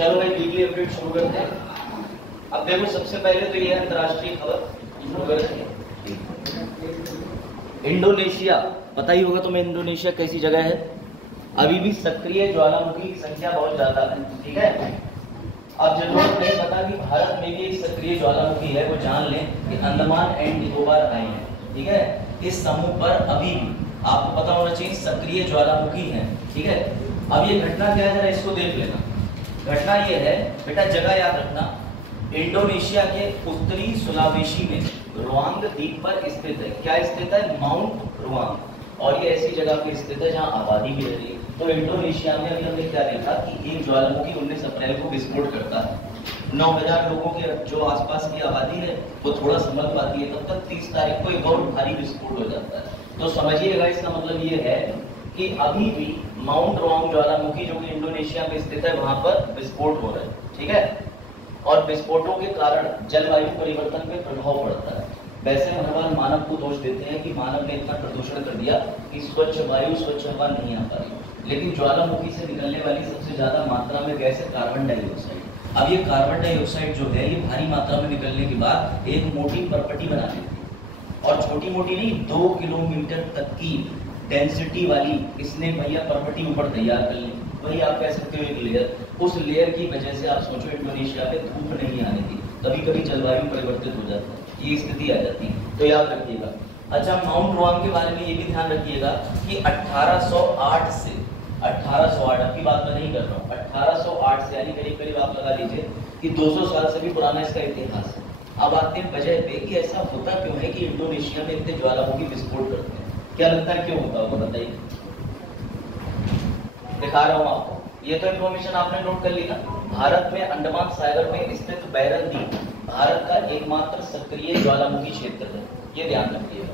चलो भाई weekly update शुरू करते हैं। अब देखो सबसे पहले तो ये अंतर्राष्ट्रीय खबर, इंडोनेशिया, पता ही होगा तुम्हें इंडोनेशिया कैसी जगह है। अभी भी सक्रिय ज्वालामुखी की संख्या बहुत ज्यादा है, ठीक है। अब जरूरत नहीं पता कि भारत में भी एक सक्रिय ज्वालामुखी है, वो जान लें कि अंडमान एंड निकोबार आए हैं, ठीक है। इस समूह पर अभी भी आपको पता होना चाहिए सक्रिय ज्वालामुखी है, ठीक है। अब ये घटना क्या है जरा इसको देख लेना। घटना ये है बेटा, जगह याद रखना, इंडोनेशिया के उत्तरी सुलावेशी में रुआंग द्वीप पर स्थित है। क्या स्थित है? माउंट रुआंग। और ये ऐसी जगह पे स्थित है जहां आबादी भी रह रही है। तो इंडोनेशिया में अभी हमने क्या देखा कि एक ज्वालामुखी 19 अप्रैल को विस्फोट करता है। 9000 लोगों के जो आसपास की आबादी है वो थोड़ा संभल पाती है, तब तक 30 तारीख को एक और भारी विस्फोट हो जाता है। तो समझिएगा, इसका मतलब ये है कि अभी भी माउंट रुआंग ज्वालामुखी जो कि इंडोनेशिया में स्थित है वहां पर विस्फोट हो रहे हैं, ठीक है। और विस्फोटों के कारण जलवायु परिवर्तन पे प्रभाव पड़ता है। वैसे हर बार मानव को दोष देते हैं कि मानव ने इतना प्रदूषण कर दिया कि स्वच्छ वायु स्वच्छ हवा नहीं आ पा रही, लेकिन ज्वालामुखी से निकलने वाली सबसे ज्यादा मात्रा में गैस है कार्बन डाइऑक्साइड। अब ये कार्बन डाइऑक्साइड जो है ये भारी मात्रा में निकलने के बाद एक मोटी परपटी बना लेती है, और छोटी मोटी नहीं 2 किलोमीटर तक की डेंसिटी वाली इसने भैया परपटी ऊपर तैयार कर ली। वही आप कह सकते हो एक लेयर। उस लेयर की वजह से आप सोचो इंडोनेशिया पे धूप नहीं आने दी, कभी कभी जलवायु परिवर्तित हो जाता है, ये स्थिति आ जाती है। तो याद रखिएगा। अच्छा, माउंट रुआंग के बारे में ये भी ध्यान रखिएगा कि 1808 से 1808 की बात मैं नहीं कर रहा हूँ, 1808 से यानी करीब करीब आप लगा लीजिए कि 200 साल से भी पुराना इसका इतिहास है। अब आते हैं वजह पे कि ऐसा होता क्यों है कि इंडोनेशिया में इतने ज्वालामुखी विस्फोट करते हैं। क्या लगता है क्यों होता होगा बताइए? दिखा रहा हूं आपको। ये तो इंफॉर्मेशन आपने नोट कर ली ना। भारत में अंडमान सागर में स्थित बैरन द्वीप भारत का एकमात्र सक्रिय ज्वालामुखी क्षेत्र है, ये ध्यान रखिएगा।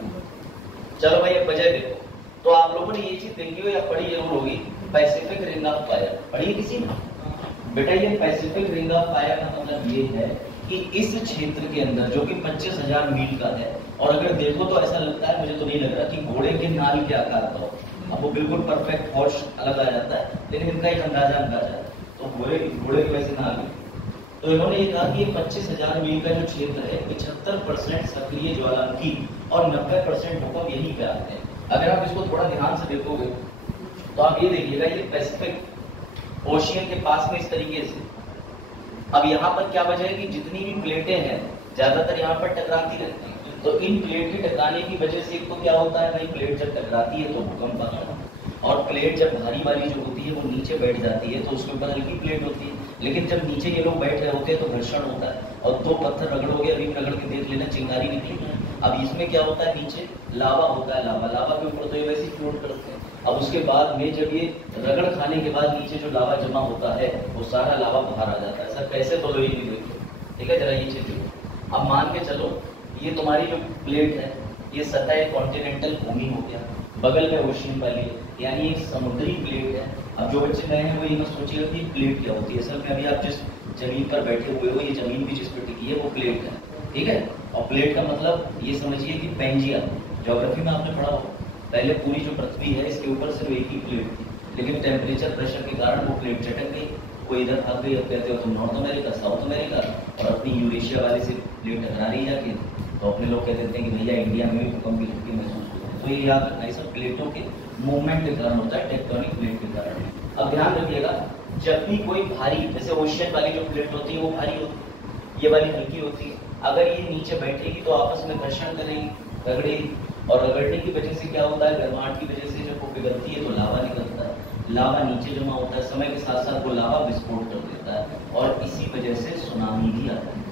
चलो भाई अब वजह देखो। तो आप लोगों ने ये चीज देखी हो या पढ़ी जरूर होगी, पैसिफिक रिंग ऑफ फायर पढ़ी किसी ने? बेटा ये पैसिफिक रिंग ऑफ फायर का मतलब ये है कि इस क्षेत्र के अंदर जो कि 25,000 मील का है, और अगर देखो तो ऐसा लगता है, मुझे तो नहीं लग रहा कि घोड़े के नाल के आकार का हो। अब वो बिल्कुल परफेक्ट हॉर्स अलग आ जाता है, लेकिन इनका एक अंदाजा है। तो घोड़े की वैसे नाल है। तो इन्होंने ये कहा कि ये 25,000 मील का जो क्षेत्र है 75% सक्रिय ज्वालामुखी और 90% भूकंप यहीं पे आते हैं। अगर आप इसको थोड़ा ध्यान से देखोगे तो आप ये देखिएगा, ये पैसिफिक ओशियन के पास में इस तरीके से। अब यहाँ पर क्या वजह है कि जितनी भी प्लेटें हैं ज्यादातर यहाँ पर टकराती रहती हैं। तो इन प्लेट के टकराने की वजह से एक तो क्या होता है भाई, प्लेट जब टकराती है तो भूकंप आता है, और प्लेट जब भारी वाली जो होती है वो नीचे बैठ जाती है तो उसके ऊपर हल्की प्लेट होती है, लेकिन जब नीचे ये लोग बैठ रहे होते हैं तो घर्षण होता है, और 2 पत्थर रगड़ोगे, अभी रगड़ के देख लेना चिंगारी निकली। अब इसमें क्या होता है, नीचे लावा होता है, लावा के ऊपर तो ये वैसे ही फ्लोट करते हैं। अब उसके बाद में जब ये रगड़ खाने के बाद नीचे जो लावा जमा होता है वो सारा लावा बाहर आ जाता है। सर कैसे, तो ये नहीं देखिए, ठीक है, जरा ये चीज देखो। अब मान के चलो ये तुम्हारी जो प्लेट है ये सतह कॉन्टिनेंटल भूमि हो गया, बगल में ओशियन वाली यानी एक समुद्री प्लेट है। अब जो बच्चे नए हैं वो ये मत सोचिएगा कि प्लेट क्या होती है। असल में अभी आप जिस जमीन पर बैठे हुए हो, ये जमीन भी जिस पर टिकी है वो प्लेट है, ठीक है। और प्लेट का मतलब ये समझिए कि पेंजिया, ज्योग्राफी में आपने पढ़ा हो, पहले पूरी जो पृथ्वी है इसके ऊपर सिर्फ एक ही प्लेट थी, लेकिन टेम्परेचर प्रेशर के कारण वो प्लेट झटक गई, कोई इधर भाग गई। अब कहते हो तुम नॉर्थ अमेरिका, साउथ अमेरिका, और अपनी यूरेशिया वाले से प्लेट टकरा रही जाके, तो अपने लोग कह देते हैं कि भैया इंडिया में भी भूकंप की झटके महसूस होते हैं। तो ये याद रखना, ये सब प्लेटों के मूवमेंट के कारण होता है, टेक्टोनिक प्लेट के कारण। अब ध्यान रखिएगा, जब भी कोई भारी, जैसे ओशियन वाली जो प्लेट होती है वो भारी होती है, ये वाली हल्की होती है। अगर ये नीचे बैठेगी तो आपस में घर्षण करेगी, रगड़ेगी, और रगड़ने की वजह से क्या होता है, गर्माहट की वजह से जब वो पिघलती है तो लावा निकलता है, लावा नीचे जमा होता है, समय के साथ साथ वो लावा विस्फोट कर देता है, और इसी वजह से सुनामी भी आता है।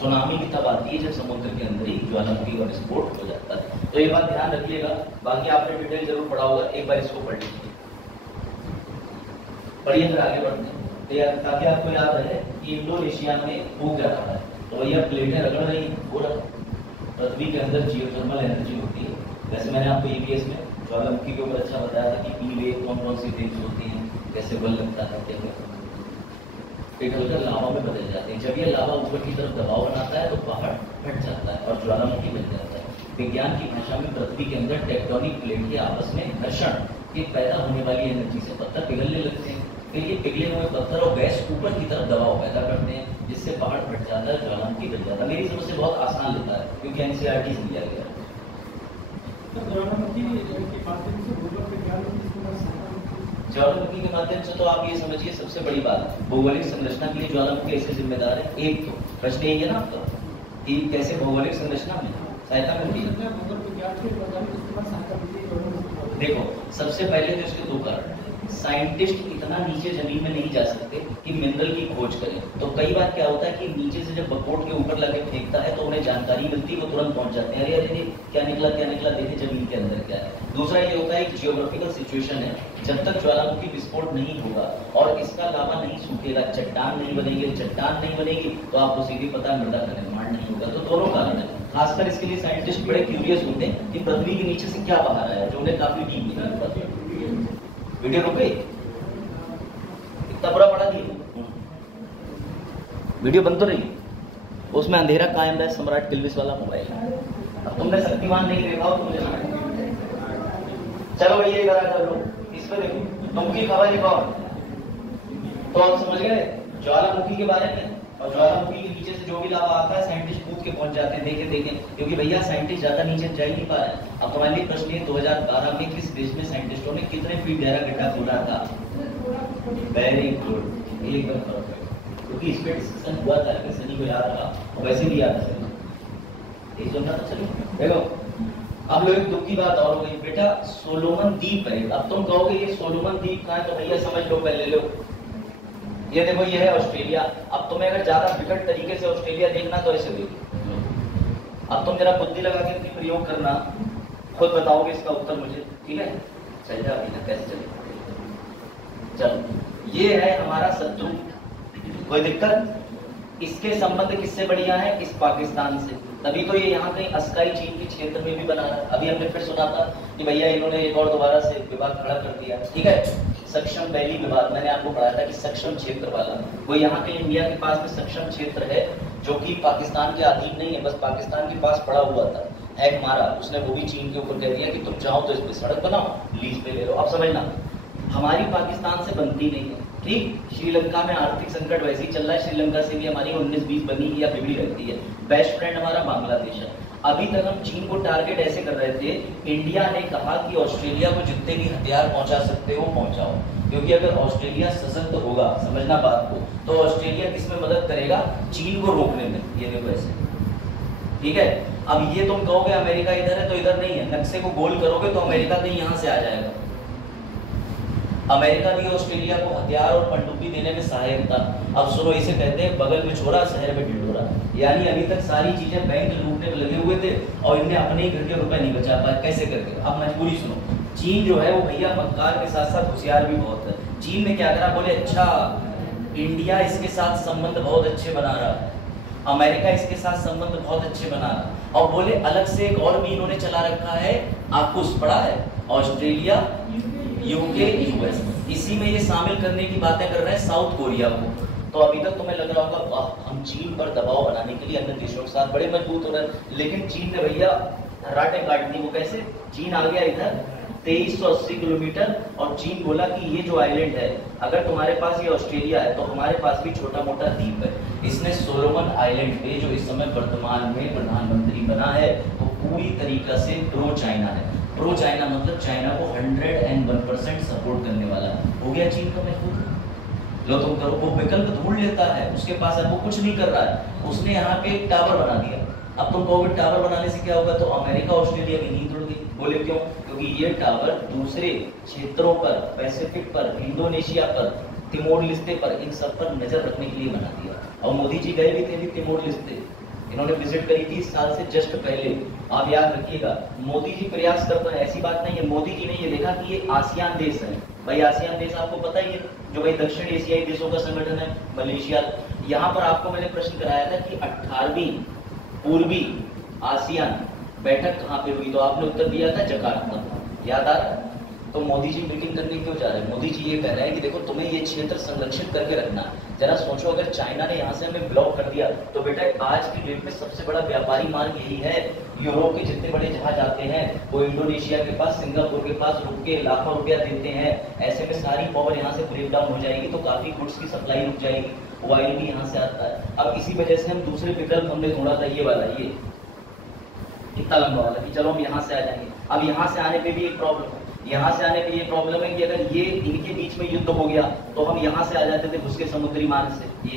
सुनामी भी तब आती है जब समुद्र के अंदर ही ज्वालामुखी का विस्फोट हो जाता है। तो ये बात ध्यान रखिएगा। बाकी आपने डिटेल जरूर पढ़ा होगा, एक बार इसको पढ़ लीजिए, पढ़िए फिर आगे बढ़ते हैं, ताकि आपको याद रहे कि इंडोनेशिया में हो क्या रहा है। तो भैया प्लेटें रगड़ रही हैं, हो रहा पृथ्वी के अंदर जियोथर्मल एनर्जी होती है। वैसे मैंने आपको ईवीएस में ज्वालामुखी के ऊपर अच्छा बताया था कि पी वेव कौन कौन सी वेव्स होती हैं, कैसे बल लगता है, कैसे पिघलकर लावा में बदल जाते हैं। जब ये लावा ऊपर की तरफ दबाव बनाता है तो पहाड़ फट जाता है और ज्वालामुखी बन जाता है। विज्ञान की भाषा में पृथ्वी के अंदर टेक्टोनिक प्लेट के आपस में घर्षण के पैदा होने वाली एनर्जी से पत्थर पिघलने लगते हैं। फिर ये पिघले हुए पत्थर और गैस ऊपर की तरफ दबाव पैदा करते हैं, जिससे पहाड़ फट जाता है, ज्वालामुखी गिर जाता है। मेरी समझ से बहुत आसान लेता है क्योंकि एनसीईआरटी से लिया गया है। ज्वालामुखी के माध्यम से तो आप ये समझिए सबसे बड़ी बात, भौगोलिक संरचना के लिए ज्वालामुखी ऐसे जिम्मेदार है। एक तो प्रश्न यही है ना आपका कि कैसे भौगोलिक संरचना में सहायता मिलती है। देखो सबसे पहले तो इसके दो कारण, साइंटिस्ट इतना नीचे जमीन में नहीं जा सकते कि मिनरल की खोज करें। तो कई बार क्या होता है कि नीचे से जब बकोट के ऊपर लगे फेंकता है तो उन्हें जानकारी मिलती है, वो तुरंत पहुंच जाते हैं, अरे अरे क्या निकला देखे जमीन के अंदर क्या है। दूसरा ये होता है एक जियोग्राफिकल सिचुएशन है, जब तक ज्वालामुखी विस्फोट नहीं होगा और इसका लावा नहीं सूखेगा, चट्टान नहीं बनेगी तो आपको सीधी पता है मृदा का निर्माण नहीं होगा। तो दोनों कारण है, खासकर इसके लिए साइंटिस्ट बड़े क्यूरियस होते हैं कि पृथ्वी के नीचे से क्या बाहर आया, जो उन्हें काफी डीप नहीं पता। वीडियो रुक गई, इतना बुरा पड़ा दिया, वीडियो बंद तो रही, उसमें अंधेरा कायम रहा, सम्राट किल्विस वाला मोबाइल। अब तुमने शक्तिमान नहीं देखा हो, तुमने चलो ये करा कर लो, इस पे देखो तुमकी खबर लिखाओ। तो आप समझ गए ज्वालामुखी के बारे में, और ज्वालामुखी के नीचे से जो भी लावा आता है साइंटिस्ट कूद के पहुंच जाते हैं, देखे क्योंकि भैया साइंटिस्ट ज्यादा नीचे जा ही नहीं पा रहे। अब तुम्हारे लिए प्रश्न है 2012 में किस देश में साइंटिस्टों ने कितने फीट गहरा गड्ढा खोदा था? वेरी गुड, एकदम परफेक्ट, क्योंकि इस पे डिस्कशन हुआ था कि सनी को याद रहा, वैसे भी याद है, ये सुनना तो चलिए। देखो अब लोग एक दुख की बात और हो गई, बेटा सोलोमन द्वीप है। अब तुम कहोगे ये सोलोमन द्वीप कहाँ है, तो भैया समझ लो पहले लो, ये देखो ये है ऑस्ट्रेलिया। अब तुम्हें अगर ज्यादा विकट तरीके से ऑस्ट्रेलिया देखना तो ऐसे देखो। अब तुम जरा बुद्धि लगा के अपनी प्रयोग करना, खुद बताओगे इसका उत्तर मुझे, ठीक है? चल जा अभी ना, कैसे चले, चलो ये है हमारा शत्रु, कोई दिक्कत? इसके संबंध किससे बढ़िया है? इस पाकिस्तान से। तभी तो ये यहाँ कहीं अस्काई चीन के क्षेत्र में भी बना रहा है। अभी हमने फिर सुना था कि भैया इन्होंने एक और दोबारा से विवाद खड़ा कर दिया, ठीक है? सक्षम वैली विवाद, मैंने आपको पढ़ाया था कि सक्षम क्षेत्र वाला, वो यहाँ के इंडिया के पास में सक्षम क्षेत्र है जो कि पाकिस्तान के अधीन नहीं है, बस पाकिस्तान के पास पड़ा हुआ था, हैक मारा उसने, वो भी चीन के ऊपर कह दिया कि तुम चाहो तो इस पे सड़क बनाओ, लीज पे ले लो। अब समझना हमारी पाकिस्तान से बनती नहीं है, ठीक? श्रीलंका में आर्थिक संकट वैसे ही चल रहा है, श्रीलंका से भी हमारी 19-20 बनी या बिगड़ी रहती है। बेस्ट फ्रेंड हमारा बांग्लादेश है। अभी तक हम चीन को टारगेट ऐसे कर रहे थे, इंडिया ने कहा कि ऑस्ट्रेलिया को जितने भी हथियार पहुंचा सकते हो पहुंचाओ, क्योंकि अगर ऑस्ट्रेलिया सशक्त होगा, समझना बात को, तो ऑस्ट्रेलिया किसमें मदद करेगा? चीन को रोकने में। ये देखो ऐसे, ठीक है? अब ये तुम कहोगे अमेरिका इधर है तो इधर नहीं है, नक्शे को गोल करोगे तो अमेरिका कहीं यहाँ से आ जाएगा। अमेरिका भी ऑस्ट्रेलिया को हथियार और पनडुब्बी देने में सहायक था। अब सुनो, इसे कहते हैं बगल में छोरा शहर में ढिढोरा। यानी अभी तक सारी चीजें बैंक लूटने में लगे हुए थे और इनने अपने ही घर के रुपए नहीं बचा पाए। कैसे करके? अब मजबूरी सुनो, चीन जो है वो भैया मक्कार के साथ साथ होशियार भी बहुत है। चीन ने क्या करा, बोले अच्छा इंडिया इसके साथ संबंध बहुत अच्छे बना रहा है, अमेरिका इसके साथ संबंध बहुत अच्छे बना रहा है, और बोले अलग से एक और भी इन्होंने चला रखा है, आपको पड़ा है, ऑस्ट्रेलिया, यूके, यूएस, इसी में ये शामिल करने की बातें कर रहे हैं साउथ कोरिया को। तो अभी तक तुम्हें लग रहा होगा वाह हम चीन पर दबाव बनाने के लिए अन्य देशों के साथ बड़े मजबूत हो रहे हैं, लेकिन चीन ने भैया राटे काट दी। वो कैसे? चीन आ गया इधर 2380 किलोमीटर और चीन बोला कि ये जो आइलैंड है, अगर तुम्हारे पास ये ऑस्ट्रेलिया है तो हमारे पास भी छोटा मोटा द्वीप है। इसने सोलोमन आइलैंड पे, जो इस समय वर्तमान में प्रधानमंत्री बना है, वो पूरी तरीका से प्रो चाइना है। प्रो चाइना मतलब चाइना को 101% सपोर्ट करने वाला हो गया चीन का महफूज। लो तुम करो, वो विकल्प ढूंढ लेता है, उसके पास है, वो कुछ नहीं कर रहा है, उसने यहाँ पे एक टावर बना दिया। अब तुम कहोगे टावर बनाने से क्या होगा, तो अमेरिका ऑस्ट्रेलिया की नींद उड़ गई। बोले क्यों? क्योंकि ये टावर दूसरे क्षेत्रों पर, पैसिफिक पर, इंडोनेशिया पर, तिमोर लिस्ते पर, इन सब पर नजर रखने के लिए बना दिया। और मोदी जी गए भी थे भी तिमोर लिस्ते, इन्होंने विजिट करी थी इस साल से जस्ट पहले। आप याद रखिएगा, मोदी जी प्रयास करते हैं, ऐसी बात नहीं है, मोदी जी ने ये देखा कि ये आसियान देश है। भाई आसियान देश आपको पता ही है, जो भाई दक्षिण एशियाई देशों का संगठन है, मलेशिया। यहाँ पर आपको मैंने प्रश्न कराया था कि 18वीं पूर्वी आसियान बैठक कहाँ पे हुई, तो आपने उत्तर दिया था जकार्ता, याद आ रहा है? तो मोदी जी मीटिंग करने क्यों जा रहे हैं? मोदी जी ये कह रहे हैं कि देखो तुम्हें ये क्षेत्र संरक्षित करके रखना है। जरा सोचो, अगर चाइना ने यहाँ से हमें ब्लॉक कर दिया तो बेटा आज की डेट में सबसे बड़ा व्यापारी मार्ग यही है। यूरोप के जितने बड़े जहाज आते हैं वो इंडोनेशिया के पास, सिंगापुर के पास रुक के लाखों रुपया देते हैं। ऐसे में सारी पावर यहाँ से ब्रेक डाउन हो जाएगी तो काफी गुड्स की सप्लाई रुक जाएगी, ऑयल भी यहाँ से आता है। अब इसी वजह से हम दूसरे विकल्प हमने ढूंढा था, ये वाला, ये इतना लंबा वाला कि चलो हम यहाँ से आ जाएंगे। अब यहाँ से आने पे भी एक प्रॉब्लम है, यहाँ से आने पे ये प्रॉब्लम है कि अगर ये इनके बीच में युद्ध हो गया तो हम यहाँ से आ जाते थे घुस के समुद्री मार्ग से,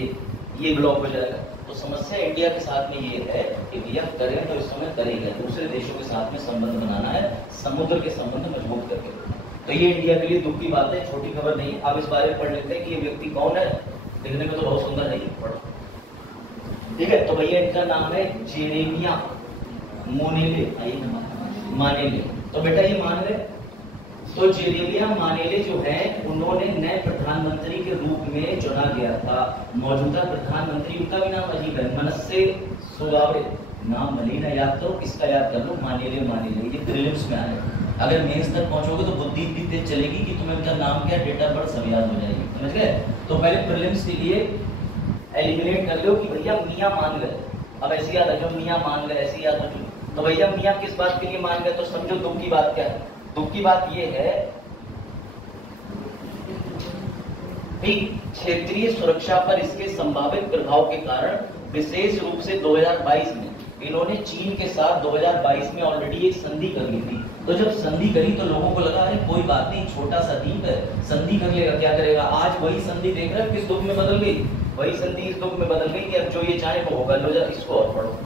ये ब्लॉक हो जाएगा। तो समस्या इंडिया के साथ में ये है कि भैया करें तो इस समय करेंगे, दूसरे देशों के साथ में संबंध बनाना है, समुद्र के संबंध मजबूत करके। तो ये इंडिया के लिए दुख की बात है, छोटी खबर नहीं। अब इस बारे में पढ़ लेते हैं कि ये व्यक्ति कौन है। देखने में तो बहुत सुंदर है, पढ़ो, ठीक है। तो भैया इनका नाम है जेरेमिया मोनेले, मानेले। तो बेटा ये मान ले, तो जेरेमिया मानेले जो है उन्होंने नए प्रधानमंत्री के रूप में चुना गया था। मौजूदा प्रधानमंत्री, उनका भी नाम अजीब है, मनसे सुगावे, नाम भले ना याद करो, इसका याद कर लो, मानेले मानेले। ये प्रीलिम्स में आएगा, अगर मेंस तक पहुंचोगे तो बुद्धि इतनी तेज चलेगी कि तुम्हें उनका नाम क्या, डेट ऑफ बर्थ सब याद हो जाएगी, समझ गए। तो पहले प्रीलिम्स के लिए एलिमिनेट कर लो कि भैया मियां मान गए। अब ऐसी याद है जो मियां मान गए, ऐसी याद हो। तो भैया मियां किस बात के लिए मान गए, तो समझो दुख की बात क्या है। दुख की बात ये है कि क्षेत्रीय सुरक्षा पर इसके संभावित प्रभाव के कारण विशेष रूप से 2022 में इन्होंने चीन के साथ 2022 में ऑलरेडी एक संधि कर ली थी। तो जब संधि करी तो लोगों को लगा अरे कोई बात नहीं, छोटा सा द्वीप है, संधि कर लेगा, क्या करेगा। आज वही संधि देख रहे हो किस दुख में बदल गई, वही संधि इस दुख में बदल गई कि अब जो ये चाहे वो होगा। लो जरा इसको और पढ़ो,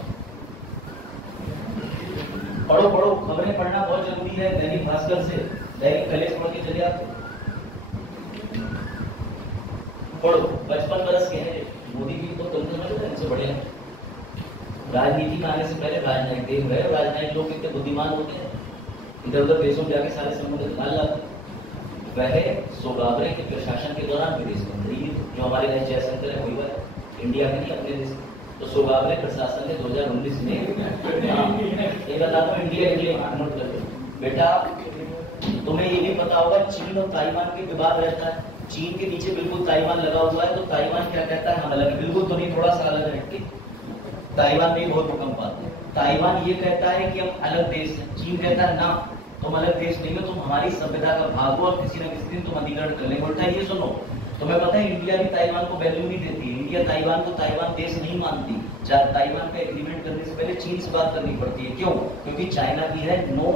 पढ़ो पढ़ो, खबरें पढ़ना बहुत जरूरी है। दैनिक भास्कर से, दैनिक कलेश पढ़ के चले आप, पढ़ो। 55 बरस के हैं मोदी भी, तो तुम समझ रहे इनसे बड़े हैं। राजनीति में आने से पहले राजनयिक देख रहे, राजनयिक लोग कितने बुद्धिमान होते हैं, इधर उधर देशों में जाके सारे समुद्र निकाल लाते। वह सोगावरे के प्रशासन के दौरान विदेश मंत्री जो हमारे देश जयशंकर है वही है, इंडिया में नहीं, अपने देश। तो सोगावरे प्रशासन ने 2019 में ये बताता हूँ, इंडिया के लिए नोट कर बेटा। तुम्हें ये भी पता होगा चीन और ताइवान के विवाद रहता है, चीन के नीचे बिल्कुल ताइवान लगा हुआ है। तो ताइवान क्या कहता है, हम अलग, बिल्कुल तो नहीं, थोड़ा सा अलग हटके। ताइवान में बहुत भूकंप आते हैं। ताइवान ये कहता है कि हम अलग देश हैं, चीन कहता है ना तुम अलग देश नहीं हो, तुम हमारी सभ्यता का भाग हो और किसी न किसी दिन तुम अधिग्रहण कर लेंगे। उल्टा ये सुनो, तुम्हें पता है इंडिया भी ताइवान को वैल्यू नहीं देती, इंडिया ताइवान को ताइवान देश नहीं मानती। ताइवान का एग्रीमेंट करने से पहले चीन से बात करनी पड़ती है। क्यों? क्योंकि चाइना की है नो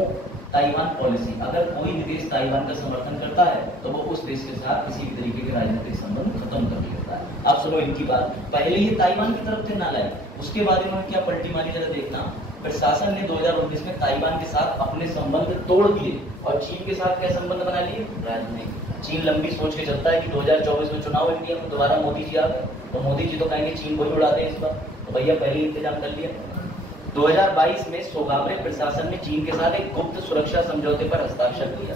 ताइवान पॉलिसी। अगर कोई भी देश ताइवान का समर्थन करता है तो वो उस देश के साथ किसी भी तरीके के राजनीतिक संबंध खत्म कर देता है। आप सुनो इनकी बात, पहले ये ताइवान की तरफ थे नालायक, उसके बाद इन्होंने क्या पलटी मारी जरा देखना। प्रशासन ने 2019 में ताइवान के साथ अपने संबंध तोड़ दिए और चीन के साथ क्या संबंध बना लिए, राजनीतिक। चीन लंबी सोच के चलता है कि 2024 में चुनाव इंडिया में दोबारा मोदी जी आ गए तो मोदी जी तो कहेंगे चीन को ही उड़ाते हैं इस बार। तो भैया पहले इंतजाम कर लिया। 2022 में सोगावरे प्रशासन ने चीन के साथ एक गुप्त सुरक्षा समझौते पर हस्ताक्षर किया।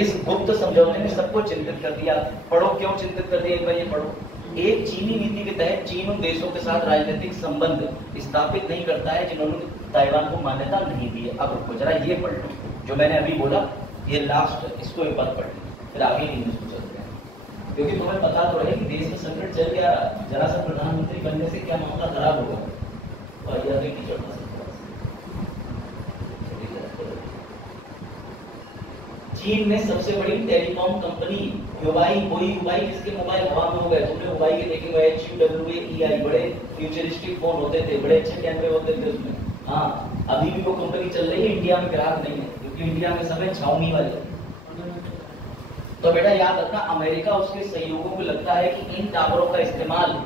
इस गुप्त समझौते ने सबको चिंतित कर दिया। पढ़ो क्यों चिंतित कर दिया, एक बार ये पढ़ो। एक चीनी नीति के तहत चीन उन देशों के साथ राजनीतिक संबंध स्थापित नहीं करता है जिन्होंने ताइवान को मान्यता नहीं दी है। अब रुको जरा ये पढ़ लो जो मैंने अभी बोला, ये लास्ट है, इसको एक बार पढ़ लो फिर आगे नहीं चलते हैं, क्योंकि तुम्हें पता तो रहे कि देश में संकट चल गया, जरा सा प्रधानमंत्री बनने से क्या मामला खराब होगा। और यह नहीं चढ़ना सकता। चीन में सबसे बड़ी टेलीकॉम कंपनी हुआई, हुआई जिसके मोबाइल हवा में हो गए, तुमने हुआई के देखे हुए HUWEI, बड़े फ्यूचरिस्टिक फोन होते थे, बड़े अच्छे कैमरे होते थे उसमें। हाँ अभी भी वो कंपनी चल रही है, इंडिया में ग्राहक नहीं है क्योंकि इंडिया में सब है छावनी वाले। तो बेटा याद रखना, अमेरिका उसके सहयोगियों को लगता है कि इन टावरों का इस्तेमाल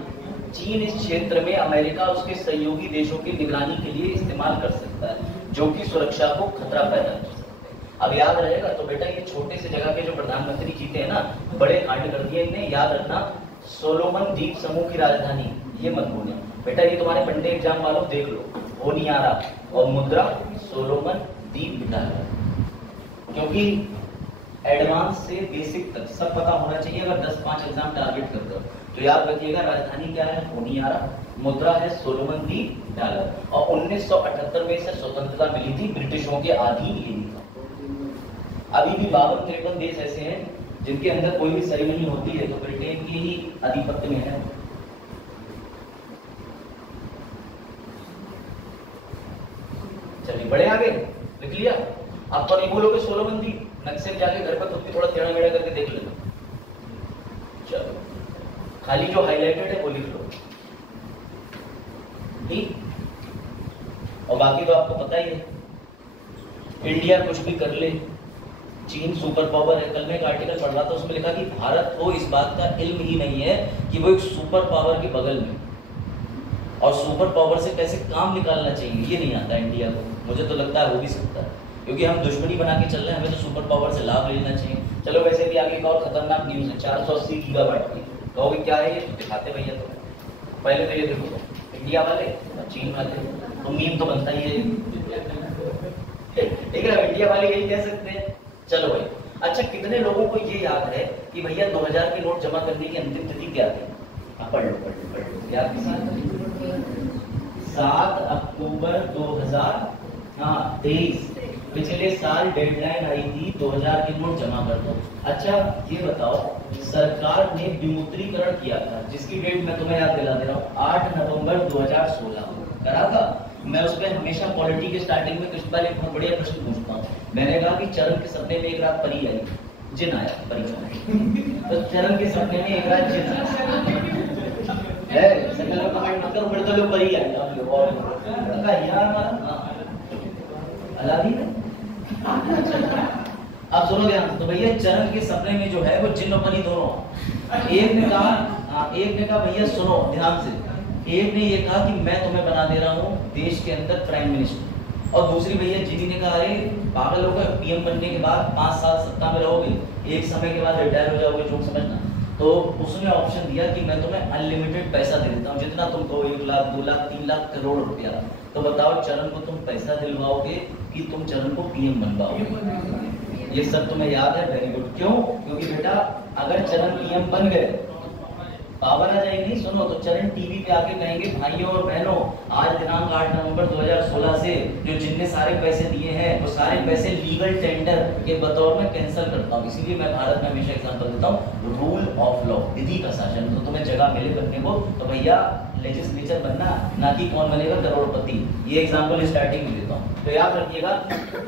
चीन इस क्षेत्र में अमेरिका उसके सहयोगी देशों की निगरानी के लिए इस्तेमाल कर सकता है, जो कि सुरक्षा को खतरा पैदा कर सकता है। अब याद रहेगा। तो बेटा ये छोटे से जगह के जो प्रधानमंत्री जीते हैं ना, बड़े कांड कर दिए इन्हें, याद रखना। सोलोमन द्वीप समूह की राजधानी, ये मत भूलना बेटा, ये तुम्हारे वनडे एग्जाम वालों देख लो, होनियारा और मुद्रा सोलोमन द्वीप बिटाया, क्योंकि एडवांस से बेसिक तक सब पता होना चाहिए। अगर 10-5 एग्जाम टारगेट करते हो तो याद रखिएगा, राजधानी क्या है, होनियारा, मुद्रा है सोलोमन द्वीप डॉलर, और 1978 में इसे स्वतंत्रता मिली थी ब्रिटिशों के अधीन। ये नहीं था। अभी भी 52-53 देश ऐसे हैं जिनके अंदर कोई भी सेरेमनी होती है तो ब्रिटेन की ही आधिपत्य में है। चलिए बड़े आगे लिख लिया। अब तो नहीं बोलोगे 16 बंदी, नक्शे जाके घर पर खुद भी थोड़ा टेढ़ा मेढ़ा करके देख लेना। चलो खाली जो हाईलाइटेड है वो लिख लो, ठीक। और बाकी तो आपको पता ही है, इंडिया कुछ भी कर ले, चीन सुपर पावर है। कल मैं एक आर्टिकल पढ़ रहा था, उसमें लिखा कि भारत को इस बात का इल्म ही नहीं है कि वो एक सुपर पावर के बगल में, और सुपर पावर से कैसे काम निकालना चाहिए ये नहीं आता इंडिया को। मुझे तो लगता है हो भी सकता है, क्योंकि हम दुश्मनी बना के चल रहे हैं, हमें तो सुपर पावर से लाभ लेना चाहिए। चलो वैसे भी आगे एक और खतरनाक न्यूज है, 480 गीगाबाइट की। कहोगे क्या है ये, तो दिखाते भैया। तो पहले तो ये देखो, इंडिया वाले चीन वाले, तो मीम तो बनता ही है, ठीक है। इंडिया वाले यही कह सकते हैं। चलो भाई, अच्छा कितने लोगों को ये याद है कि भैया 2000 के नोट जमा करने की अंतिम तिथि क्या थी? पढ़ लो क्या थी? 7 अक्टूबर 2023। पिछले साल डेडलाइन आई थी 2000 के नोट जमा कर दो। अच्छा ये बताओ, सरकार ने विमुद्रीकरण किया था, जिसकी डेट मैं तुम्हें याद दिला दे रहा हूँ, 8 नवंबर 2016 करा था। मैं उस पर हमेशा पॉलिटी के स्टार्टिंग में कुछ बार एक बहुत बढ़िया प्रश्न पूछता हूँ। मैंने कहा कि चरण के सपने में एक रात परी आई, जिन आया, परी तो चरण के सपने में एक रात जिन है, सकल में कमेंट मत करो, फिर तो लोग परी आए अब सुनो ध्यान। तो भैया चरण के सपने में जो है वो जिन और परी दोनों। एक ने कहा भैया सुनो ध्यान से, एक ने ये कहा कि मैं तुम्हें बना दे रहा हूँ देश के अंदर प्राइम मिनिस्टर, और दूसरी भैया जिनी ने कहा अरे पागल होगा, पीएम बनने के बाद 5 साल सत्ता में रहोगे, एक समय के बाद रिटायर हो जाओगे, जो समझना। तो उसने ऑप्शन दिया कि मैं तुम्हें अनलिमिटेड पैसा दे देता हूँ, जितना तुम कहो, 1 लाख 2 लाख 3 लाख करोड़ रुपया। तो बताओ चरण को तुम पैसा दिलवाओगे कि तुम चरण को पीएम बनवाओगे? ये सब तुम्हें याद है, वेरी गुड। क्यों? क्योंकि बेटा अगर चरण पीएम बन गए, पावर आ जाएगी। सुनो, तो चरण टीवी पे आके कहेंगे भाइयों और बहनों, आज दिनांक 8 नवंबर 2016 से जो जिनने सारे पैसे दिए हैं वो सारे पैसे लीगल टेंडर के बतौर में कैंसिल करता हूँ। इसीलिए मैं भारत में हमेशा एग्जांपल देता हूँ, रूल ऑफ लॉ, विधि का शासन। तो तुम्हें जगह मिले बनने को तो भैया लेजिस्लेचर बनना, ना कि कौन बनेगा करोड़पति। ये एग्जाम्पल स्टार्टिंग में देता हूँ, तो याद रखिएगा।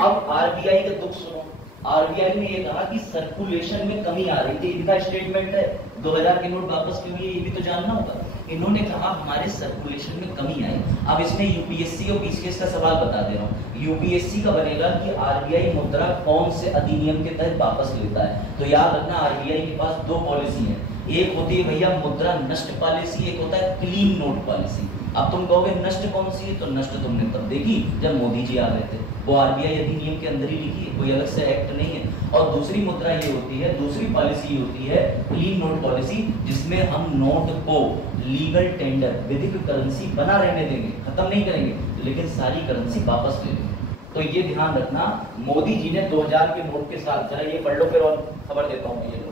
अब आरबीआई का दुख सुनो। आरबीआई ने ये कहा कि सर्कुलेशन में कमी आ रही थी, इनका स्टेटमेंट है। 2000 के नोट वापस क्यों लिए ये भी तो जानना होगा। इन्होंने कहा हमारे सर्कुलेशन में कमी आई। अब इसमें यूपीएससी और पीसीएस का सवाल बता दे रहा हूँ। यूपीएससी का बनेगा कि आरबीआई मुद्रा कौन से अधिनियम के तहत वापस लेता है। तो याद रखना, आरबीआई के पास 2 पॉलिसी है, एक होती है भैया मुद्रा नष्ट पॉलिसी, एक होता है क्लीन नोट पॉलिसी। अब तुम कहोगे नष्ट कौन सी है, तो नष्ट तुमने तब देखी जब मोदी जी आ गए थे, वो आरबीआई अधिनियम के अंदर ही लिखी है, कोई अलग से एक्ट नहीं है। और दूसरी मुद्रा ये होती है, दूसरी पॉलिसी होती है क्लीन नोट पॉलिसी, जिसमें हम नोट को लीगल टेंडर, विधिक करेंसी बना रहने देंगे, खत्म नहीं करेंगे, लेकिन सारी करेंसी वापस ले लेंगे। तो ये ध्यान रखना, मोदी जी ने 2000 के नोट के साथ, जरा ये पढ़ लो फिर और खबर देता हूँ। ये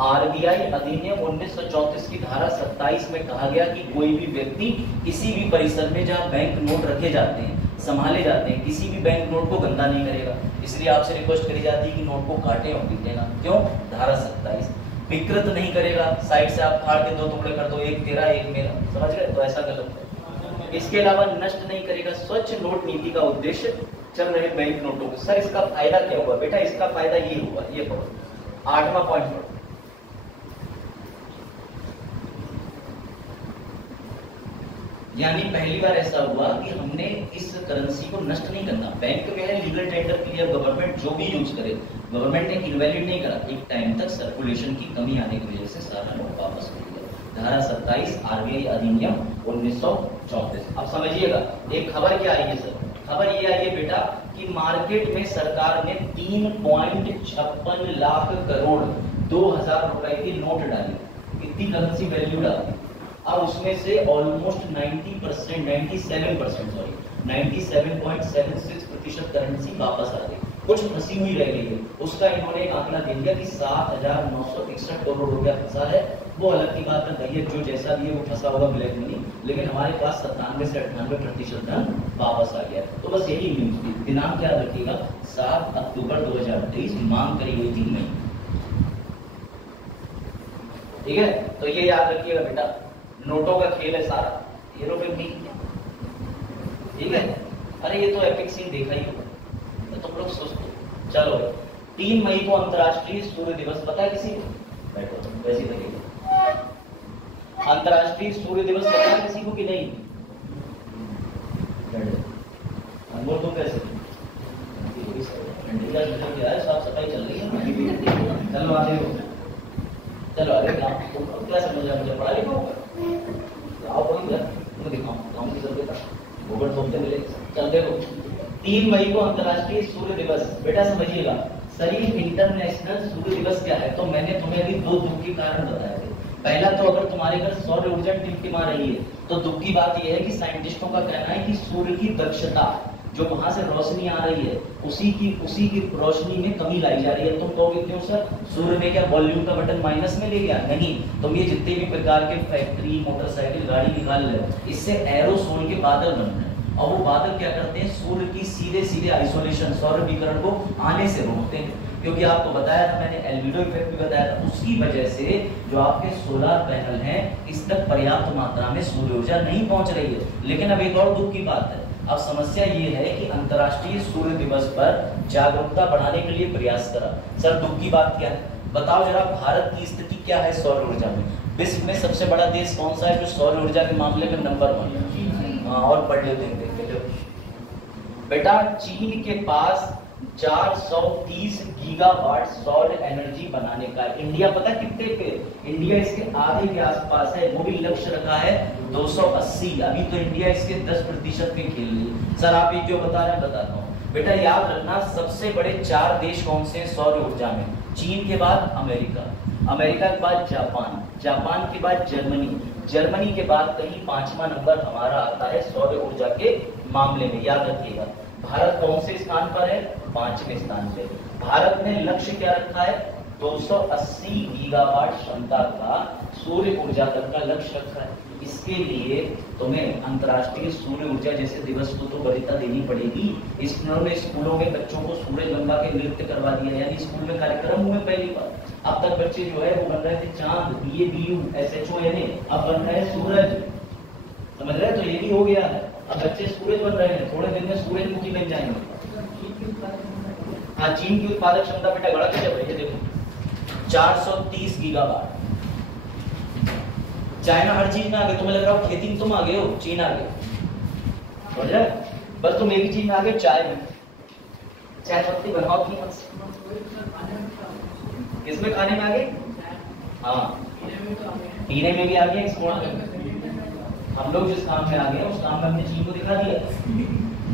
आरबीआई अधिनियम 1934 की धारा 27 में कहा गया कि कोई भी व्यक्ति किसी भी परिसर में जहाँ बैंक नोट रखे जाते हैं, संभाले जाते हैं, किसी भी बैंक नोट को गंदा नहीं करेगा। इसलिए आपसे रिक्वेस्ट करी जाती है कि नोट को काटे और पीटे ना। क्यों? धारा 27। विकृत नहीं करेगा, साइड से आप फाड़ के 2 टुकड़े कर दो, एक तेरा एक मेरा, समझ गए? तो ऐसा गलत है। इसके अलावा नष्ट नहीं करेगा। स्वच्छ नोट नीति का उद्देश्य चल रहे बैंक नोटों को। सर इसका फायदा क्या हुआ? बेटा इसका फायदा ये हुआ, ये पढ़ो, 8वां पॉइंट पढ़ो। यानी पहली बार ऐसा हुआ कि हमने इस करेंसी को नष्ट नहीं करना। बैंक में है लीगल टेंडर के लिए, गवर्नमेंट जो भी यूज करे, गवर्नमेंट ने इनवैलिड नहीं करा। एक टाइम तक सर्कुलेशन की कमी आने की वजह से सारा नोट वापस कर दिया। धारा 27 आरबीआई अधिनियम 1934। अब समझिएगा एक खबर क्या आई है सर? खबर ये आई है बेटा कि मार्केट में सरकार ने 3.56 लाख करोड़ 2000 रुपए की नोट डाली। कितनी करेंसी वैल्यू डाली? अब उसमें से ऑलमोस्ट 97.76% करेंसी वापस आ गई। कुछ फंसी हुई रह गई है, उसका इन्होंने एक आंकड़ा दे दिया कि 7,961 करोड़ रुपया फंसा है। वो अलग की बात है भैया, जो जैसा भी है वो फंसा होगा ब्लैक मनी, लेकिन हमारे पास 97 से 98% धन वापस आ गया। तो बस यही न्यूज थी। दिनांक क्या रखिएगा, 7 अक्टूबर 2023, मांग करी गई थी नहीं। ठीक है, तो ये याद रखिएगा बेटा, नोटों का खेल है सारा, हेरोफेरी। ठीक है, अरे ये तो एपिक सीन देखा ही होगा, तो तुम लोग सोचो। चलो 3 मई को अंतर्राष्ट्रीय सूर्य दिवस, पता है किसी को? बैठो वैसे देखिए, अंतर्राष्ट्रीय सूर्य दिवस पता है किसी को कि नहीं? बोल दो कैसे? साफ सफाई चल रही है। चलो आगे हो, चलो आगे। क्या समझ रहा है? मुझे पढ़ा लिखा होगा, आओ बोल तुम्हें दिखाऊं काम की जरूरत है, गोबर थोपते मिले। चल देखो, 3 मई को अंतर्राष्ट्रीय सूर्य दिवस। बेटा समझिएगा, शरीर इंटरनेशनल सूर्य दिवस क्या है? तो मैंने तुम्हें अभी 2 दुख के कारण बताए थे। पहला तो अगर तुम्हारे घर सौर ऊर्जा टिमटिमा रही है तो दुख की बात यह है कि साइंटिस्टों का कहना है कि सूर्य की दक्षता, जो वहां से रोशनी आ रही है, उसी की रोशनी में कमी लाई जा रही है। तुम कहोगे क्यों सर, सूर्य में क्या वॉल्यूम का बटन माइनस में ले गया? नहीं, तुम ये जितने भी प्रकार के फैक्ट्री, मोटरसाइकिल, गाड़ी निकाल रहे हो, इससे एरोसोल के बादल बन रहे हैं, और वो बादल क्या करते हैं, सूर्य की सीधे आइसोलेशन, सौर विकिरण को आने से रोकते हैं। क्योंकि आपको बताया था मैंने, एल्बिडो इफेक्ट भी बताया था, उसकी वजह से जो आपके सोलर पैनल हैं, इस तक पर्याप्त मात्रा में सूर्य ऊर्जा नहीं पहुंच रही है। लेकिन अब एक और दुख की बात है, अब समस्या ये है कि अंतर्राष्ट्रीय सूर्य दिवस पर जागरूकता बढ़ाने के लिए प्रयास करा। सर दुख की बात क्या है? बताओ जरा, भारत की स्थिति क्या है सौर ऊर्जा में? विश्व में सबसे बड़ा देश कौन सा है जो सौर ऊर्जा के मामले में नंबर 1 है? और पढ़ लेते हैं बेटा, चीन के पास 430 गीगावाट सौर एनर्जी बनाने का। इंडिया पता कितने पे? इंडिया इसके आधे के आसपास है। वो भी लक्ष्य रखा है 280। अभी तो इंडिया इसके 10% पे खेल रही है। सर आप ये क्यों बता रहे हैं? बताता हूँ बेटा, याद रखना, सबसे बड़े 4 देश कौन से हैं सौर ऊर्जा में? चीन के बाद अमेरिका, अमेरिका के बाद जापान, जापान के बाद जर्मनी, जर्मनी के बाद कहीं 5वां नंबर हमारा आता है सौर ऊर्जा के मामले में। याद रखिएगा, भारत कौन से स्थान पर है? 5वें स्थान पे। भारत ने लक्ष्य क्या रखा है? 280 गीगावाट क्षमता का सूर्य ऊर्जा तक का लक्ष्य रखा है। इसके लिए तुम्हें अंतर्राष्ट्रीय सूर्य ऊर्जा जैसे दिवस को तो वरीयता देनी पड़ेगी। स्कूलों में बच्चों को सूरज गंगा के नृत्य करवा दिया, यानी स्कूल में कार्यक्रम हुए पहली बार। अब तक बच्चे जो है वो बन रहे थे चांद, BABU, SHONA, अब बन रहे हैं सूरज। समझ रहे? तो ये भी हो गया है, अब बच्चे सूरज बन रहे हैं, थोड़े दिन में सूरजमुखी बन जाएंगे। हाँ, चीन की उत्पादक क्षमता बेटा बड़ा क्या है? देखो 430 गीगावाट। चाइना हर चीज में आगे, तुम्हें लग रहा हो खेती में तुम आगे हो, चीन आगे। समझ रहे? बस तुम एक ही चीज में आगे, चाय में। चाय पत्ती बनाओ की मत, किसमें खाने में आगे? हाँ, पीने में भी आगे, एक्सपोर्ट में। हम लोग जिस काम में आगे हैं उस काम में हमने चीन को दिखा दिया।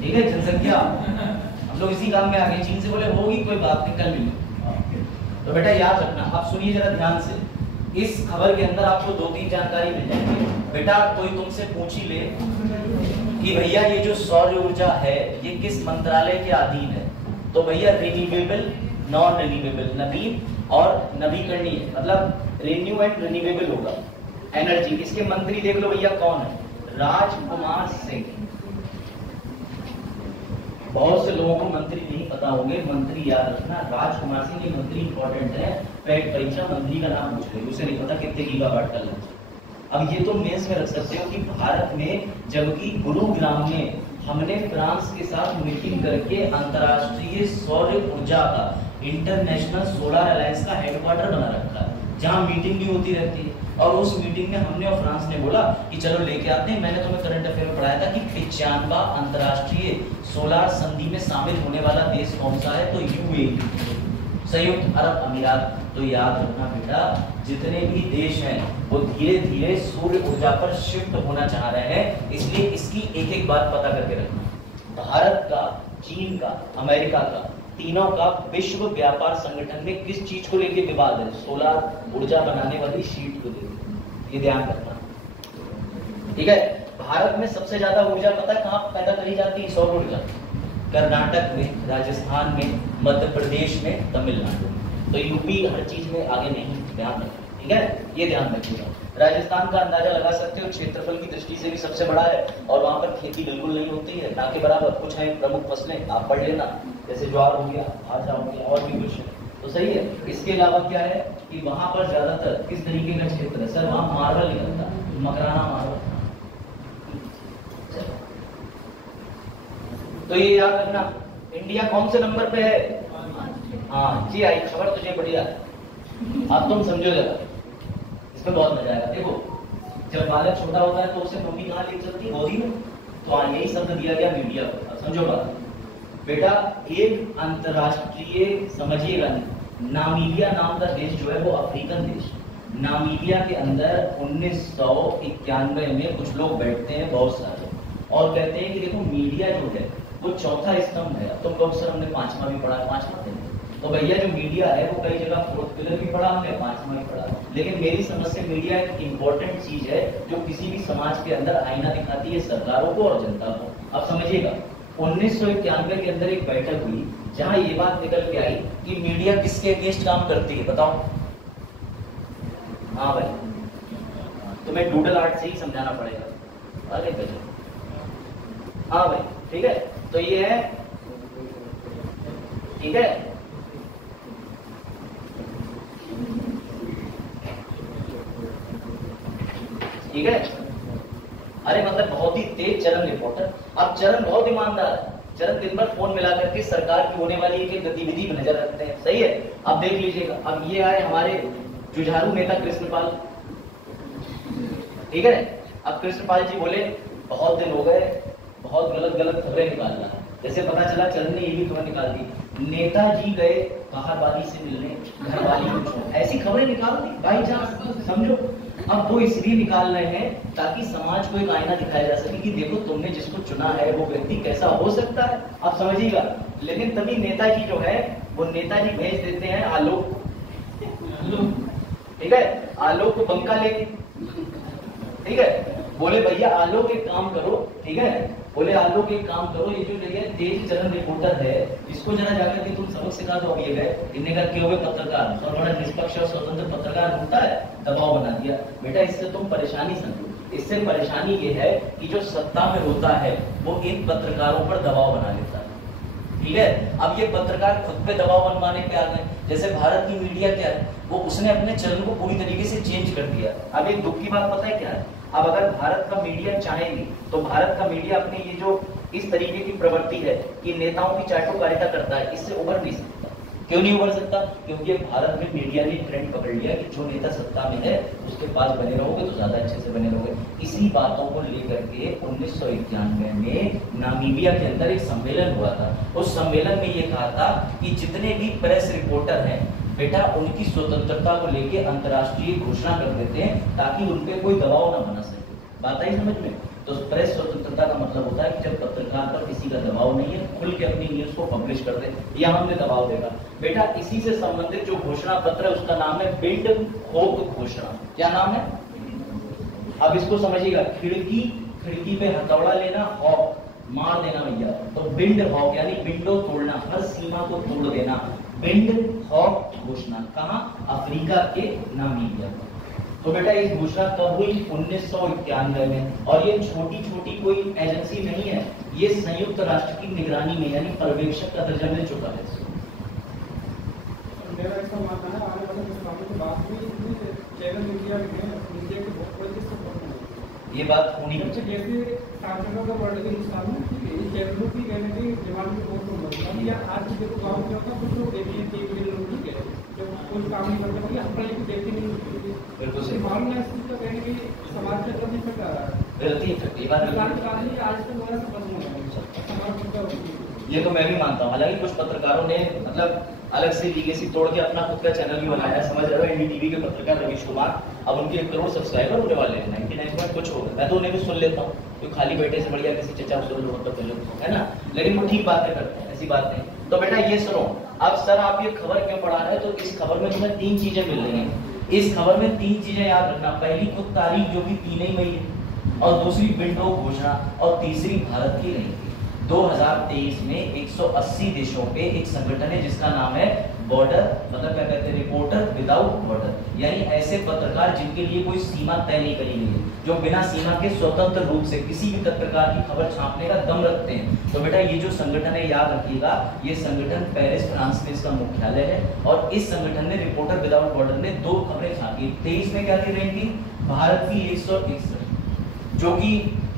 ठीक है, जनसंख्या हम लोग इसी काम में आगे, चीन से बोले होगी कोई बात नहीं, कल मिलेंगे। तो बेटा याद रखना, आप सुनिए जरा ध्यान से, इस खबर के अंदर आपको 2-3 जानकारी मिल जाएगी। बेटा कोई तुमसे पूछ ही ले कि भैया ये जो सौर ऊर्जा है ये किस मंत्रालय के अधीन है, तो भैया रिन्यूएबल, नॉन रिन्यूएबल, नवीन और नवीकरणीय, मतलब रिन्यू एंड रिन्यूएबल होगा एनर्जी। इसके मंत्री देख लो भैया कौन है? राजकुमार सिंह। बहुत से लोगों को मंत्री नहीं पता होंगे, मंत्री याद रखना, राजकुमार सिंह ये मंत्री इंपॉर्टेंट है। परीक्षा मंत्री का नाम पूछ ले, उसे नहीं पता कितने गीगावाट का लक्ष्य। अब ये तो मेंस में रख सकते हो कि भारत में, जबकि गुरुग्राम में हमने फ्रांस के साथ मीटिंग करके अंतर्राष्ट्रीय सौर ऊर्जा का, इंटरनेशनल सोलर अलायंस का हेडक्वार्टर बना रखा है, जहां मीटिंग भी होती रहती है। और उस मीटिंग में हमने और फ्रांस ने बोला कि चलो लेके आते हैं। मैंने तुम्हें करंट अफेयर में पढ़ाया था कि 95वां अंतर्राष्ट्रीय सोलर संधि में शामिल होने वाला देश कौन सा है? तो UAE, संयुक्त अरब अमीरात। तो याद रखना बेटा, जितने भी देश हैं वो धीरे धीरे सूर्य ऊर्जा पर शिफ्ट होना चाह रहे हैं, इसलिए इसकी एक एक बात पता करके रखना। भारत का, चीन का, अमेरिका का, तीनों का विश्व व्यापार संगठन में किस चीज को लेकर विवाद है? सोलर ऊर्जा बनाने वाली शीट को लेकर, ये ध्यान रखना। ठीक है, भारत में सबसे ज्यादा ऊर्जा पता है कहां पैदा करी जाती है? सौर ऊर्जा। कर्नाटक में, राजस्थान में, मध्य प्रदेश में, तमिलनाडु में। तो यूपी हर चीज में आगे नहीं, ध्यान रखें, ठीक है, ये ध्यान रखिएगा। राजस्थान का अंदाजा लगा सकते हो, क्षेत्रफल की दृष्टि से भी सबसे बड़ा है और वहां पर खेती बिल्कुल नहीं होती है, ना के बराबर। कुछ है प्रमुख फसलें, आप पढ़ लेना, जैसे ज्वार हो गया, बाजरा हो गया और भी कुछ है, तो सही है। इसके अलावा क्या है कि वहां पर ज्यादातर किस तरीके का क्षेत्र है सर, वहां मार्बल निकलता है, मकराना मार्बल। तो ये याद रखना, इंडिया कौन से नंबर पे है? हाँ जी, आई खबर तुझे बढ़िया, अब तुम समझो जरा, इसमें बहुत मजा आएगा। देखो, जब बालक छोटा होता है तो उसे मम्मी कहाँ ले चलती है? गोदी में। तो हाँ, यही शब्द दिया गया मीडिया को। समझो बात बेटा, एक अंतरराष्ट्रीय, समझिएगा, नामीबिया नाम का देश जो है वो अफ्रीकन देश, नामीबिया के अंदर 1991 में कुछ लोग बैठते हैं बहुत सारे और कहते हैं कि देखो मीडिया जो है वो चौथा स्तंभ है। तुम लोग सर हमने पांचवा भी पढ़ा, पांचवा थे, तो भैया जो मीडिया है वो कई जगह फोर्थ पिलर भी पढ़ा हमने, पांचवा भी पढ़ा। लेकिन मेरी समझ से मीडिया एक इंपॉर्टेंट चीज है जो किसी भी समाज के अंदर आईना दिखाती है सरकारों को और जनता को। अब समझिएगा, 1991 के अंदर एक बैठक हुई जहां ये बात निकल के आई कि मीडिया किसके अगेंस्ट काम करती है, बताओ। हाँ भाई, तुम्हें डूडल आर्ट से ही समझाना पड़ेगा, आगे चलो। हाँ भाई, ठीक है, तो ये है, ठीक है, ठीक है। अरे मतलब बहुत ही तेज चरण रिपोर्टर। अब चरण बहुत ईमानदार है, चरण दिन भर फोन मिला करके सरकार की होने वाली एक गतिविधि पर नजर रखते हैं, सही है। अब देख लीजिएगा, अब ये आए हमारे जुझारू नेता कृष्णपाल, ठीक है। अब कृष्णपाल जी बोले बहुत दिन हो गए, बहुत गलत गलत खबरें निकाल रहा है। जैसे पता चला चरण ने ये भी खबर निकाल दी, नेताजी गए बाहर वाली से मिलने, घर वाली को छोड़, ऐसी खबरें निकाल दी बाई चांस, समझो। अब वो इसलिए निकाल रहे हैं ताकि समाज को एक आईना दिखाया जा सके कि देखो तुमने जिसको चुना है वो व्यक्ति कैसा हो सकता है, आप समझिएगा। लेकिन तभी नेताजी जो है वो नेताजी भेज देते हैं आलोक, ठीक है, आलोक को बंका लेके, ठीक है। बोले भैया आलोक एक काम करो, ठीक है, बोले आलोक एक काम करो, ये जो जगह तेज चरण रिपोर्टर है इसको जरा जाकर के तुम सबक सिखा दो। अब ये गए, इनने कहा क्यों हुए पत्रकार, तो बड़ा निष्पक्ष और स्वतंत्र पत्रकार होता है, दबाव बना दिया। बेटा इससे तुम परेशानी समझो, इससे परेशानी ये है कि जो सत्ता में होता है वो इन पत्रकारों पर दबाव बना लेता है, ठीक है। अब ये पत्रकार खुद पे दबाव बनवाने पे आ गए। जैसे भारत की मीडिया क्या है, वो उसने अपने चलन को पूरी तरीके से चेंज कर दिया। अब एक दुख की बात पता है क्या है, अब अगर भारत का मीडिया चाहे भी तो भारत का मीडिया अपने ये जो इस तरीके की प्रवृत्ति है कि नेताओं की चाटुकारिता करता है, इससे उभर नहीं सकता। क्यों नहीं उभर सकता? क्योंकि भारत में मीडिया ने ट्रेंड पकड़ लिया कि जो नेता सत्ता में है उसके पास बने रहोगे तो ज्यादा अच्छे से बने रहोगे। इसी बातों को लेकर के 1991 में नामीबिया के अंदर एक सम्मेलन हुआ था। उस सम्मेलन में ये कहा था कि जितने भी प्रेस रिपोर्टर हैं बेटा उनकी स्वतंत्रता को लेके अंतर्राष्ट्रीय घोषणा कर देते हैं ताकि उनपे कोई दबाव ना बना सके। बात आई समझ में? तो प्रेस स्वतंत्रता का मतलब होता है कि जब पत्रकार पर किसी का दबाव नहीं है, खुल के अपनी न्यूज को पब्लिश कर दे, या हमने दबाव देगा। बेटा इसी से संबंधित जो घोषणा पत्र है उसका नाम है बिंड होक घोषणा। क्या नाम है? अब इसको समझिएगा, खिड़की पे हथौड़ा लेना, हॉक मार देना भैया, तो बिंड हॉक यानी विंडो तोड़ना, हर सीमा को तोड़ देना, बिंड हॉक घोषणा। कहां? अफ्रीका के नामीबिया में। तो बेटा इस घोषणा कब हुई? 1991 में। और ये छोटी छोटी कोई एजेंसी नहीं है, ये संयुक्त राष्ट्र की निगरानी में यानी पर्यवेक्षक का दर्जा मिल चुका है। मेरा ऐसा मानना है आने वाले समय में बात हुई चैनल मीडिया में ये बात होनी जैसे ट्रांसजेंडर का वर्ड है हिंदुस्तान में, चैनलों की कहने की डिमांड भी बहुत कम है। या आज देखो गाँव में होता कुछ लोग देखिए टीवी लोग ठीक है जब कोई काम नहीं करते भैया अपना लेके देखते नहीं होती। बिल्कुल सही मालूम है इसका कहने की समाज के अंदर इफेक्ट आ रहा है, गलती है। ये बात आज तक मेरा सफल नहीं है समाज। ये तो मैं भी मानता हूँ। हालांकि कुछ पत्रकारों ने मतलब अलग से लीगेसी तोड़ के अपना खुद का चैनल भी बनाया है, समझ रहे हो। एनडीटीवी के पत्रकार रवीश कुमार, अब उनके 1 करोड़ सब्सक्राइबर होने वाले हैं, 99 कुछ हो गए। मैं तो उन्हें भी सुन लेता हूँ, तो खाली बैठे से बढ़िया किसी चचा है ना, लेकिन वो ठीक बातें करते हैं, ऐसी बात नहीं। तो बेटा ये सुनो, अब सर आप ये खबर क्यों पढ़ा रहे हैं, तो इस खबर में तुम्हें 3 चीजें मिल रही हैं। इस खबर में 3 चीजें याद रखना, पहली खुद तारीख जो कि 3 ही मई है, और दूसरी विंडो घोषणा, और तीसरी भारत की नहीं। 2023 में 180 देशों पे एक संगठन है जिसका नाम है बॉर्डर, मतलब क्या कहते हैं, रिपोर्टर विदाउट बॉर्डर, यानी ऐसे पत्रकार जिनके लिए कोई सीमा तय नहीं करी गई है, जो बिना सीमा के स्वतंत्र रूप से किसी भी प्रकार की खबर छापने का दम रखते हैं। तो बेटा ये जो संगठन है, याद रखिएगा, ये संगठन पेरिस फ्रांस में इसका मुख्यालय है, और इस संगठन ने रिपोर्टर विदाउट बॉर्डर ने 2 खबरें छापी। 23 में क्या थी रैंकिंग, भारत की 161, जो कि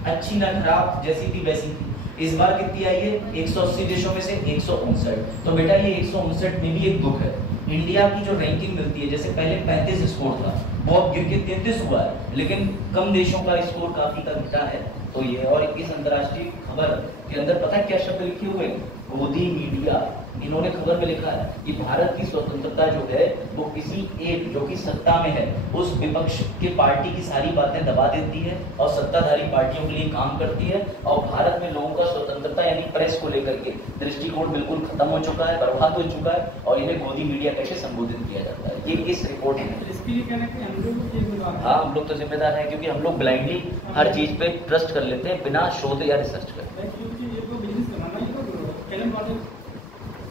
अच्छी न खराब, जैसी थी वैसी थी। इस बार कितनी आई है, 180 देशों में से 159। तो बेटा ये 159 में भी एक दुख है, इंडिया की जो रैंकिंग मिलती है, जैसे पहले 35 स्कोर था, वो अब गिर के 33 हुआ है, लेकिन कम देशों का स्कोर काफी का घटा है। तो ये, और इस अंतर्राष्ट्रीय खबर के अंदर पता है क्या शब्द लिखे हुए, गोदी मीडिया। इन्होंने खबर में लिखा है कि भारत की स्वतंत्रता जो है वो किसी एक जो कि सत्ता में है उस विपक्ष के पार्टी की सारी बातें दबा देती है और सत्ताधारी पार्टियों के लिए काम करती है, और भारत में लोगों का स्वतंत्रता यानी प्रेस को लेकर के दृष्टिकोण बिल्कुल खत्म हो चुका है, बर्बाद हो चुका है, और इन्हें गोदी मीडिया कैसे संबोधित किया जाता है, ये इस रिपोर्ट में। इसके लिए कहना कि हम लोग जिम्मेदार हैं। हाँ, हम लोग तो जिम्मेदार हैं, क्योंकि हम लोग ब्लाइंडली हर चीज पे ट्रस्ट कर लेते हैं बिना शोध या रिसर्च कर।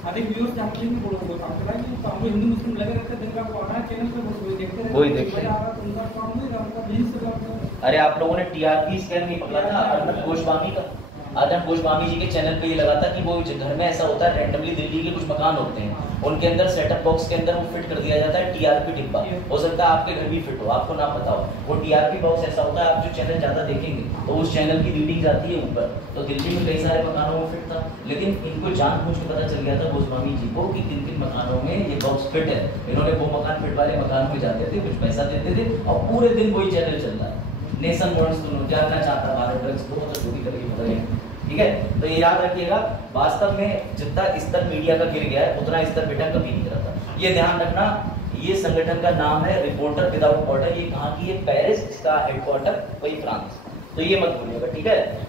अधिक व्यूअर्स चाहते हैं कि बोलो काम करा कि तो हम हिंदू मुस्लिम लगे रहते हैं, दिन का वो आ रहा है चैनल पे, वो देखते रहते हैं, वही देखते हैं। उनका काम नहीं रहा, उनका बिजनेस चल रहा है। अरे आप लोगों ने टीआरपी स्कैम नहीं पकड़ा था अर्नब गोस्वामी का? अर्नब गोस्वामी जी के चैनल पे ये लगा था कि वो घर में ऐसा होता है, रैंडमली दिल्ली के कुछ मकान होते हैं, उनके अंदर सेटअप बॉक्स के अंदर वो फिट कर दिया जाता है टीआरपी डिब्बा। हो सकता है आपके घर भी फिट हो, आपको ना पता हो। वो टीआरपी बॉक्स ऐसा होता है, आप जो चैनल ज्यादा देखेंगे तो उस चैनल की रीडिंग जाती है ऊपर। तो दिल्ली में कई सारे मकानों में फिट था, लेकिन इनको जानबूझ के पता चल गया था गोस्वामी जी को कि किन किन मकानों में ये बॉक्स फिट है। इन्होंने वो मकान फिट वाले मकान में जाते थे, कुछ पैसा देते थे, और पूरे दिन वही चैनल चल रहा है। नेशन वॉन्ट्स टू नो, जानना चाहता भारत ड्रग्स को, मतलब जो भी करके बताइए। ठीक है, तो ये याद रखिएगा, वास्तव में जितना स्तर मीडिया का गिर गया है उतना स्तर बेटा कभी नहीं गिरा था। ये ध्यान रखना। ये संगठन का नाम है रिपोर्टर विदाउट बॉर्डर। ये कहाँ की है, पेरिस, इसका हेडक्वार्टर वही फ्रांस। तो ये मत भूलिएगा, ठीक है।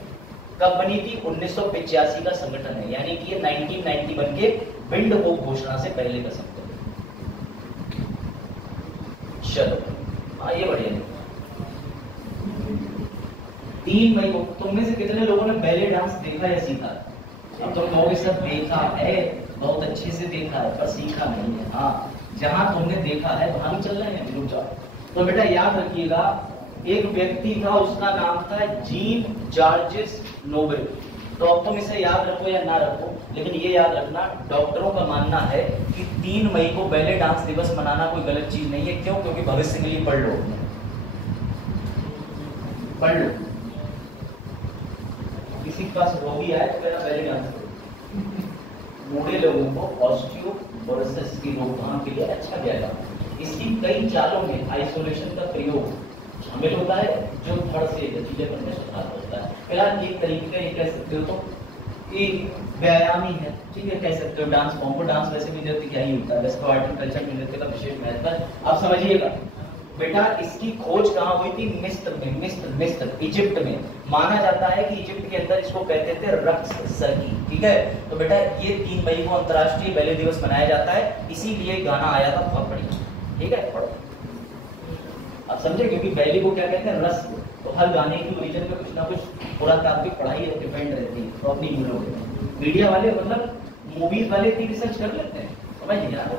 कब बनी थी, 1985 का संगठन है, यानी कि ये 1991 के विंडहोक घोषणा से पहले का संगठन। चलो हाँ, ये बढ़िया है। 3 मई को तुम में से कितने लोगों ने बैले डांस देखा या सीखा? अब तुम कहोगे सर देखा है, बहुत अच्छे से देखा है, पर सीखा नहीं है। हाँ, जहां तुमने देखा है वहां भी चल रहे हैं, रुक जाओ। तो बेटा याद रखिएगा, एक व्यक्ति था, उसका नाम था जीन जॉर्जेस नोबेल। तो अब तुम इसे याद रखो या ना रखो, लेकिन ये याद रखना, डॉक्टरों का मानना है कि 3 मई को बैले डांस दिवस मनाना कोई गलत चीज नहीं है। क्यों? क्योंकि भविष्य के लिए पढ़ लो, पढ़ लो। किसी के पास रोगी आए तो मेरा बैले डांस करो। बूढ़े लोगों को ऑस्टियोपोरोसिस की रोकथाम के लिए अच्छा व्यायाम। इसकी कई चालों में आइसोलेशन का प्रयोग शामिल होता है, जो धड़ से लचीलेपन में सुधार होता है। फिलहाल एक तरीके का ये कह सकते हो तो ये व्यायाम ही है, ठीक है, कह सकते हो डांस फॉर्म को। डांस वैसे भी नृत्य क्या ही होता है, वैसे तो आर्ट एंड कल्चर में नृत्य का विशेष महत्व है। आप समझिएगा बेटा, इसकी खोज कहाँ हुई थी? मिस्र में, मिस्र इजिप्ट में। माना जाता है कि इजिप्ट के अंदर इसको कहते थे रक्स सर्की, ठीक है। तो बेटा ये 3 मई को अंतर्राष्ट्रीय बैले दिवस मनाया जाता है, इसीलिए गाना आया था, बहुत बढ़िया, ठीक है, पढ़ो। आप समझे, क्योंकि बैले को क्या कहते हैं, रस। तो हर गाने की ओरिजिन में कुछ ना कुछ पुरातात्विक पढ़ाई डिपेंड रहती है, तो अपनी भूलोगे। मीडिया वाले मतलब मूवीज वाले भी रिसर्च कर लेते हैं, समझ यार।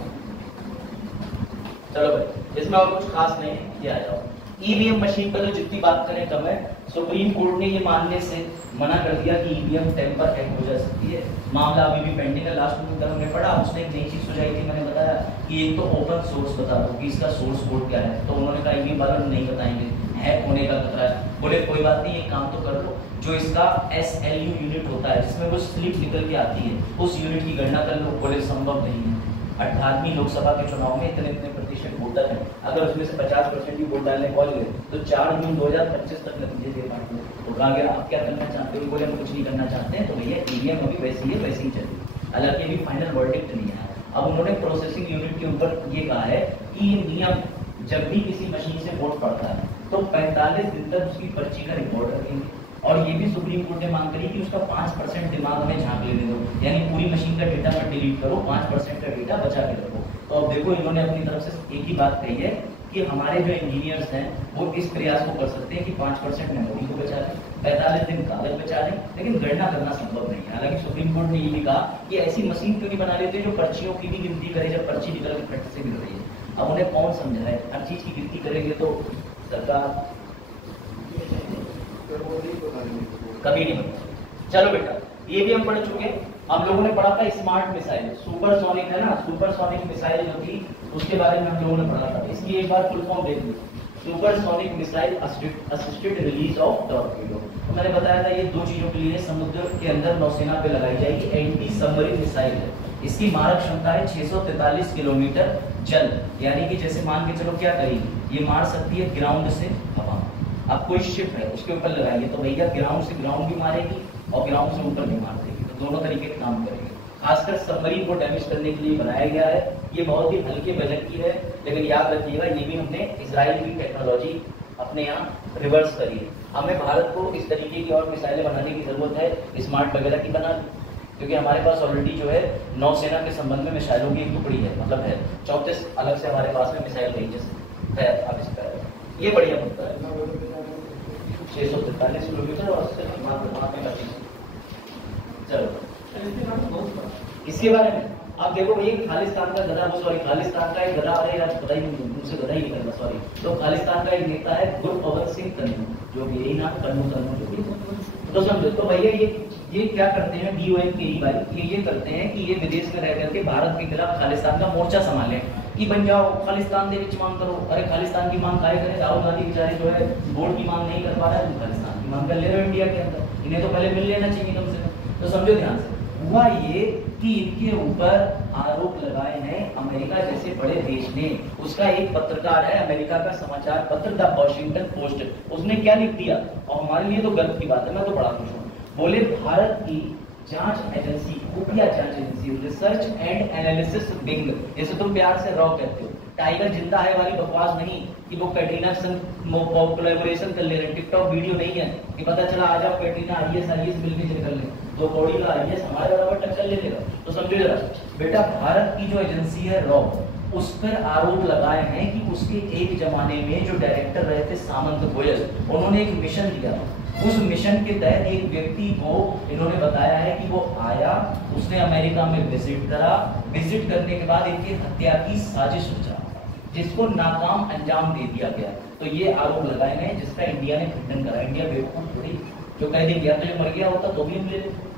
चलो भाई, इसमें और कुछ खास नहीं है, ये आ जाओ। ईवीएम मशीन पर तो जितनी बात करें कम है। सुप्रीम कोर्ट ने ये मानने से मना कर दिया कि ईवीएम टेम्पर हैक हो जा सकती है। मामला अभी भी पेंडिंग है। लास्ट में हमने पढ़ा, उसने एक नई चीज सुझाई थी, मैंने बताया कि एक तो ओपन सोर्स बता दो कि इसका सोर्स कोड क्या है। तो उन्होंने कहा ईवीएम वालों नहीं बताएंगे, हैक होने का खतरा है। बोले कोई बात नहीं, एक काम तो कर लो, जो इसका SLU यूनिट होता है, जिसमें वो स्लिप निकल के आती है, उस यूनिट की गणना कर लो। बोले संभव नहीं है। 18वीं लोकसभा के चुनाव में इतने प्रतिशत वोटर हैं, अगर उसमें से 50% भी वोट डालने को गए तो 4 जून 2025 तक नतीजे दे पाएंगे। तो कहा गया आप क्या करना चाहते हो? बोले हम कुछ नहीं करना चाहते हैं। तो भैया ईवीएम अभी वैसी है वैसे ही चलेगी, हालांकि अभी फाइनल वर्डिक्ट नहीं है। अब उन्होंने प्रोसेसिंग यूनिट के ऊपर ये कहा है कि ये नियम जब भी किसी मशीन से वोट पड़ता है तो 45 दिन तक उसकी पर्ची का रिकॉर्ड रखेंगे। और ये भी सुप्रीम कोर्ट ने मांग करी कि उसका 5% दिमाग में झांक लेने दो, यानी पूरी मशीन का डेटा मत डिलीट करो, 5% का डेटा बचा के रखो, तो अब देखो इन्होंने अपनी तरफ से एक ही बात कही है कि हमारे जो इंजीनियर्स हैं वो इस प्रयास को कर सकते हैं कि 5% मेमोरी को बचा लें, 45 दिन कागज बचा लें, लेकिन गणना करना संभव नहीं है। हालांकि सुप्रीम कोर्ट ने ये भी कहा कि ऐसी मशीन क्यों नहीं बना लेते जो पर्चियों की भी गिनती करे, जब पर्ची निकल के फट से मिल रही है। अब उन्हें कौन समझाए, हर चीज की गिनती करेंगे तो सरकार कभी नहीं बनता। चलो बेटा, ये भी हम पढ़ चुके हैं। हम लोगों ने पढ़ा था स्मार्ट मिसाइल, सुपरसोनिक है ना, सुपरसोनिक मिसाइल जो थी उसके बारे में हम लोगों ने पढ़ा था। इसकी एक बार फुल फॉर्म देख लो, supersonic missile assisted release of torpedo. तो मैंने बताया था ये दो चीजों के लिए समुद्र के अंदर नौसेना पे लगाई जाएगी। एंटी सबमरीन मिसाइल है, इसकी मारक क्षमता है 643 किलोमीटर जल, यानी कि जैसे मान के चलो क्या करेगी, ये मार सकती है ग्राउंड से हवा। अब कोई शिप है उसके ऊपर लगाएंगे तो भैया ग्राउंड से ग्राउंड भी मारेगी और ग्राउंड से ऊपर भी मार देगी, तो दोनों तरीके के काम करेंगे। खासकर सबमरीन को डैमेज करने के लिए बनाया गया है। ये बहुत ही हल्के वजन की है, लेकिन याद रखिएगा ये भी हमने इजराइल की टेक्नोलॉजी अपने यहाँ रिवर्स करी है। हमें भारत को इस तरीके की और मिसाइलें बनाने की जरूरत है, स्मार्ट वगैरह की बना, क्योंकि हमारे पास ऑलरेडी जो है नौसेना के संबंध में मिसाइलों की एक टुकड़ी है, मतलब है 34 अलग से हमारे पास में मिसाइल रेंजेस है। अब इसका ये बढ़िया मुद्दा है, 643 किलोमीटर और चलो इसके बारे में आप देखो भाई, खालिस्तान का गधा, सॉरी खालिस्तान का एक गधा, अरे यार पता ही नहीं मुझसे गधा ही निकल रहा, सॉरी। तो खालिस्तान का एक नेता है गुरपवंत सिंह कन्नू, जो भी यही नाम कन्नू जो भी, तो समझो। तो भैया ये क्या करते हैं, DOM-KE भाई, ये करते हैं कि ये विदेश में रह करके भारत के खिलाफ खालिस्तान का मोर्चा संभाले कि बन जाओ खालिस्तान दे विच मांग करो। अरे खालिस्तान की मांग काय करे, राहुल गांधी बेचारे जो है वोट की मांग नहीं कर पा रहा है, तुम खालिस्तान की मांग कर ले रहे हो इंडिया के अंदर, इन्हें तो पहले मिल लेना चाहिए कम से कम। तो समझो ध्यान से, हुआ ये कि इनके ऊपर आरोप लगाए हैं अमेरिका जैसे बड़े देश ने। उसका एक पत्रकार है अमेरिका का समाचार पत्र द वॉशिंगटन पोस्ट, उसने क्या लिख दिया, और हमारे लिए तो गर्व की बात है, मैं तो बड़ा खुश हूँ। बोले भारत की जांच एजेंसी, खुफिया जांच agency, research and analysis wing, जैसे तुम प्यार से रॉ कहते हो, टाइगर जिंदा है वाली बकवास नहीं कि वो कैटरीना संग कोलैबोरेशन कर ले रहे हैं, टिकटॉक वीडियो नहीं है कि पता चला आ जाओ कैटरीना आईएएस मिलके कर ले, तो कौड़ी का आईएएस हमारे बराबर टक्कर ले लेगा। तो समझो जरा बेटा, भारत की जो एजेंसी है रॉ, उस पर आरोप लगाए हैं कि उसके एक जमाने में जो डायरेक्टर रहे थे सामंत गोयल, उन्होंने एक मिशन दिया। उस मिशन के तहत एक व्यक्ति को इन्होंने बताया है कि वो आया, उसने अमेरिका में विजिट करा, विजिट करने के बाद इनकी हत्या की साजिश रचा, जिसको नाकाम अंजाम दे दिया गया। तो ये आरोप लगाए गए जिसका इंडिया ने खंडन करा। इंडिया बेवकूफ थोड़ी जो कह देंगे, या तो जो मर गया होता तो भी हम ले लेते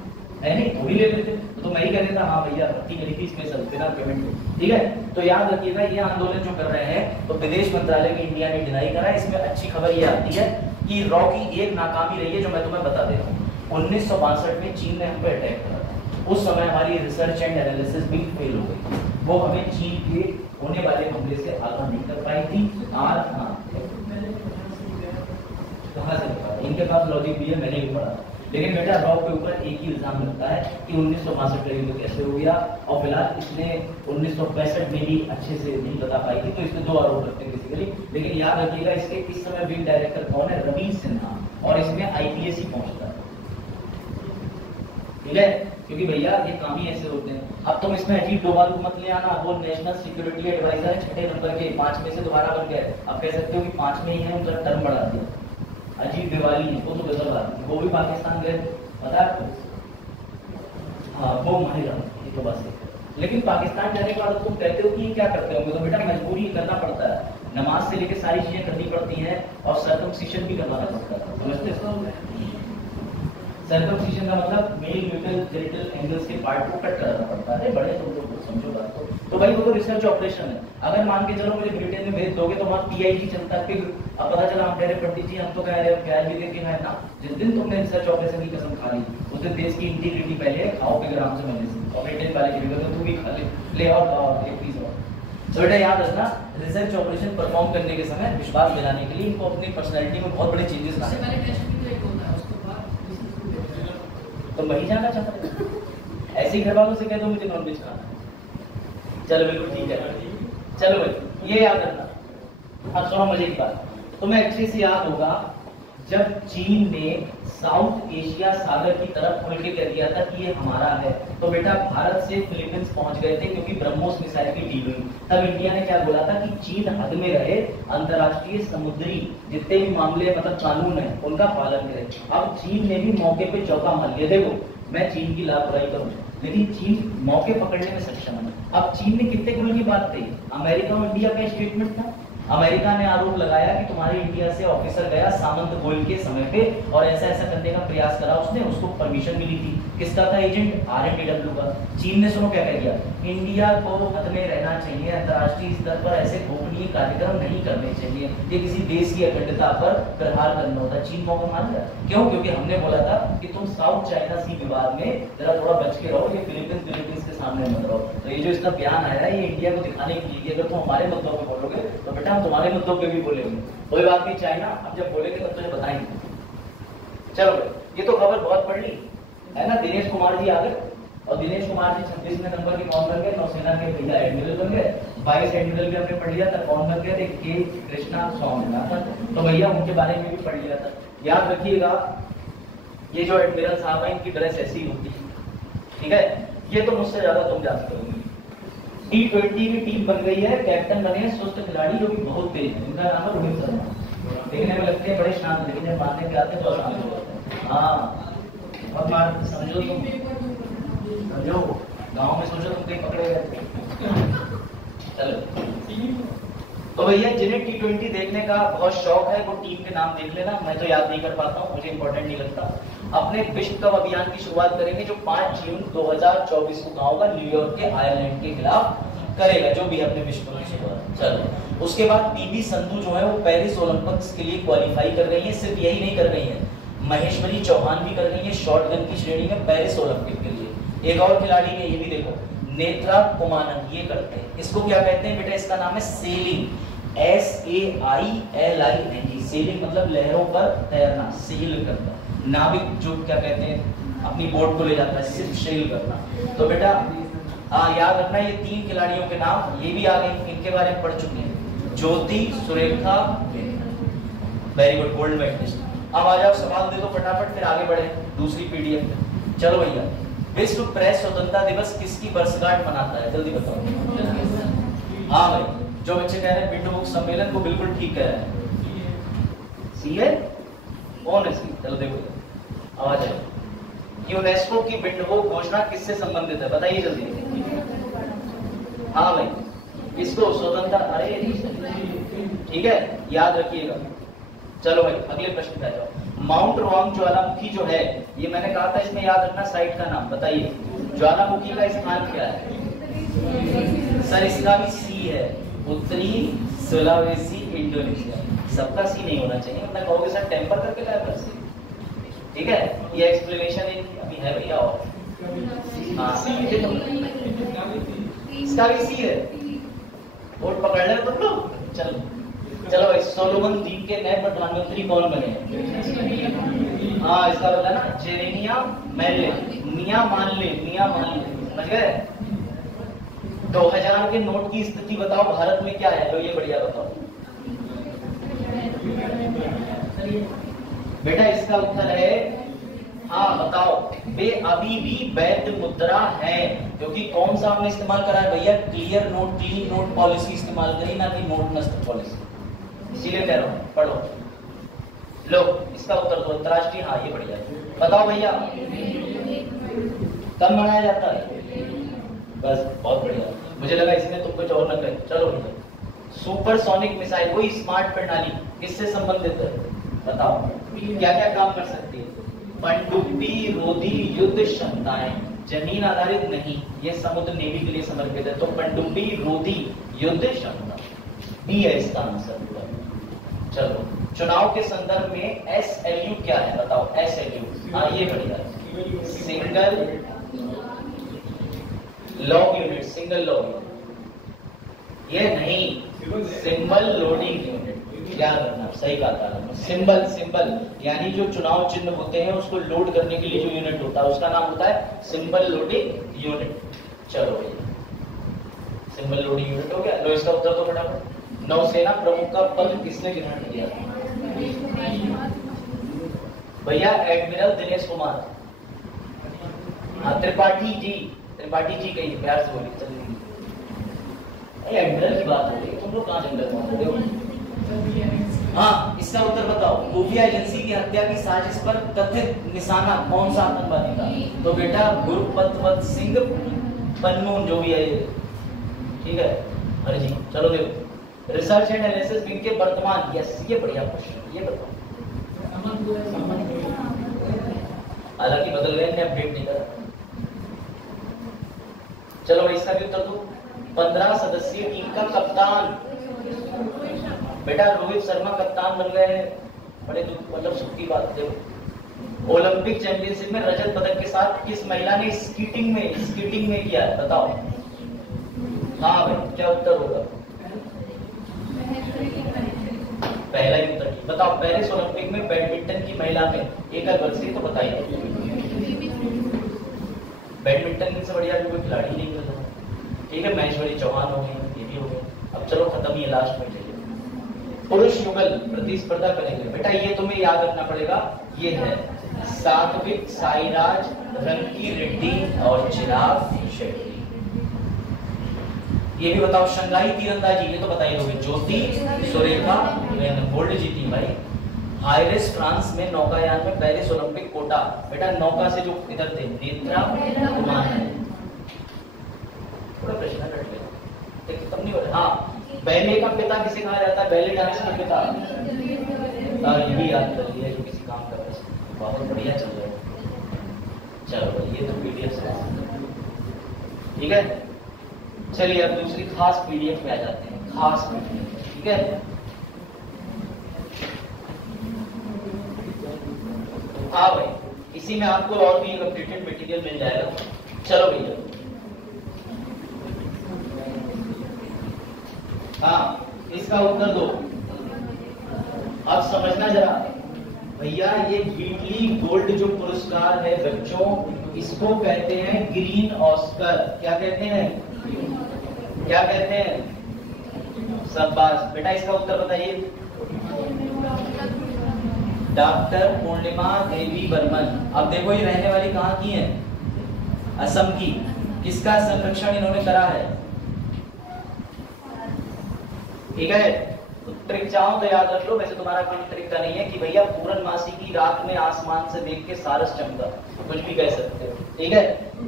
है, नहीं तो भी ले लेते, तो मैं ही कह देता हाँ भैया भर्ती करी थी स्पेशल बिना पेमेंट, ठीक है। तो याद रखिएगा ये आंदोलन जो कर रहे हैं, तो विदेश मंत्रालय की इंडिया ने डिनाई करा। इसमें अच्छी खबर ये आती है कि रॉ की एक नाकामी रही है, जो मैं तुम्हें बता दे रहा हूँ। 1962 में चीन ने हम पे अटैक करा था, उस समय हमारी रिसर्च एंड एनालिसिस भी फेल हो गई, वो हमें चीन के होने वाले हमले से आगाह नहीं कर पाई थी। आज हाँ कहाँ से इनके पास लॉजिक भी है, मैंने भी पढ़ा। लेकिन बेटा रॉ के ऊपर एक ही इल्जाम लगता है कि 1962 में तो कैसे हो गया, और फिलहाल इसने 1965 में भी अच्छे से नहीं बता पाई थी, तो इसमें दो आरोप लगते हैं बेसिकली। लेकिन याद रखिएगा इसके इस समय विंग डायरेक्टर कौन है, रवीश सिन्हा, और इसमें IPS ही पहुंचता है, ठीक है, क्योंकि भैया ये काम ही ऐसे होते हैं। अब तुम इसमें अजीब डोभाल मत ले आना, वो नेशनल सिक्योरिटी एडवाइजर है 6 नंबर के, 5 में से दोबारा बन गए। अब कह सकते हो कि 5 में ही है, उनका टर्म बढ़ा दिया। अजीब दिवाली है, वो तो गजब बात है, वो भी पाकिस्तान गए, पता है आपको? हाँ वो माहिर ये तो बस है। लेकिन पाकिस्तान जाने के बाद तुम कहते हो कि ये क्या करते होंगे, तो बेटा मजबूरी करना पड़ता है, नमाज से लेकर सारी चीजें करनी पड़ती हैं, और सर्कमसिशन भी करवाना पड़ता है, समझते हो? सर्कमसिशन का मतलब मेल न्यूट्रल जेनिटल एंगल्स के पार्ट को कट कराना पड़ता है। बड़े तुम लोग समझो बात को। तो भाई वो तो रिसर्च ऑपरेशन है। अगर मान के चलो मुझे ब्रिटेन में भेज दोगे तो वहाँ PIG चलता है, फिर अब पता चला हम कह रहे पंडित जी हम तो कह रहे हैं प्याज भी देखे है ना, जिस दिन तुमने रिसर्च ऑपरेशन की कसम खा ली उस दिन देश की इंटीग्रिटी पहले खाओ फिर आराम से मजे से, और ब्रिटेन वाले की भी तू भी खा ले और एक पीस और। तो बेटा याद रखना, रिसर्च ऑपरेशन परफॉर्म करने के समय विश्वास दिलाने के लिए इनको अपनी पर्सनैलिटी में बहुत बड़े चेंजेस लाने हैं। तो वही जाना चाहता है, ऐसे ही घर वालों से कह दो मुझे नॉनवेज खाना है, चलो बिल्कुल ठीक है, चलो भाई ये याद रखना। अब सुनो मजे की बात, तुम्हें अच्छे से याद होगा जब चीन ने साउथ एशिया सागर की तरफ खुल के कह दिया था कि ये हमारा है। तो बेटा भारत से फिलीपींस पहुंच गए थे क्योंकि ब्रह्मोस मिसाइल की डील हुई। तब इंडिया ने क्या बोला था कि चीन हद में रहे, अंतरराष्ट्रीय समुद्री जितने भी मामले मतलब कानून है उनका पालन करे। अब चीन ने भी मौके पे चौका मार लिया। देखो मैं चीन की लापरवाही करूं लेकिन चीन मौके पकड़ने में सक्षम है। अब चीन ने कितने गुल की बात कही, अमेरिका और इंडिया का स्टेटमेंट था। अमेरिका ने आरोप लगाया कि तुम्हारे इंडिया से ऑफिसर गया सामंत गोयल के समय पे और ऐसा ऐसा करने का प्रयास करा उसने, उसको परमिशन मिली थी। किसका था एजेंट? RNDW का। चीन ने सुनो क्या कह दिया, इंडिया को हद में रहना चाहिए, अंतर्राष्ट्रीय स्तर पर ऐसे गोपनीय कार्यक्रम नहीं करने चाहिए, ये किसी देश की अखंडता पर प्रहार करना होता है। चीन मौका मान गया। क्यों? क्योंकि हमने बोला था कि तुम साउथ चाइना सी विवाद में जरा थोड़ा बच के रहो, ये फिलीपींस के सामने मत रहो। तो ये जो इसका बयान आया है ये इंडिया को दिखाने के लिए, अगर तुम हमारे मुद्दों पे बोलोगे तो बेटा हम तुम्हारे मुद्दों पे भी बोलेंगे। कोई बात नहीं चाइना, अब जब बोलेंगे तब तुझे बताएंगे। चलो ये तो खबर बहुत पढ़ ली है ना। दिनेश कुमार जी आ गए और दिनेश कुमार जी 26वें नंबर के कौन बन गए? नौसेना के भैया एडमिरल बन गए। 22 एडमिरल भी हमने पढ़ लिया था, कौन बन गए थे? के कृष्णा स्वामी था। तो भैया उनके बारे में भी पढ़ लिया था। याद रखिएगा ये जो एडमिरल साहब है इनकी ड्रेस ऐसी होती है, ठीक है। ये तो मुझसे ज्यादा तुम जानते होंगे। T20 की टीम बन गई है, कैप्टन बने हैं सुस्त खिलाड़ी जो कि बहुत तेज है, उनका नाम है रोहित शर्मा। देखने में लगते हैं बड़े शांत लेकिन जब मारने पे आते हैं तो शांत हो जाते हैं। हाँ और मार समझो तुम, समझो गांव में सोचो तुम कहीं पकड़े गए। चलो तो भैया जिन्हें T20 देखने का बहुत शौक है वो टीम के नाम देख लेना, मैं तो याद नहीं कर पाता हूँ, मुझे इंपॉर्टेंट नहीं लगता। अपने विश्व कप अभियान की शुरुआत करेंगे जो 5 जून 2024 को गाँव का न्यूयॉर्क के आयरलैंड के खिलाफ करेगा, जो भी अपने विश्व कप की शुरुआत। चलो उसके बाद PV संधू जो है वो पेरिस ओलंपिक्स के लिए क्वालिफाई कर रही है। सिर्फ यही नहीं कर रही है, महेश्वरी चौहान भी कर रही है शॉटगन की श्रेणी में पेरिस ओलंपिक के लिए। एक और खिलाड़ी है, ये भी देखो, नेत्रा कुमानन, ये करते हैं। इसको क्या कहते हैं बेटा? इसका नाम है सेलिंग, SAILING। सेलिंग मतलब लहरों पर तैरना, सेल करना। नाविक जो क्या कहते हैं अपनी बोट को ले जाता है, सिर्फ सेल करना। तो बेटा याद रखना ये 3 खिलाड़ियों के नाम ये भी आ गए, इनके बारे में पढ़ चुके हैं। Jyothi Surekha, very good, gold medallist. अब आ जाओ सवाल दे दो फटाफट, फिर आगे बढ़े दूसरी PDF पे। चलो भैया, विश्व प्रेस स्वतंत्रता दिवस किसकी वर्षगांठ मनाता है? जल्दी बताओ। हाँ भाई, जो बच्चे कह रहे हैं विंडो बुक सम्मेलन को बिल्कुल ठीक कह रहे हैं। सी है? कौन है सी? चलो देखो आवाज है। यूनेस्को की विंडबुक घोषणा किससे संबंधित है? बताइए जल्दी। हाँ भाई, किसको? स्वतंत्रता, अरे ठीक है, याद रखिएगा। चलो भाई अगले प्रश्न पे आ जाओ। माउंट रोंग ज्वालामुखी जो है, ये मैंने कहा था इसमें याद रखना साइट का नाम। बताइए ज्वालामुखी का स्थान क्या है? सर इसका भी सी है, उत्तरी सुलावेसी इंडोनेशिया। सबका सी नहीं होना चाहिए, मैं कहोगे सर टेम्पर करके लाया कर सी, ठीक है। ये एक्सप्लेनेशन अभी है भैया। और इसका भी सी है, वोट पकड़ ले तुम लोग। चलो चलो भाई, सोलोमन द्वीप के नए प्रधानमंत्री कौन बने? हाँ इसका पता ना, जेरेमिया मैले, मियां मान ले, समझ गए। 2000 के नोट की स्थिति बताओ भारत में क्या है? लो ये बढ़िया बताओ बेटा। इसका उत्तर है, हाँ बताओ, वे अभी भी वैध मुद्रा है। क्योंकि कौन सा हमने इस्तेमाल करा है भैया? Clear note, clean note policy इस्तेमाल करी, ना कि नोट नष्ट पॉलिसी। इसीलिए कह रहा हूं, पढ़ो। लो इसका उत्तर दो, अंतरराष्ट्रीय। हाँ ये बढ़िया। बताओ भैया कब मनाया जाता है? बस बहुत बढ़िया, मुझे लगा इसमें तुम कुछ और न करें। चलो भैया, सुपरसोनिक मिसाइल, कोई स्मार्ट प्रणाली किससे संबंधित है? बताओ क्या क्या काम कर सकती है? पनडुब्बी रोधी युद्ध क्षमताएं, जमीन आधारित नहीं, ये समुद्र नेवी के लिए समर्पित है। तो पनडुब्बी रोधी युद्ध क्षमता भी है इसका आंसर। चलो चुनाव के संदर्भ में SLU क्या है? बताओ SLU। हाँ ये बढ़िया, single log unit, single log unit. ये नहीं, सिंबल लोडिंग यूनिट। क्या करना, सही कहा था। सिंबल यानी जो चुनाव चिन्ह होते हैं उसको लोड करने के लिए जो यूनिट होता है उसका नाम होता है सिंबल लोडिंग यूनिट। चलो सिंबल लोडिंग यूनिट हो गया। लो इसका उत्तर तो फटाफट। नौसेना प्रमुख का पद किसने ग्रहण किया? भैया एडमिरल दिनेश कुमार। हाँ त्रिपाठी जी कहीं प्यार से बोलिए चलिए। एडमिरल की बात हो रही है, तुम लोग कहाँ जंगल में हो? हाँ इसका उत्तर बताओ। खुफिया एजेंसी की हत्या की साजिश पर कथित निशाना कौन सा आतंकवादी था? तो बेटा गुरपतवंत सिंह पन्नून जो भी है ये, ठीक है। अरे जी चलो देखो, रिसर्च एंड एनालिसिस विंग के वर्तमान, यस ये बढ़िया क्वेश्चन, ये बताओ। हालांकि बदल गए, अपडेट नहीं करा। चलो भाई इसका भी उत्तर दो। 15 सदस्यीय टीम का कप्तान बेटा रोहित शर्मा कप्तान बन गए हैं। बड़े मतलब सुख की बात है। ओलंपिक चैंपियनशिप में रजत पदक के साथ किस महिला ने स्कीटिंग में किया है? बताओ। हाँ भाई क्या उत्तर होगा? पहला ही उत्तर। बताओ पेरिस ओलंपिक में बैडमिंटन की महिला में एक वर्षीय, तो बताइए। बैडमिंटन से बढ़िया कोई खिलाड़ी नहीं मिलता। ठीक है, महेश्वरी चौहान हो गई, ये भी हो गई। अब चलो खत्म, ये लास्ट में चाहिए। पुरुष युगल प्रतिस्पर्धा करेंगे बेटा, ये तुम्हें याद रखना पड़ेगा। ये है सात्विक साईराज, रंकी रेड्डी और चिराग शेट्टी। ये भी बताओ। शंघाई तीरंदाजी, ये तो बताइए लोगे। ज्योति सुरेखा गोल्ड जीती भाई। हाइरेस फ्रांस में नौकायान में पेरिस ओलंपिक कोटा, बेटा नौका से जो इधर थे नेत्रा कुमार है। थोड़ा प्रश्न कट गया, तब नहीं हो रहा। हाँ बैले का पिता किसे कहा जाता है? बैले डांस का पिता। ये भी याद कर लिया जो किसी काम का प्रश्न। बहुत बढ़िया चल रहा है। चलो ये तो पीडीएफ से, ठीक है। चलिए अब दूसरी खास पीडीएफ में आ जाते हैं। खास पीडीएफ, ठीक है। हाँ भाई इसी में आपको और भी अपडेटेड मटेरियल मिल जाएगा। चलो भैया, हाँ इसका उत्तर दो। अब समझना जरा भैया, ये व्हीटली गोल्ड जो पुरस्कार है बच्चों, इसको कहते हैं ग्रीन ऑस्कर। क्या कहते हैं? क्या कहते हैं? शाबाश बेटा, इसका उत्तर बताइए। डॉक्टर पूर्णिमा देवी बर्मन। अब देखो ये रहने वाली कहाँ की है? असम की। किसका संरक्षण इन्होंने करा है? ठीक है, तो ट्रिक चाहो तो याद रख लो। वैसे तुम्हारा कोई ट्रिक का नहीं है कि भैया पूर्णमासी की रात में आसमान से देख के सारस चमका, तो कुछ भी कह सकते हो। ठीक है,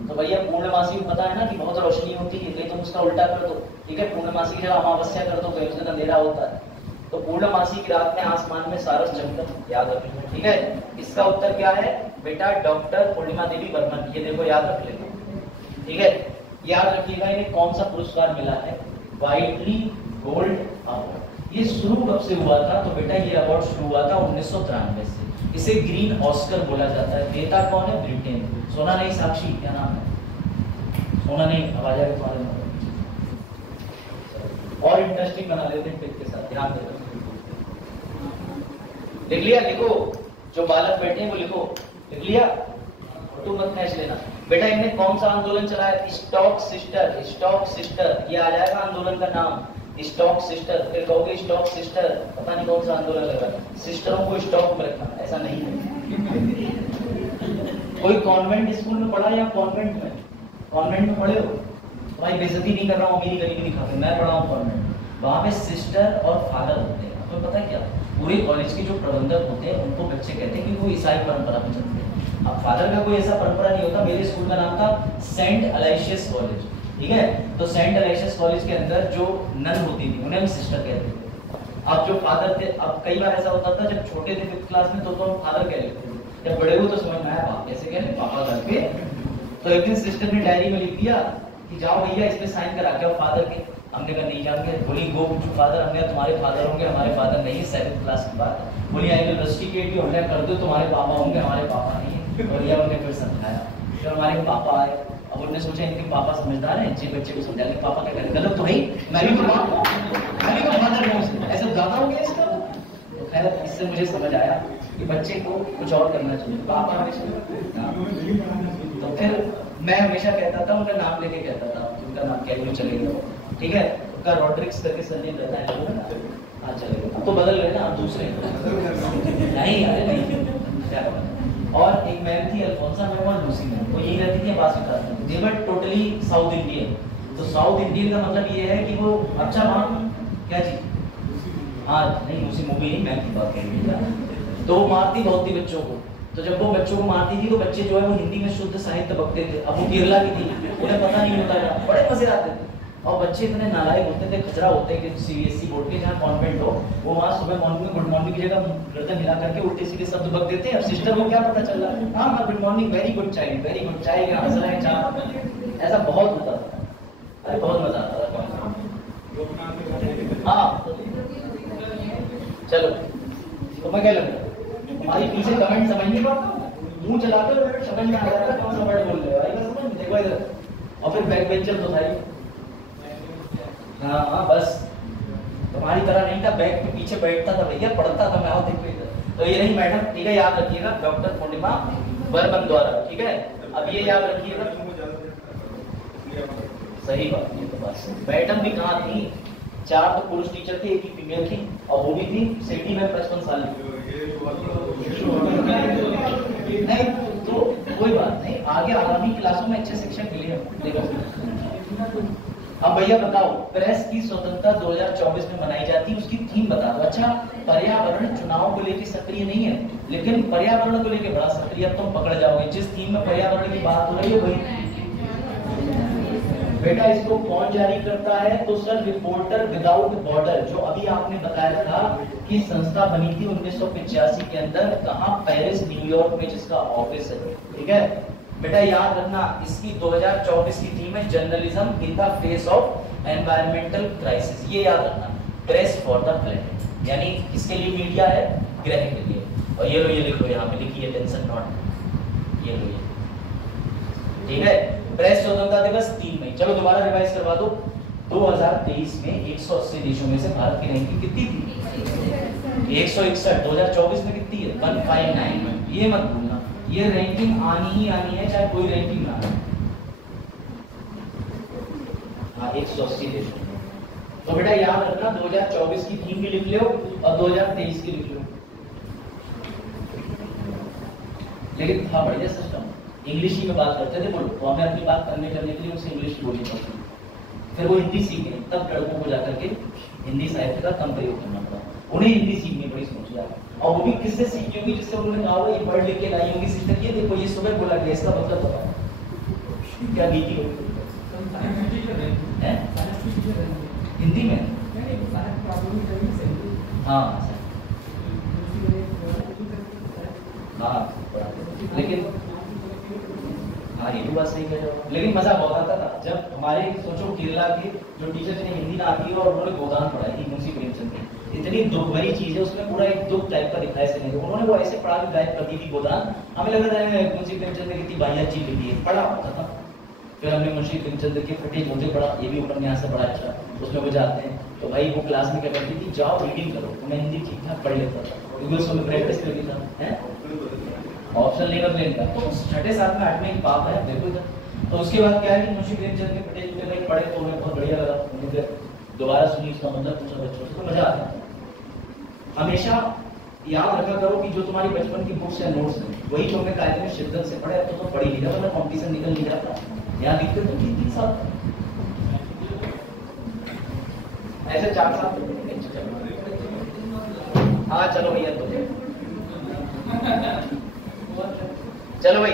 तो भैया पूर्णमासी को पता है ना कि बहुत रोशनी होती है, नहीं तुम उसका उल्टा कर दो। ठीक है, पूर्णमासी की अमावस्या कर दो, उस दिन अंधेरा होता है। तो पूर्णमासी की रात में आसमान में सारस चमका, याद रखना। ठीक है, इसका उत्तर क्या है बेटा? डॉक्टर पूर्णिमा देवी बर्मन। ये देखो याद रख लेना। ठीक है, याद रखिएगा इन्हें कौन सा पुरस्कार मिला है? व्हाइटली गोल्ड अवार्ड। ये शुरू कब से हुआ था? तो बेटा ये अवार्ड शुरू हुआ था 1993 से। इसे ग्रीन ऑस्कर बोला जाता है। देता कौन है? ब्रिटेन। सोना नहीं साक्षी, क्या नाम है? सोना नहीं, आवाज आ गई तुम्हारे में। और इंटरेस्टिंग बना लेते हैं टिप के साथ, ध्यान देना। लिख लिया? लिखो, जो बालक बैठे हैं वो लिखो। लिख लिया? फोटो मत खींच लेना बेटा। इनने कौन सा आंदोलन चलाया? Stock sister. स्टॉक सिस्टर, ये आ जाएगा आंदोलन का नाम, स्टॉक सिस्टर। फिर कहोगे स्टॉक सिस्टर, पता नहीं कौन सा आंदोलन लगा। सिस्टरों को स्टॉक में रखना, ऐसा नहीं है। कोई कॉन्वेंट स्कूल में पढ़ा या कॉन्वेंट में? कॉन्वेंट में पढ़े हो? भाई बेइज्जती नहीं कर रहा हूँ, मेरी गरीबी नहीं खाते। मैं पढ़ा हूँ कॉन्वेंट। वहां पे सिस्टर और फादर होते हैं। आपको पता है क्या? पूरे कॉलेज के जो प्रबंधक होते हैं उनको बच्चे कहते हैं कि वो ईसाई परंपरा में चलते हैं। अब फादर का कोई ऐसा परंपरा नहीं होता। मेरे स्कूल का नाम था सेंट अलाइशियस कॉलेज। ठीक है, तो सेंट अलाइशियस कॉलेज के अंदर जो नन होती थी उन्हें हम सिस्टर कहते थे। अब जो फादर थे, अब कई बार ऐसा होता था जब छोटे थे 5th क्लास में तो हम फादर कह लेते थे, जब बड़े हुए तो समझ में आया बाप कैसे कह रहे, पापा करके। तो एक दिन सिस्टर ने डायरी में लिख दिया कि जाओ भैया इस पे साइन करा के आओ फादर के। हमने कहा नहीं जाएंगे। बोली गो टू फादर। हमने तुम्हारे फादर होंगे, हमारे फादर नहीं है, 7th क्लास की बात। बोली आई विल रस्टिकेट यू। हमने कर दो, तुम्हारे पापा होंगे, हमारे पापा नहीं है। और यह उन्हें फिर समझाया। फिर हमारे पापा आए। अब उन्होंने सोचा इनके पापा समझदार हैं, जी बच्चे को समझा लेंगे। पापा क्या करें? गलत तो है, मैं भी तो बाप हूं, मैं भी तो फादर हूं। ऐसा ज्यादा हो गया इसका। तो खैर इससे मुझे समझ आया कि बच्चे को कुछ और करना चाहिए। पापा हमेशा, तो फिर मैं हमेशा कहता था, उनका नाम लेके कहता था, उनका नाम क्या चलेगा। ठीक है, उनका रॉड्रिक्स करके सरनेम रहता है। हाँ चलेगा। अब तो बदल गए ना, आप दूसरे नहीं। अरे नहीं, क्या करें। और एक मैम थी अल्फोंसा मैम और लूसी मैम, वो यही रहती थी बात में, दे वर टोटली साउथ इंडियन। तो साउथ इंडियन का मतलब ये है कि वो अच्छा वहाँ क्या चीज, हाँ नहीं लूसी मूवी नहीं, मैम की बात कर रही है। तो वो मारती बहुत थी बच्चों को, तो जब वो बच्चों को मारती थी तो बच्चे जो है वो हिंदी में शुद्ध साहित्य बकते थे। अब वो केरला की थी, उन्हें पता नहीं होता था, बड़े मजे आते थे। और बच्चे इतने नालायक होते थे, खचरा होते कि सीबीएसई बोर्ड के जहाँ कॉन्वेंट हो, वो वहाँ सुबह मॉर्निंग में गुड मॉर्निंग की जगह गर्दन हिला करके उल्टे सीधे शब्द बक देते हैं। अब सिस्टर को क्या पता चल रहा है, हाँ good morning, very good child, very good child, हंस रहे हैं चार, ऐसा बहुत होता था। अरे बहुत मजा आता था। हाँ चलो, तो मैं क्या लग रहा है तुम्हारी पीछे कमेंट समझ नहीं पाता, मुंह चलाकर समझ में आ जाता कौन सा वर्ड बोल रहे हो, आएगा समझ में, देखो इधर। और फिर बैक बेंचर तो था ही, हाँ बस तुम्हारी तरह नहीं था, बैक पे पीछे बैठता था भैया, पढ़ता था मैं, आओ देखो इधर। तो ये नहीं मैडम, ठीक है, याद रखिएगा, डॉक्टर पूर्णिमा वर्मन द्वारा, ठीक है। अब ये याद रखिएगा, सही बात, ये तो बात सही। मैडम भी कहाँ थी, 4 तो पुरुष टीचर थे, एक ही फीमेल थी, और वो भी थी सिटी में 55 साल की। नहीं तो कोई बात नहीं, आगे आगामी क्लासों में अच्छे शिक्षक मिले हैं। देखो अब भैया बताओ, प्रेस की स्वतंत्रता 2024 में मनाई जाती है, उसकी थीम बता दो। अच्छा, पर्यावरण चुनाव को लेकर सक्रिय नहीं है, लेकिन पर्यावरण को लेकर बड़ा सक्रिय, अब तुम पकड़ जाओगे। जिस थीम में पर्यावरण की बात हो रही है वही बेटा, इसको कौन जारी करता है, तो सर रिपोर्टर विदाउट बॉर्डर, जो अभी आपने बताया था कि संस्था बनी थी 1985 के अंदर, कहाँ, पेरिस न्यूयॉर्क में, जिसका ऑफिस है, ठीक है बेटा। याद रखना, इसकी 2024 की थीम है journalism in the face of environmental crisis, ये याद रखना। प्रेस फॉर द प्लेनेट, यानी किसके लिए मीडिया है, ग्रह के लिए। और ये लो, ये लिख लो, यहाँ पे लिखिए टेंशन नॉट, ये लो ये, ठीक है। प्रेस स्वतंत्रता दिवस 3 मई, चलो दोबारा रिवाइज करवा दो। 2023 में 180 देशों में से भारत की रैंकिंग कितनी थी, 161। 2024 में कितनी है, 159। ये मत भूलना, ये रैंकिंग आनी ही आनी है, चाहे कोई रैंकिंग ना आए। हाँ 180 देशों में। तो बेटा याद रखना, 2024 की थीम भी लिख लो और 2023 की लिख लो। लेकिन था बढ़िया सिस्टम, इंग्लिश ही में बात करते थे, बोलो तो हमें अपनी बात करने के लिए उनसे इंग्लिश बोलनी पड़ती, फिर वो हिंदी सीखे, तब लड़कों को जाकर के हिंदी साहित्य का कम प्रयोग करना पड़ा, उन्हें हिंदी सीखनी पड़ी, सोच यार। और वो भी किससे सीखी होगी, जिससे उन्होंने कहा वो ये पढ़ लिख के लाई होगी सिस्टर, ये देखो ये सुबह बोला गया, इसका मतलब बताओ क्या बीती होगी हिंदी में। हाँ हाँ, लेकिन हाँ ये भी बात सही कह रहे हो, लेकिन मजा बहुत आता था जब हमारे, सोचो केरला के जो टीचर जिन्हें हिंदी ना आती है और उन्होंने गोदान पढ़ाई थी मुंशी प्रेमचंद की, इतनी दुख भरी चीज है उसमें, पूरा एक दुख टाइप का दिखाया इसने, उन्होंने वो ऐसे पढ़ा के गायब कर दी थी गोदान। हमें लगा था मुंशी प्रेमचंद ने कितनी बाहियात चीज लिखी है, पढ़ा होता था। फिर हमने मुंशी प्रेमचंद के फटे जोते पढ़ा, ये भी उपन्यास से बड़ा अच्छा, उसमें वो जाते हैं तो भाई वो क्लास में क्या करती थी, जाओ रीडिंग करो, तो मैं हिंदी ठीक ठाक पढ़ लेता था क्योंकि उसमें प्रैक्टिस करती था, ऑप्शन नहीं कर लेता। तो 6ठे 7 में 8 में एक पाप है, देखो इधर। तो उसके बाद क्या है कि मुंशी प्रेमचंद के फटे जोते भाई पढ़े तो उन्हें बहुत बढ़िया लगा, उन्हें फिर दोबारा सुनी, उसका मतलब पूछा बच्चों से, तो मजा आता है। हमेशा याद रखा करो कि जो तुम्हारी बचपन की बुक्स या नोट्स हैं वही तुमने कायदे में शिद्दत से पढ़े, तो पढ़ ही लिया, वरना कॉम्पिटिशन निकल नहीं जाता। यहाँ दिखते तो 3-3 साल, ऐसे 4 साल। हाँ चलो भैया, तो चलो भाई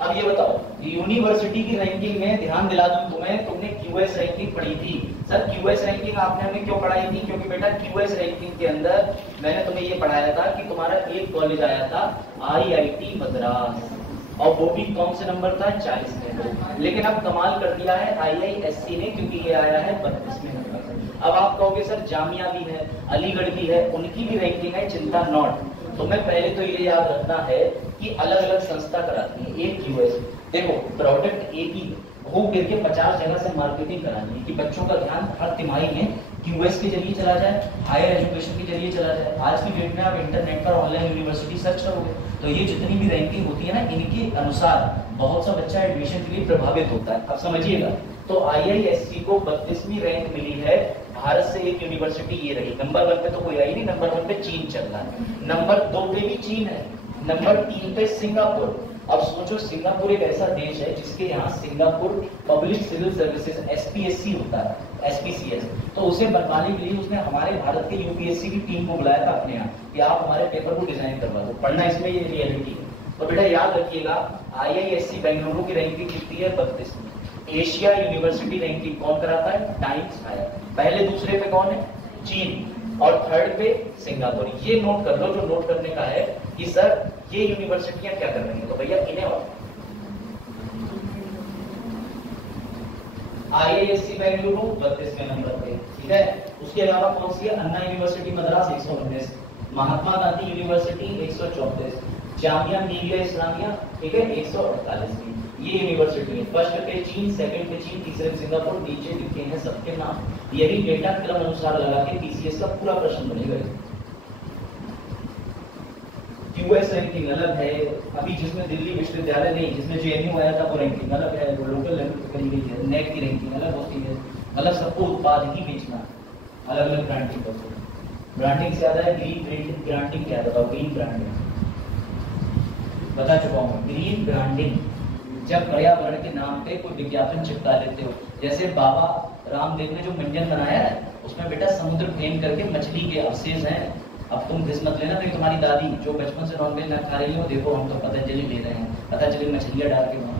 अब ये बताओ, यूनिवर्सिटी की रैंकिंग में ध्यान दिला दूं तुम्हें, तुमने क्यूएस रैंकिंग पढ़ी थी। सर क्यूएस रैंकिंग आपने हमें क्यों पढ़ाई थी, क्योंकि बेटा क्यूएस रैंकिंग के अंदर मैंने तुम्हें ये पढ़ाया था कि तुम्हारा एक कॉलेज आया था आईआईटी मद्रास, और वो भी कौन से नंबर था, 40 में। लेकिन अब कमाल कर दिया है आईआईएससी ने, क्योंकि ये आया है 32वें नंबर। अब आप कहोगे सर जामिया भी है, अलीगढ़ भी है, उनकी भी रैंकिंग है, चिंता नॉट। तो मैं पहले तो ये याद रखना है कि अलग अलग संस्था कराती है, एक क्यूएस। देखो प्रोडक्ट एक ही, घूम फिर के 50 जगह से मार्केटिंग करानी है कि बच्चों का ध्यान हर तिमाही में क्यूएस के जरिए चला जाए, हायर एजुकेशन के जरिए चला जाए। आज की डेट में आप इंटरनेट पर ऑनलाइन यूनिवर्सिटी सर्च करोगे तो ये जितनी भी रैंकिंग होती है ना, इनके अनुसार बहुत सा बच्चा एडमिशन के लिए प्रभावित होता है। अब समझिएगा, तो आईआईएससी को 32वीं रैंक मिली है। भारत से एक यूनिवर्सिटी ये रही, नंबर 1 पे तो कोई आई नहीं, नंबर 1 पे चीन चल रहा है, नंबर 2 पे भी चीन है, नंबर 3 पे सिंगापुर। अब सोचो सिंगापुर एक ऐसा देश है जिसके यहाँ Singapore public civil services SPSC होता है, SPCS। तो उसे बनवाने के लिए उसने हमारे भारत के UPSC की टीम को बुलाया था अपने यहाँ कि आप हमारे पेपर को डिजाइन करवा दो, पढ़ना इसमें ये रियलिटी है। तो बेटा याद रखिएगा IISc बेंगलुरु की रैंकिंग कितनी है? 32। एशिया यूनिवर्सिटी रैंकिंग कौन कराता है? Times Higher. पहले दूसरे पे कौन है? चीन। और थर्ड पे सिंगापुर। ये नोट कर लो जो नोट करने का है कि सर ये यूनिवर्सिटियां क्या कर रही हैं, तो भैया इन्हें और IISc बेंगलुरु 32वें नंबर पे, ठीक है। उसके अलावा कौन सी है? अन्ना यूनिवर्सिटी मद्रास 119, महात्मा गांधी यूनिवर्सिटी 134, जामिया मिलिया इस्लामिया, ठीक है, 148। ये यूनिवर्सिटी फर्स्ट पे चीन, सेकंड पे चीन, तीसरे पे सिंगापुर, नीचे लिखे हैं सबके नाम। यही डेटा क्रम अनुसार लगा के PCS का पूरा प्रश्न बनेगा। US रैंकिंग अलग है, अभी जिसमें दिल्ली विश्वविद्यालय नहीं, जिसमें JNU आया था वो रैंकिंग अलग है, वो लोकल लेवल पे करी गई है। नेट की रैंकिंग अलग होती है, मतलब सबको उत्पाद ही बेचना, अलग अलग ब्रांडिंग करते हैं। ब्रांडिंग से ज्यादा है ग्रीन ब्रांडिंग। क्या बताओ? ग्रीन ब्रांडिंग बता चुका हूँ। ग्रीन ब्रांडिंग जब पर्यावरण के नाम पे कोई विज्ञापन चिपका लेते हो, जैसे बाबा रामदेव ने जो मंजन बनाया है उसमें बेटा समुद्र फेम करके मछली के अवशेष हैं। अब तुम घिस मत लेना, नहीं तुम्हारी दादी जो बचपन से नॉनवेज ना खा रही हो, देखो हम तो पतंजलि ले रहे हैं, पतंजलि मछलियां डाल के वहां।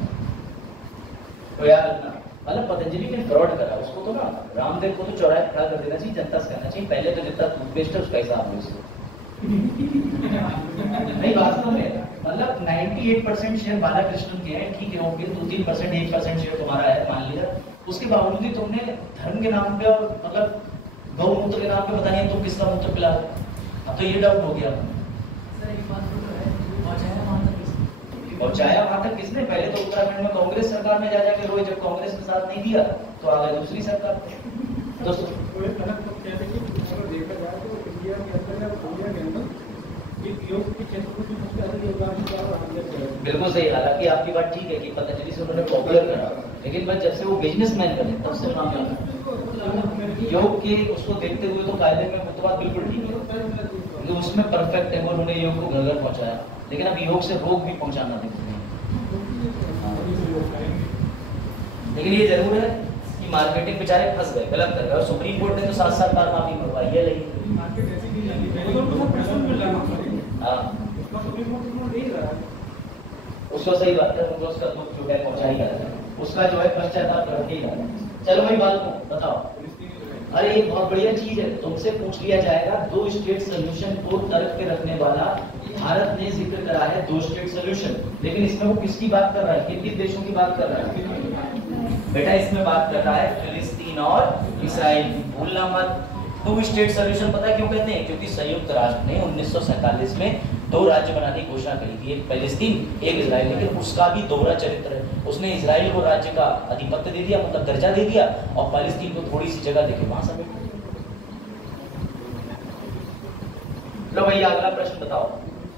तो याद रखना, मतलब पतंजलि ने फ्रॉड करा, उसको तो ना रामदेव को तो चौराहे खड़ा कर देना चाहिए, जनता से कहना चाहिए पहले तो जितना टूथपेस्ट है उसका हिसाब लो इसको। नहीं वास्तव में मतलब 98% शेयर बालाकृष्णन के हैं, ठीक है, ओके, 2-3% 1% शेयर तुम्हारा है मान लिया। उसके बावजूद ही तुमने धर्म के नाम पे और मतलब गौमूत्र के नाम पे पता नहीं तुम किसका मूत्र पिला रहे। अब तो ये डाउट हो गया पहुंचाया वहां तक किसने? पहले तो उत्तराखंड में कांग्रेस सरकार में जा जाके रोए, जब कांग्रेस ने साथ नहीं दिया तो आ गए दूसरी सरकार। दोस्तों बिल्कुल सही, हालांकि आपकी बात ठीक है कि पतंजलि से उन्होंने पॉपुलर करा, लेकिन बस जब से वो बिजनेसमैन बने तब से नाम मिला। योग के उसको देखते हुए तो कायदे में वो तो बात बिल्कुल ठीक है, क्योंकि उसमें परफेक्ट है वो, उन्होंने योग को घर घर पहुंचाया। लेकिन अब योग से रोग भी पहुंचाना देखते हैं। लेकिन ये जरूर है कि मार्केटिंग बेचारे फंस गए, गलत कर गए, और सुप्रीम कोर्ट ने तो 7 बार माफी मंगवाई है। लेकिन उसको सही बात है, उनको उसका दुख जो है पहुंचा ही जाता है, उसका जो है पश्चाताप रखेगा। चलो भाई बात को बताओ। अरे ये बहुत बढ़िया चीज है, तुमसे पूछ लिया जाएगा 2 स्टेट सोल्यूशन को तर्क पे रखने वाला भारत ने जिक्र करा है 2 स्टेट सोल्यूशन, लेकिन इसमें वो किसकी बात कर रहा है? किन देशों की बात कर रहा है बेटा? इसमें बात कर रहा है फिलिस्तीन और इसराइल। भूलना मत। 2 स्टेट सोल्यूशन पता है क्यों कहते हैं? क्योंकि संयुक्त राष्ट्र ने 1947 में 2 राज्य बनाने की घोषणा करी थी, एक फिलिस्तीन एक इजराइल। लेकिन उसका भी दोहरा चरित्र है, उसने इजराइल को राज्य का आधिपत्य दे दिया, मतलब दर्जा दे दिया, और फिलिस्तीन को थोड़ी सी जगह देके वहां समेट। लो भैया अगला प्रश्न बताओ।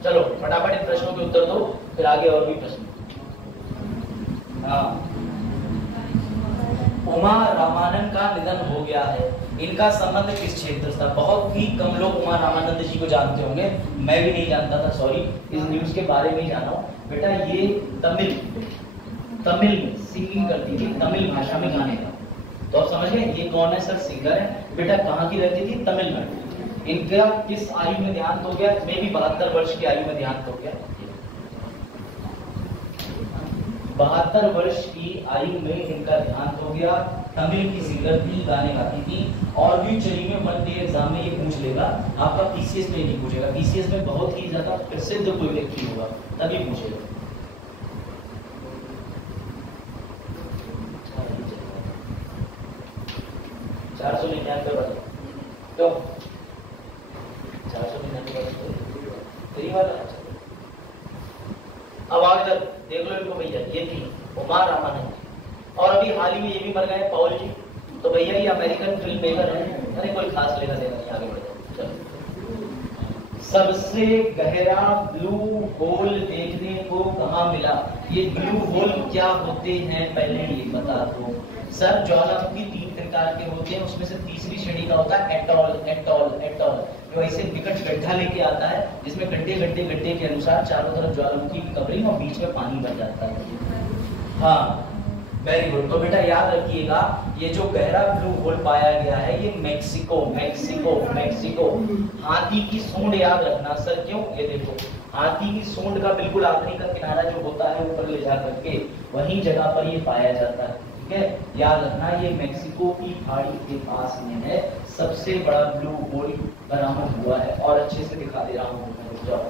चलो फटाफट इन प्रश्नों के उत्तर दो, फिर आगे और भी प्रश्न। हाँ, उमा रामानंद का निधन हो गया है, इनका संबंध किस क्षेत्र से था? बहुत ही कम लोग उमा रामानंद जी को जानते होंगे, मैं भी नहीं जानता था, सॉरी, इस न्यूज के बारे में ही जाना हूं। बेटा ये तमिल में सिंगिंग करती थी, तमिल भाषा में गाने का। तो आप समझ गए ये कौन है? सर सिंगर है। बेटा कहाँ की रहती थी? तमिलनाडु। इनका किस आयु में देहांत हो गया? मे भी 72 वर्ष की आयु में देहांत हो गया। 72 वर्ष की आयु में इनका देहांत हो गया। तमिल की सिंगर थी, गाने गाती थी। और भी चलिए में वन डे एग्जाम में ये पूछ लेगा, आपका PCS में नहीं पूछेगा, PCS में बहुत ही ज्यादा प्रसिद्ध कोई व्यक्ति होगा तभी पूछेगा। तो 499 वाला। अब आगे देख लो इनको भैया, ये थी उमा रामानंद। और अभी हाल ही में ये भी मर गए पॉल जी। तो भैया ये अमेरिकन फिल्म मेकर है, अरे कोई खास लेना देना नहीं, आगे बढ़ते। चलो, सबसे गहरा ब्लू होल देखने को कहाँ मिला? ये ब्लू होल क्या होते हैं पहले ये बता दो। सर ज्वालामुखी 3 प्रकार के होते हैं, उसमें से तीसरी श्रेणी का होता है एटॉल। एटॉल एटॉल जो ऐसे निकट गड्ढा लेके आता है जिसमें गड्ढे गड्ढे गड्ढे के अनुसार चारों तरफ ज्वालामुखी की कवरिंग और बीच में पानी भर जाता है। हाँ वेरी गुड। तो बेटा याद रखिएगा ये जो गहरा ब्लू होल पाया गया है ये मैक्सिको मैक्सिको मैक्सिको। हाथी की सूंड याद रखना सर, क्यों? ये देखो हाथी की सूंड का बिल्कुल आखिरी का किनारा जो होता है ऊपर ले जा करके वही जगह पर ये पाया जाता है। ठीक है, याद रखना ये मैक्सिको की खाड़ी के पास में है, सबसे बड़ा ब्लू होल बरामद हुआ है। और अच्छे से दिखा दे रहा हूँ, जाओ।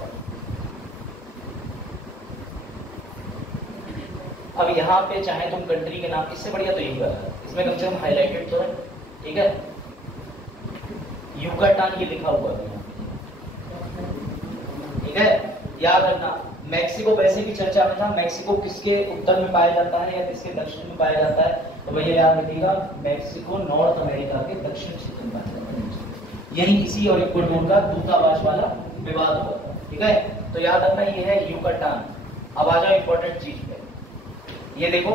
अब यहाँ पे चाहे तुम कंट्री के नाम, इससे बढ़िया तो यही है, इसमें कम से कम हाईलाइटेड तो है। ठीक है, युकाटान ये लिखा हुआ है। ठीक है, याद रखना मैक्सिको वैसे भी चर्चा में था, मैक्सिको किसके उत्तर में पाया जाता है या किसके दक्षिण में पाया जाता है, तो भैया याद रखिएगा मैक्सिको नॉर्थ अमेरिका के दक्षिण क्षेत्र में पाया जाता है। यही इसी और इक्वाडोर का दूतावास वाला विवाद हुआ था। ठीक है, तो याद रखना ये है युकाटान। अब आ जाओ इंपॉर्टेंट चीज पे, ये देखो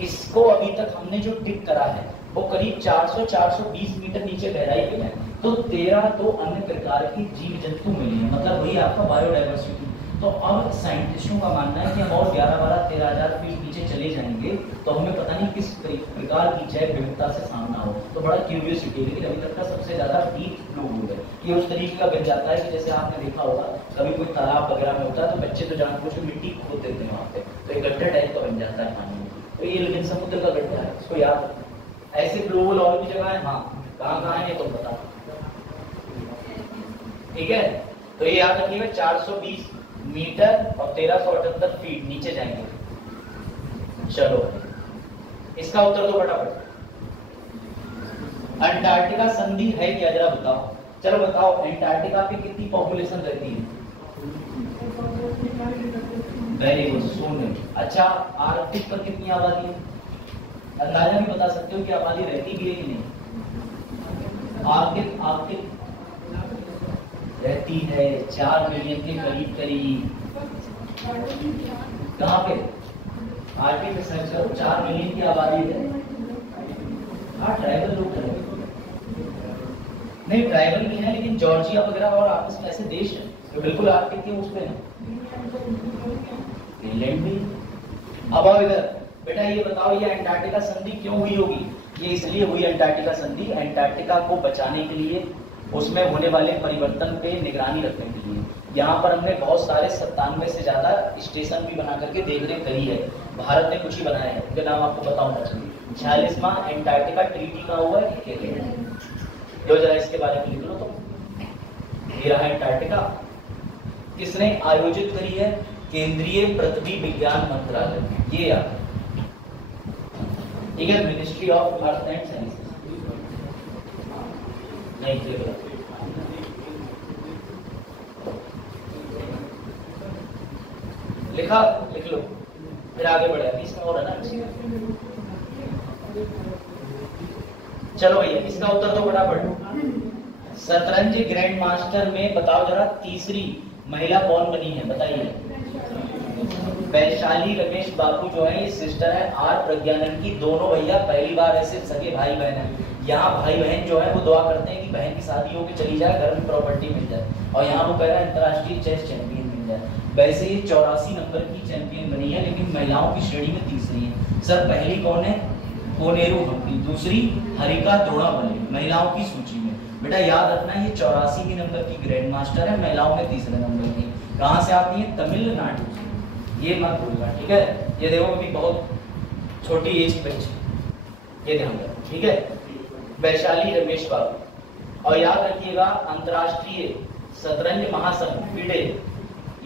इसको अभी तक हमने जो टिक करा है वो करीब 400-420 मीटर नीचे गहराई पे है। तो 13 तो अन्य प्रकार के जीव जंतु मिले हैं, मतलब वही आपका बायोडाइवर्सिटी। तो अब साइंटिस्टों का मानना है कि हम और 11-13,000 फीट नीचे चले जाएंगे तो हमें पता नहीं किस प्रकार की जैव विविधता से सामना हो। तो बड़ा क्यूरियोसिटी, लेकिन अभी तक का सबसे ज्यादा डीप ब्लू होल है। ये उस तरीके का बन जाता है कि जैसे आपने देखा होगा कभी कोई तालाब वगैरह में होता है तो बच्चे तो जानबूझ के मिट्टी खोद देते हैं वहाँ पे, तो एक गड्ढा टाइप का बन जाता है पानी में। तो ये लेकिन समुद्र का गड्ढा है, इसको याद रखना। ऐसे ब्लू होल और भी जगह है, हाँ कहाँ है तुम बता। ठीक है, तो ये याद रखिएगा 420 मीटर और 1378 फीट नीचे जाएंगे। चलो इसका उत्तर दो फटाफट। अंटार्कटिका संधि है क्या, जरा बताओ। चलो बताओ अंटार्कटिका पे कितनी पॉपुलेशन रहती है? वेरी गुड, शून्य। अच्छा आर्कटिक पर कितनी आबादी है? अंदाजा भी बता सकते हो कि आबादी रहती भी है कि नहीं? आर्कटिक रहती है 4 मिलियन के करीब करीब। कहाँ पे? आर्कटिक पे सर्च करो, 4 मिलियन की आबादी है। हाँ ट्राइबल लोग हैं, नहीं ट्राइबल भी है लेकिन जॉर्जिया वगैरह और आपस में ऐसे देश हैं तो बिल्कुल आर्कटिक के उस पे है। फिनलैंड भी। अब आओ इधर बेटा, ये बताओ ये अंटार्कटिका संधि क्यों हुई होगी? ये इसलिए हुई अंटार्कटिका संधि, अंटार्कटिका को बचाने के लिए, उसमें होने वाले परिवर्तन पे निगरानी रखने के लिए। यहाँ पर हमने बहुत सारे 97 से ज्यादा स्टेशन भी बना करके देखरेख करी है। भारत ने कुछ ही बनाया है, उनके नाम आपको बताऊंगा। 46वां अंटार्कटिका ट्रीटी का हुआ है, जो जरा इसके बारे में लिख लो। तो ये रहा अंटार्कटिका, किसने आयोजित करी है? केंद्रीय पृथ्वी विज्ञान मंत्रालय, ये याद। ठीक है, ministry of earth and sciences नहीं लिखा, लिख लो फिर आगे बढ़े। इसमें और है ना, चलो भैया इसका उत्तर तो फटाफट। शतरंज ग्रैंड मास्टर में बताओ जरा तीसरी महिला कौन बनी है, बताइए। वैशाली रमेश बाबू जो है ये सिस्टर है आर प्रज्ञानंद की। दोनों भैया पहली बार ऐसे सगे भाई बहन है। यहाँ भाई बहन जो है वो दुआ करते हैं कि बहन की शादी होकर चली जाए, घर में प्रॉपर्टी मिल जाए, और यहाँ वो कह रहा है अंतर्राष्ट्रीय चेस चैंपियन मिल जाए। वैसे ये 84 नंबर की चैंपियन बनी है, लेकिन महिलाओं की श्रेणी में तीसरी है। सर पहली कौन है? कोनेरू हम्पी, दूसरी हरिका द्रोणावल्ली, महिलाओं की सूची में। बेटा याद रखना ये 84 नंबर की ग्रैंड मास्टर है, महिलाओं में तीसरे नंबर की। कहाँ से आती है? तमिलनाडु से, ये मत भूलना। ठीक है, ये देखो अभी बहुत छोटी एज की बच्ची, ये ध्यान रखना। ठीक है, वैशाली रमेश बाबू। और याद रखिएगा अंतर्राष्ट्रीय शतरंज महासंघ फिडे,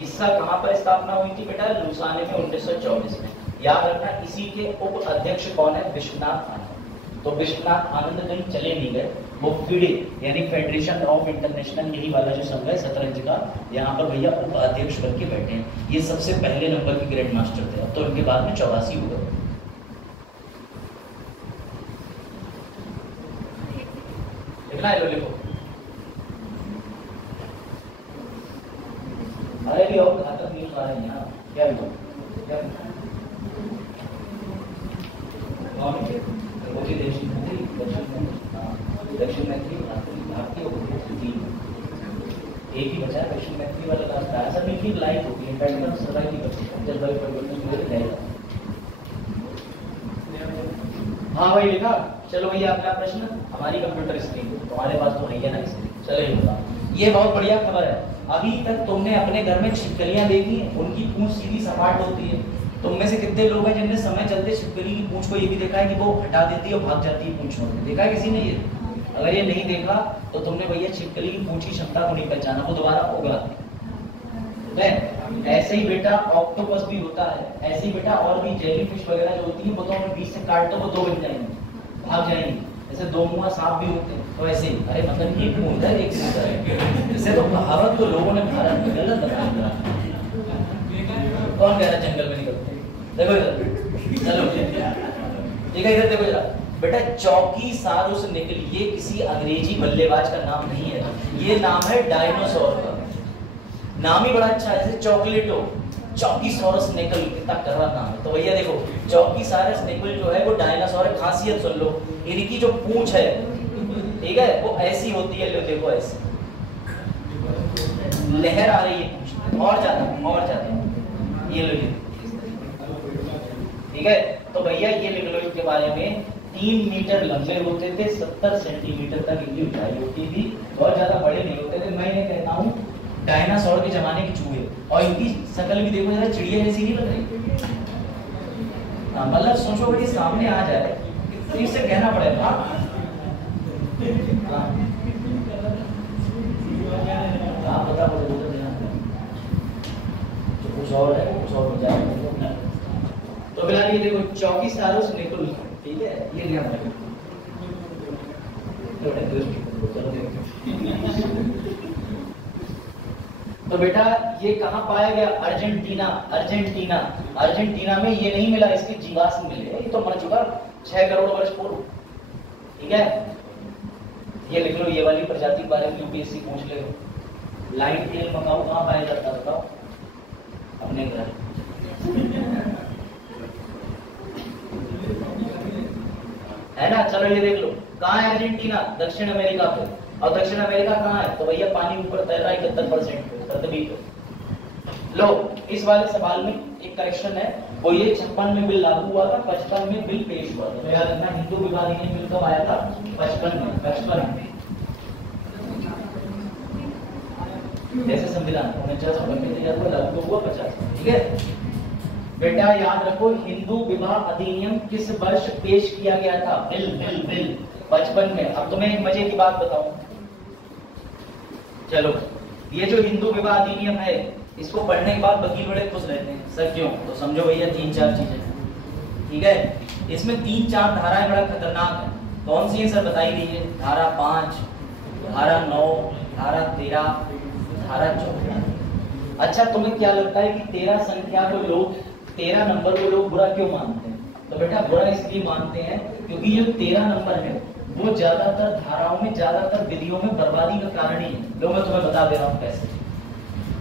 इसका कहाँ पर स्थापना हुई थी बेटा? लुसाने में 1924 में। याद रखना इसी के उप अध्यक्ष कौन है? विश्वनाथ आनंद। तो विश्वनाथ आनंद कहीं चले नहीं गए, वो फिडे यानी फेडरेशन ऑफ इंटरनेशनल, यही वाला जो संघ है शतरंज का, यहाँ पर भैया उप अध्यक्ष बन के बैठे हैं। ये सबसे पहले नंबर के ग्रैंड मास्टर थे, अब तो इनके बाद में 84 हो गए। लिखना है, लो लिखो। अरे भी और घातक न्यूज आ रही है ना, क्या लिखो? क्या दक्षिण में थी भारतीय है, क्वेश्चन मैथ्री वाला रास्ता है, सब मीटिंग लाइव होती है, पैटर्न सर्वाइव नहीं करती, जलवायु परिवर्तन मेरे रहेगा। हाँ भाई लिखा, चलो भैया अगला प्रश्न, हमारी कंप्यूटर स्क्रीन तुम्हारे पास तो है ना इसलिए, चलो ये बता। ये बहुत बढ़िया खबर है, अभी तक तुमने अपने घर में छिपकलियां देखी हैं, उनकी पूंछ सीधी सपाट होती है। तुम में से कितने लोग हैं जिनने समय चलते छिपकली की पूंछ को ये भी देखा है कि वो हटा देती है और भाग जाती है पूंछ में, देखा है किसी ने ये? अगर ये नहीं देखा तो तुमने भैया छिपकली की पूंछ की क्षमता को नहीं पहचाना, वो दोबारा उगा। ऐसे ही बेटा ऑक्टोपस भी होता है, ऐसे ही बेटा और भी जेलीफिश वगैरह जो होती है, वो तो हम बीच से काट दो वो दो बन जाएंगे, भाग जाएंगे। जैसे दो मुंहा सांप भी होते हैं, तो ऐसे ही अरे मतलब एक मुंह है एक मुंह है, जैसे तो कहावत तो लोगों ने भारत में गलत बना। कौन कह रहा है जंगल में निकलते? देखो इधर, चलो ठीक है, इधर देखो जरा बेटा, चौकीसारुस निकल, ये किसी अंग्रेजी बल्लेबाज का नाम नहीं है, ये नाम है डायनासोर का। नाम ही बड़ा अच्छा है, जैसे चॉकलेटो, चौकीसारुस निकल, कितना करवा नाम है। तो भैया देखो चौकीसारुस निकल जो है वो डायनासोर है, खासियत सुन लो, इनकी जो पूंछ है ठीक है वो ऐसी होती है, लो देखो ऐसी लहर आ रही है पूंछ, और ज्यादा ये लो ठीक है। तो भैया ये लिख लो इनके बारे में, 3 मीटर लंबे होते थे, 70 सेंटीमीटर तक इनकी ऊंचाई होती थी, बहुत ज्यादा बड़े नहीं होते थे। मैं इन्हें कहता हूँ डायनासोर के जमाने के चूहे, और इनकी शक्ल भी देखो जरा चिड़िया जैसी नहीं लग रही? मतलब सोचो बड़ी सामने आ जाए तो इससे कहना पड़ेगा पता कुछ और है, कुछ और हो जाए। तो फिलहाल ये देखो चौकीसारुस निकल, ठीक है, ये ध्यान रखो। तो बेटा ये कहाँ पाया गया? अर्जेंटीना में ये नहीं मिला, इसके जीवाश्म मिले, ये तो मर चुका 6 करोड़ वर्ष पूर्व, ठीक है। ये लिख लो, ये वाली प्रजाति के बारे में यूपीएससी पूछ ले। लाइन टेल मकाऊ कहाँ पाया जाता है बताओ? अपने घर। है ना, चलो ये देख लो, कहाँ है अर्जेंटीना? दक्षिण अमेरिका पे। और दक्षिण अमेरिका कहाँ है? तो भैया पानी ऊपर तैर रहा है 71% पृथ्वी पे। लो इस वाले सवाल में एक करेक्शन है, वो ये 56 में बिल लागू हुआ था, 55 में बिल पेश हुआ था। तो याद रखना, हिंदू विवाह अधिनियम बिल कब आया था? 55 में। जैसे संविधान 49 में तैयार हुआ, लागू हुआ 50, ठीक है बेटा। याद रखो, हिंदू विवाह अधिनियम किस वर्ष पेश किया गया था? बिल 55 में। अब तुम्हें एक मजे की बात बताऊं, चलो ये जो हिंदू विवाह अधिनियम है, इसको पढ़ने के बाद वकील बड़े खुश रहते हैं। सर क्यों? तो समझो भैया 3-4 चीजें, ठीक है। इसमें 3-4 धाराएं बड़ा खतरनाक है। कौन सी है सर बताई दीजिए? धारा 5, धारा 9, धारा 13, धारा 14। अच्छा तुम्हें क्या लगता है कि 13 संख्या को लोग, 13 नंबर को लोग बुरा क्यों मानते हैं? तो बेटा बुरा इसलिए मानते हैं क्योंकि जो 13 नंबर है वो ज्यादातर धाराओं में, ज्यादातर विधियों में बर्बादी का कारण ही है। लो मैं तुम्हें बता दे रहा हूँ कैसे।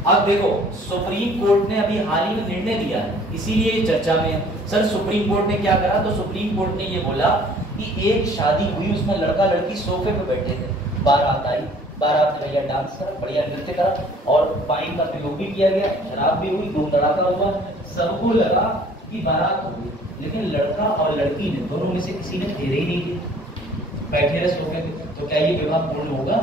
अब देखो, सुप्रीम कोर्ट ने अभी हाल ही में निर्णय दिया है, इसीलिए ये चर्चा में है। सर सुप्रीम कोर्ट ने क्या करा? तो सुप्रीम कोर्ट ने ये बोला कि एक शादी हुई, उसमें लड़का लड़की सोफे पे बैठे थे, बारात आई, बारात में भैया डांस करा, बढ़िया नृत्य करा, और वाइन का प्रयोग भी किया गया, शराब भी हुई, धूम धड़ाका हुआ, सबको लगा कि बारात हो गई। लेकिन लड़का और लड़की ने, दोनों में से किसी ने फेरे ही नहीं दिए, बैठे रहे सोफे पे। तो क्या ये विवाह पूर्ण होगा?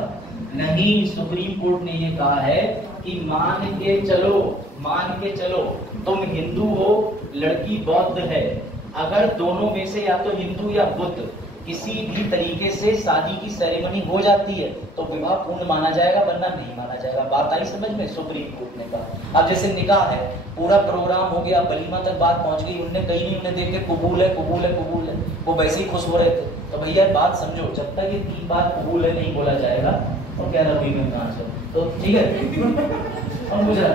नहीं। सुप्रीम कोर्ट ने ये कहा है कि मान के चलो तुम हिंदू हो, लड़की बौद्ध है, अगर दोनों में से या तो हिंदू या बुद्ध किसी भी तरीके से शादी की सेरेमनी हो जाती है तो विवाह पूर्ण माना जाएगा, वरना नहीं माना जाएगा। बात आई समझ में? सुप्रीम कोर्ट ने कहा। अब जैसे निकाह है, पूरा प्रोग्राम हो गया, वलीमा तक बात पहुंच गई, उनने कहीं नहीं, उन्हें देख के कबूल है, वो वैसे ही खुश हो रहे थे। तो भैया बात समझो, जब तक ये 3 बार कबूल है नहीं बोला जाएगा तो क्या रवि में कहां से? तो ठीक है, और मुझे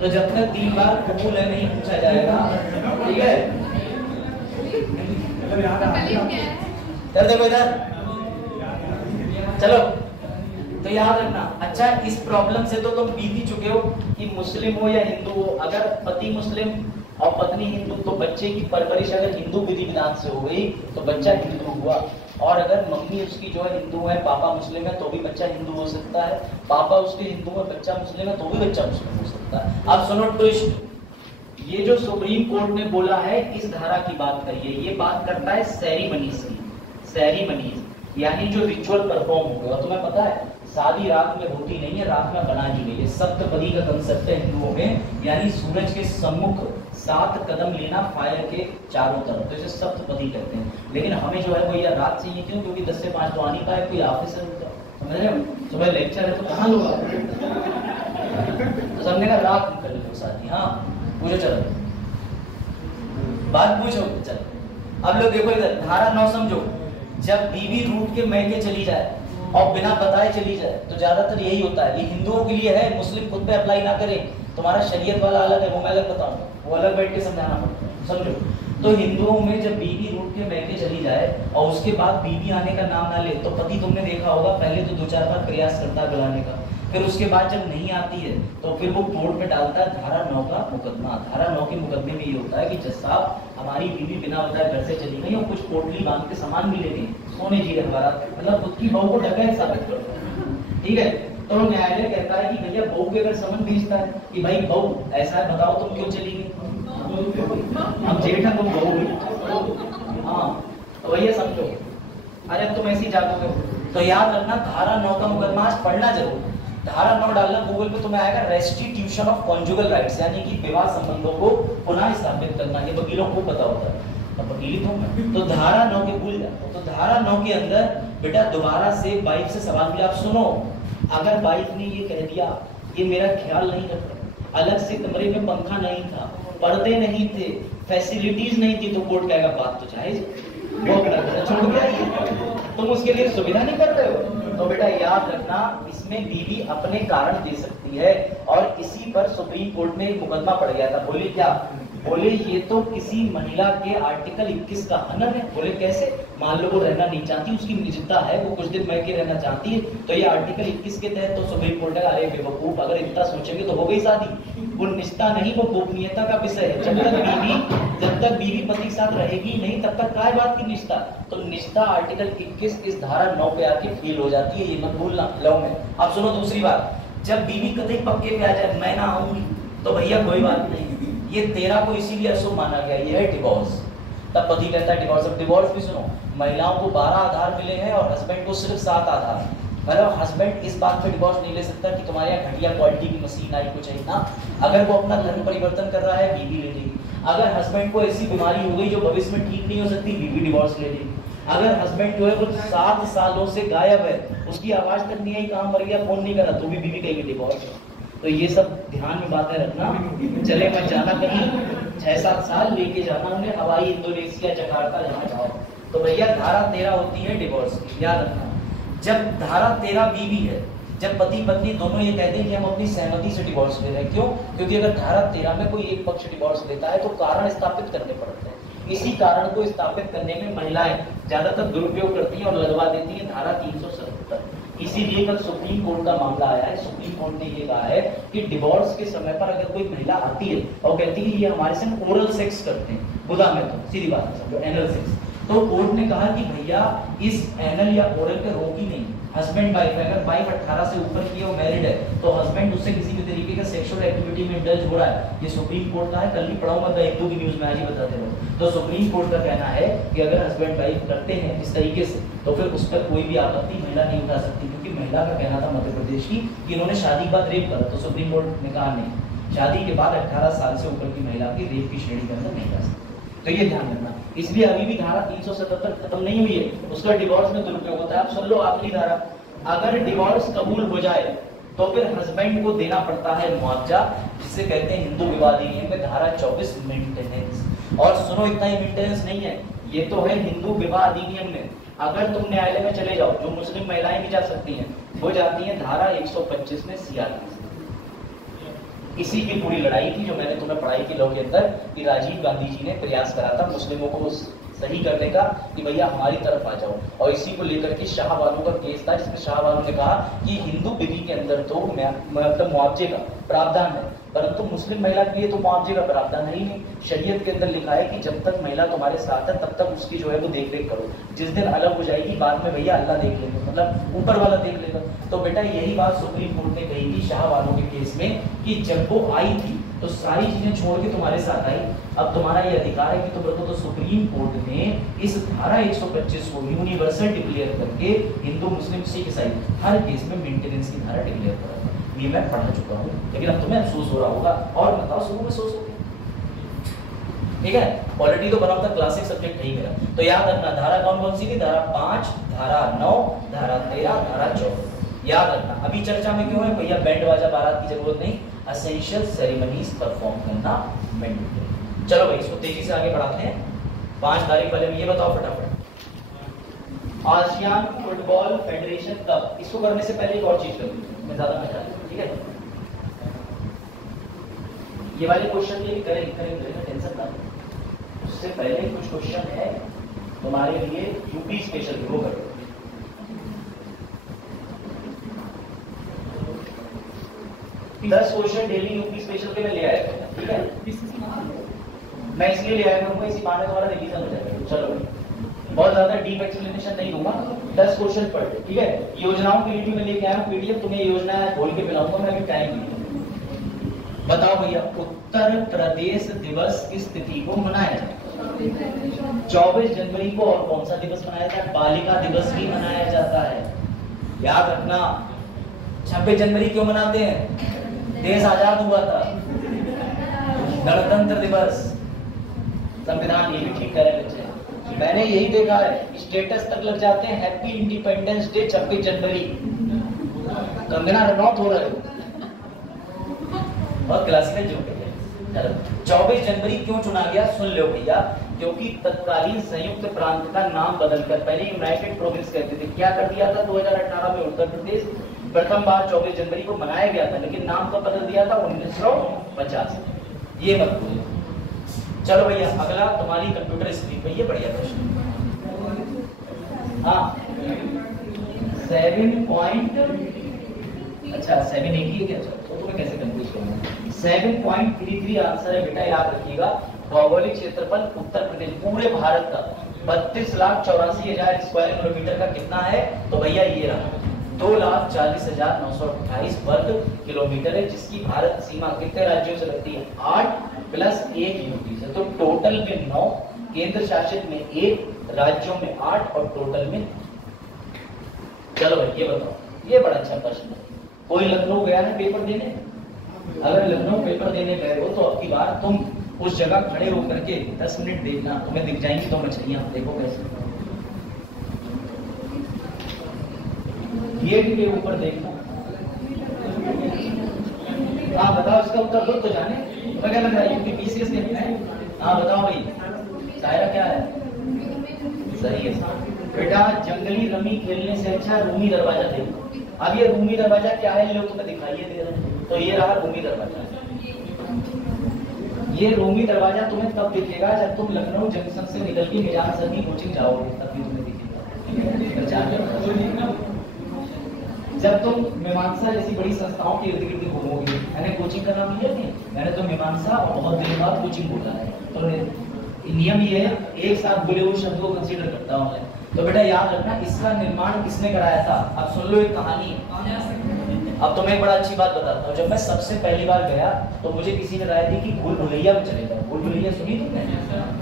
तो जब तक 3 बार कबूल है नहीं पूछा जाएगा, ठीक है। चल देखो इधर, चलो तो याद रखना। अच्छा इस प्रॉब्लम से तो तुम बीत ही चुके हो कि मुस्लिम हो या हिंदू हो, अगर पति मुस्लिम और पत्नी हिंदू तो बच्चे की परवरिश अगर हिंदू विधि विधान से हो गई तो बच्चा हिंदू हुआ, और अगर मम्मी उसकी जो है हिंदू है, पापा मुस्लिम है, तो भी बच्चा हिंदू हो सकता है। पापा उसके हिंदू है, बच्चा मुस्लिम है, तो भी बच्चा मुस्लिम हो सकता है। अब सुनो ट्विस्ट, ये जो सुप्रीम कोर्ट ने बोला है इस धारा की बात करिए, ये बात करता है सेरेमनीज की। सेरेमनीज यानी जो रिचुअल परफॉर्म हो गया। तुम्हें पता है शादी रात में होती नहीं है, रात में बना दी गई है। सप्तपदी का कंसेप्ट है हिंदुओं में, यानी सूरज के सम्मुख 7 कदम लेना फायर के चारों तरफ, तो इसे सप्तपदी कहते हैं। लेकिन हमें जो है वो ये रात चाहिए, क्यों? क्योंकि 10 से 5 तो आ नहीं पाए, कोई ऑफिस है उनका, समझ रहे हो? सुबह लेक्चर है तो कहाँ लोग तो सबने कहा रात निकल लो शादी। हाँ पूछो, चलो बात पूछो, चलो। अब लोग देखो इधर धारा 9 समझो, जब बीवी रूठ के मैके चली जाए और बिना बताए चली जाए, तो ज्यादातर यही होता है। ये हिंदुओं के लिए है, मुस्लिम खुद पे अप्लाई ना करें। तुम्हारा शरीयत वाला अलग है, वो मैं अलग बताऊंगा, वो अलग बैठ के समझाना पड़ता है, समझो। तो हिंदुओं में जब बीवी रूठ के मैके चली जाए और उसके बाद बीवी आने का नाम ना ले, तो पति तुमने देखा होगा पहले तो 2-4 बार प्रयास करता है बुलाने का, फिर उसके बाद जब नहीं आती है तो फिर वो कोर्ट में डालता है धारा 9 का मुकदमा। धारा 9 के मुकदमे में ये होता है कि जज साहब हमारी बीवी बिना बताए घर से चली गई और कुछ पोटली बांध के सामान भी ले गई, सोने जीरे हमारा, मतलब खुद की बहू को डकैत साबित कर दो, ठीक है। तो न्यायालय कहता है कि भैया बहू के अगर समन भेजता है कि भाई बहू ऐसा है, बताओ तुम क्यों चली गई, हम जेठ है तुम बहू भी, हाँ तो भैया समझो, अरे तुम ऐसी जागोगे। तो याद रखना धारा 9 का मुकदमा आज पढ़ना जरूर। धारा 9 डालना गूगल पे, तुम्हें आएगा रेस्टिट्यूशन ऑफ कॉन्जुगल राइट्स, यानी कि विवाह संबंधों को पुनः स्थापित करना। ये वकीलों को पता होता है, अब वकीली तो धारा 9 के भूल जाओ। तो धारा 9 के अंदर बेटा दोबारा से वाइफ से सवाल किया। आप सुनो, अगर वाइफ ने ये कह दिया ये मेरा ख्याल नहीं रखता, अलग से कमरे में पंखा नहीं था, पर्दे नहीं थे, फैसिलिटीज नहीं थी, तो कोर्ट कहेगा बात तो जायज, वो छोड़ गया, तुम उसके लिए सुविधा नहीं कर रहे हो। तो बेटा याद रखना, इसमें बीवी अपने कारण दे सकती है। और इसी पर सुप्रीम कोर्ट में एक मुकदमा पड़ गया था। बोले क्या? बोले ये तो किसी महिला के आर्टिकल 21 का हनन है। बोले कैसे? मान लो वो रहना नहीं चाहती, उसकी निजता है, वो कुछ दिन मैके रहना चाहती है, तो ये आर्टिकल 21 के तहत तो सुप्रीम कोर्ट है, अरे बेवकूफ, अगर इतना सोचेंगे तो हो गई शादी। वो निष्ठा नहीं, वो गोपनीयता का विषय है। जब तक बीवी पति के साथ रहेगी नहीं, तब तक काय बात की निष्ठा? तो निष्ठा आर्टिकल 21 इस धारा 9 पे आके फेल हो जाती है, ये मत भूलना लव में। अब सुनो दूसरी बात, जब बीवी कतई पक्के पे आ जाए मैं ना आऊंगी, तो भैया कोई बात नहीं, ये 13 को इसीलिए अशुभ माना गया, ये है डिवोर्स। तब पति कहता है डिवोर्स। अब डिवोर्स भी सुनो, महिलाओं को 12 आधार मिले हैं और हस्बैंड को सिर्फ 7 आधार। मतलब हस्बैंड इस बात पे डिवोर्स नहीं ले सकता कि तुम्हारे यहाँ घटिया क्वालिटी की मशीन आई कुछ है ना। अगर वो अपना धर्म परिवर्तन कर रहा है, बीवी ले लेगी। अगर हस्बैंड को ऐसी बीमारी हो गई जो भविष्य में ठीक नहीं हो सकती, बीवी डिवोर्स ले लेगी। अगर हस्बैंड जो है वो 7 सालों से गायब है, उसकी आवाज तक नहीं आई, कहाँ मर गया, फोन नहीं करा, तो भी बीवी कहेगी डिवोर्स। तो ये सब ध्यान में बातें रखना। चले मत जाना कहीं, 6-7 साल लेके जाना उन्हें हवाई, इंडोनेशिया, जकार्ता, जहाँ जाओ। तो भैया धारा 13 होती है डिवोर्स की, याद रखना। जब धारा 13 बीवी है, जब पति पत्नी दोनों ये कहते हैं कि हम अपनी सहमति से डिवोर्स ले रहे हैं। क्यों? क्योंकि अगर धारा 13 में कोई एक पक्ष डिवोर्स लेता है तो कारण स्थापित करने पड़ते हैं। इसी कारण को स्थापित करने में महिलाएं ज्यादातर दुरुपयोग करती हैं और लगवा देती हैं धारा 377। इसीलिए कल सुप्रीम कोर्ट का मामला आया है। सुप्रीम कोर्ट ने ये कहा है कि डिवोर्स के समय पर अगर कोई महिला आती है और कहती है ये हमारे संग ओरल सेक्स करते हैं, खुदा में तो सीधी बात समझो एनल सेक्स, तो कोर्ट ने कहा कि भैया इस एनल या ओरल पे रोक ही नहीं। हस्बैंड वाइफ है, अगर वाइफ 18 से ऊपर की और मैरिड है तो हस्बैंड उससे किसी भी तरीके का सेक्सुअल एक्टिविटी में इंडल्ज हो रहा है, ये सुप्रीम कोर्ट का है। कल ही पढ़ाऊंगा द हिंदू की न्यूज में, आज ही बताते रहो। तो सुप्रीम कोर्ट का कहना है कि अगर हस्बैंड वाइफ करते हैं इस तरीके से तो फिर उस पर कोई भी आपत्ति महिला नहीं उठा सकती, क्योंकि महिला का कहना था मध्य प्रदेश की कि इन्होंने शादी के बाद रेप करा। तो सुप्रीम कोर्ट ने कहा नहीं, शादी के बाद 18 साल से ऊपर की महिला की रेप की श्रेणी के अंदर नहीं जा सकती। तो ये ध्यान रखना। इसलिए अभी भी धारा 377 खत्म नहीं हुई है, उसका डिवोर्स में दुरुपयोग होता है। आप सुन लो आखिरी धारा, अगर डिवोर्स कबूल हो जाए तो फिर हस्बैंड को देना पड़ता है मुआवजा, जिसे कहते हैं हिंदू विवाह अधिनियम में धारा 24 मेंटेनेंस। और सुनो इतना ही मेंटेनेंस नहीं है, ये तो है हिंदू विवाह अधिनियम में। अगर तुम न्यायालय में चले जाओ, जो मुस्लिम महिलाएं भी जा सकती हैं, वो जाती हैं धारा 125 में सीआरपी। इसी की पूरी लड़ाई थी जो मैंने तुम्हें पढ़ाई की लॉ के अंदर कि राजीव गांधी जी ने प्रयास करा था मुस्लिमों को सही करने का कि भैया हमारी तरफ आ जाओ। और इसी को लेकर के शाह बानो का केस था, जिसमें शाह बानो ने कहा कि हिंदू विधि के अंदर तो मतलब मुआवजे का प्रावधान है, परंतु मुस्लिम महिला के लिए तो मुआवजे का प्रावधान है ही नहीं। शरीयत के अंदर लिखा है कि जब तक महिला तुम्हारे साथ है तब तक उसकी जो है वो देख रेख करो, जिस दिन अलग हो जाएगी बाद में भैया अल्लाह देख लेगा, मतलब ऊपर वाला देख लेगा। तो बेटा यही बात सुप्रीम कोर्ट ने कही थी शाह बानो के केस में कि जब वो आई थी तो सारी चीजें छोड़ के तुम्हारे साथ आई, अब तुम्हारा ये अधिकार है कि तुम रखो। तो सुप्रीम कोर्ट ने इस धारा 125 को यूनिवर्सल डिक्लेयर करके हिंदू मुस्लिम सिख ईसाई हर केस में मेंटेनेंस की धारा डिक्लेयर करा था। ये मैं पढ़ चुका हूँ, लेकिन अब तुम्हें अफसोस हो रहा होगा। और बताओ सुबह में सो ठीक है, पॉलिटी तो one of the classic subject है ही मेरा। तो याद रखना धारा कौन कौन सी थी, धारा 5, धारा 9, धारा 13, धारा 14 याद रखना। अभी चर्चा में क्यों है भैया, बैंड बाजा बारात की जरूरत नहीं, एसेंशियल सेरेमनीज परफॉर्म करना मैंडेटरी। चलो भाई इसको तेजी से आगे बढ़ाते हैं। 5 तारीख वाले में ये बताओ फटाफट, आसियान फुटबॉल फेडरेशन कप। इसको करने से पहले एक और चीज कर मैं ज्यादा मजा आता है, ठीक है। ये वाले क्वेश्चन ये करेंगे टेंशन ना। उससे पहले कुछ क्वेश्चन है तुम्हारे लिए यूपी स्पेशल के, वो करो। दस क्वेश्चन डेली यूपी स्पेशल के मैं ले आया था, ठीक है। मैं इसलिए ले आया हूँ, इसी बहाने तुम्हारा रिवीजन हो जाएगा। चलो बहुत ज्यादा डीप एक्सप्लेनेशन नहीं दूंगा, 10 क्वेश्चन पढ़ लो, ठीक है। योजनाओं के लिए भी मैं लेके आया हूँ पीडीएफ, तुम्हें योजना खोल के पिलाऊंगा मैं, अभी टाइम नहीं। बताओ भैया, उत्तर प्रदेश दिवस किस तिथि को मनाया जाता है? 24 जनवरी को। और कौन सा दिवस मनाया जाता है? बालिका दिवस भी मनाया जाता है, याद रखना। 26 जनवरी क्यों मनाते हैं? देश आजाद हुआ था, गणतंत्र दिवस, संविधान। ये भी ठीक करे बच्चे, मैंने यही देखा है, स्टेटस तक लग जाते हैं हैप्पी इंडिपेंडेंस डे 26 जनवरी। कंगना रनौत हो रहे हो, बहुत क्लासिकल जोक है। चलो 24 जनवरी क्यों चुना गया सुन लो भैया, क्योंकि तत्कालीन संयुक्त प्रांत का नाम बदलकर पहले यूनाइटेड प्रोविंस कहते थे, क्या कर दिया था 2018 में उत्तर प्रदेश प्रथम बार 24 जनवरी को मनाया गया था, लेकिन नाम कब बदल दिया था? 1950। ये मत भूलिए। चलो भैया अगला तुम्हारी कंप्यूटर स्क्रीन पे ये बढ़िया क्वेश्चन। हाँ 7 पॉइंट, अच्छा 7 एक ही है क्या? तो तुम्हें कैसे कंफ्यूज करना। 7.33 आंसर है बेटा, याद रखिएगा। भौगोलिक क्षेत्रफल उत्तर प्रदेश पूरे भारत का 32,84,000 स्क्वायर किलोमीटर का कितना है? तो भैया ये रहा 2,40,928 वर्ग किलोमीटर है, जिसकी भारत सीमा कितने राज्यों से लगती है? 8 प्लस 1 यूटी से। तो टोटल में 9, केंद्र शासित में 1, राज्यों में 8 और टोटल में। चलो भाई ये बताओ, ये बड़ा अच्छा प्रश्न है। कोई लखनऊ गया है पेपर देने? अगर लखनऊ पेपर देने गए हो तो अब की बार तुम उस जगह खड़े होकर के 10 मिनट देखना, तुम्हें दिख जाएंगी तो मछलियां। देखो कैसे गेट के ऊपर देखना। हाँ बताओ इसका उत्तर दो तो जाने। तुम्हें क्या लग रहा है यूपी पीसीएस ने है? हाँ बताओ भाई, सायरा क्या है? सही है बेटा, जंगली रमी खेलने से अच्छा रूमी दरवाजा देखो। अब ये रूमी दरवाजा क्या है, लोग तुम्हें दिखाइए दे रहे हैं। तो ये रहा रूमी दरवाजा। ये रूमी दरवाजा तुम्हें तब दिखेगा जब तुम लखनऊ जंक्शन से निकल के निजाम सर की कोचिंग जाओगे, तभी तुम्हें दिखेगा। जब तुम मीमांसा जैसी बड़ी संस्थाओं के इर्द गिर्द घूमोगे, मैंने कोचिंग का नाम लिया नहीं, मैंने तो मीमांसा और बहुत देर बाद कोचिंग बोला है। तो नियम ये है, एक साथ बोले हुए शब्द को कंसीडर करता हूँ मैं। तो बेटा याद रखना, इसका निर्माण किसने कराया था? अब सुन लो एक कहानी। अब तुम्हें एक बड़ा अच्छी बात बताता हूँ। जब मैं सबसे पहली बार गया तो मुझे किसी ने राय दी कि भूल भुलैया में चले जाओ। भूल भुलैया सुनी तुमने?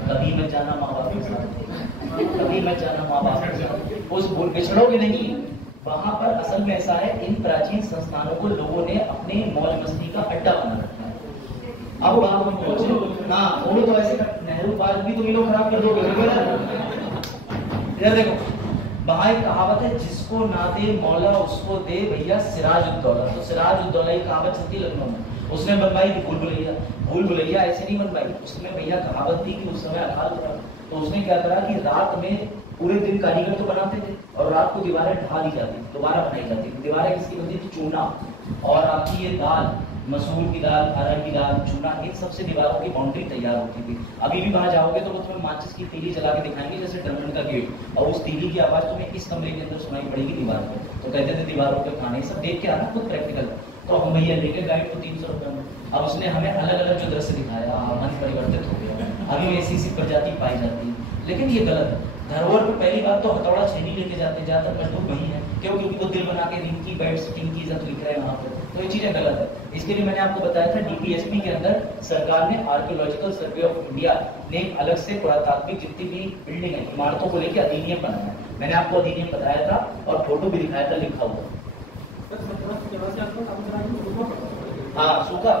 कभी मत जाना माँ बाप के साथ, कभी मत जाना माँ बाप के साथ, उस भूल बिछड़ोगे नहीं। वहां पर असल में ऐसा है, इन प्राचीन संस्थानों को लोगों ने अपने मौज मस्ती का अड्डा बना रखा है। अब वहां हम पहुंचे, हाँ थोड़ी तो ऐसे नेहरू पार्क भी तुम लोग खराब कर दोगे। इधर देखो, वहां एक कहावत है, जिसको ना दे मौला उसको दे भैया सिराजुद्दौला। तो सिराजुद्दौला की कहावत चलती लखनऊ में, उसने बनवाई थी भूल भुलैया। भूल भुलैया ऐसे नहीं बनवाई, उसमें भैया कहावत थी कि उस समय अकाल पड़ा, तो उसने क्या करा कि रात में, पूरे दिन कारीगर तो बनाते थे और रात को दीवारें ढा दी जाती, दोबारा बनाई जाती। दीवारें किसकी बनती थी? चूना। और आपकी ये दाल मसूर की दाल, अरहर की दाल, चूना, इन सबसे दीवारों की बाउंड्री तैयार होती थी। अभी भी वहां जाओगे तो वो तुम्हें माचिस की तीली जला के दिखाएंगे जैसे ड्रमंड का गेट, और उस तीली की आवाज तुम्हें इस कमरे के अंदर सुनाई पड़ेगी दीवार पर। तो कहते थे दीवारों पे खाने, सब देख के आना खुद प्रैक्टिकल। तो हम भैया लेके गाइड को 300 रुपए में, अब उसने हमें अलग अलग जो दृश्य दिखाया, मन परिवर्तित हो गया। अभी भी ऐसी प्रजाति पाई जाती है, लेकिन ये गलत है। धरोहर पे पहली बात तो हथौड़ा छेनी लेके जाते, ज्यादातर मजदूर वही है, क्यों? क्योंकि वो दिल बना के रिंकी बेड्स टीम की इज्जत लिख रहे हैं वहाँ पे, तो ये चीजें गलत है। इसके लिए मैंने आपको बताया था डीपीएसपी के अंदर सरकार ने आर्कियोलॉजिकल सर्वे ऑफ इंडिया ने अलग से पुरातात्विक जितनी भी बिल्डिंग है, इमारतों को लेकर अधिनियम बनाया है। मैंने आपको अधिनियम बताया था और फोटो भी दिखाया था लिखा हुआ। हाँ, सूखा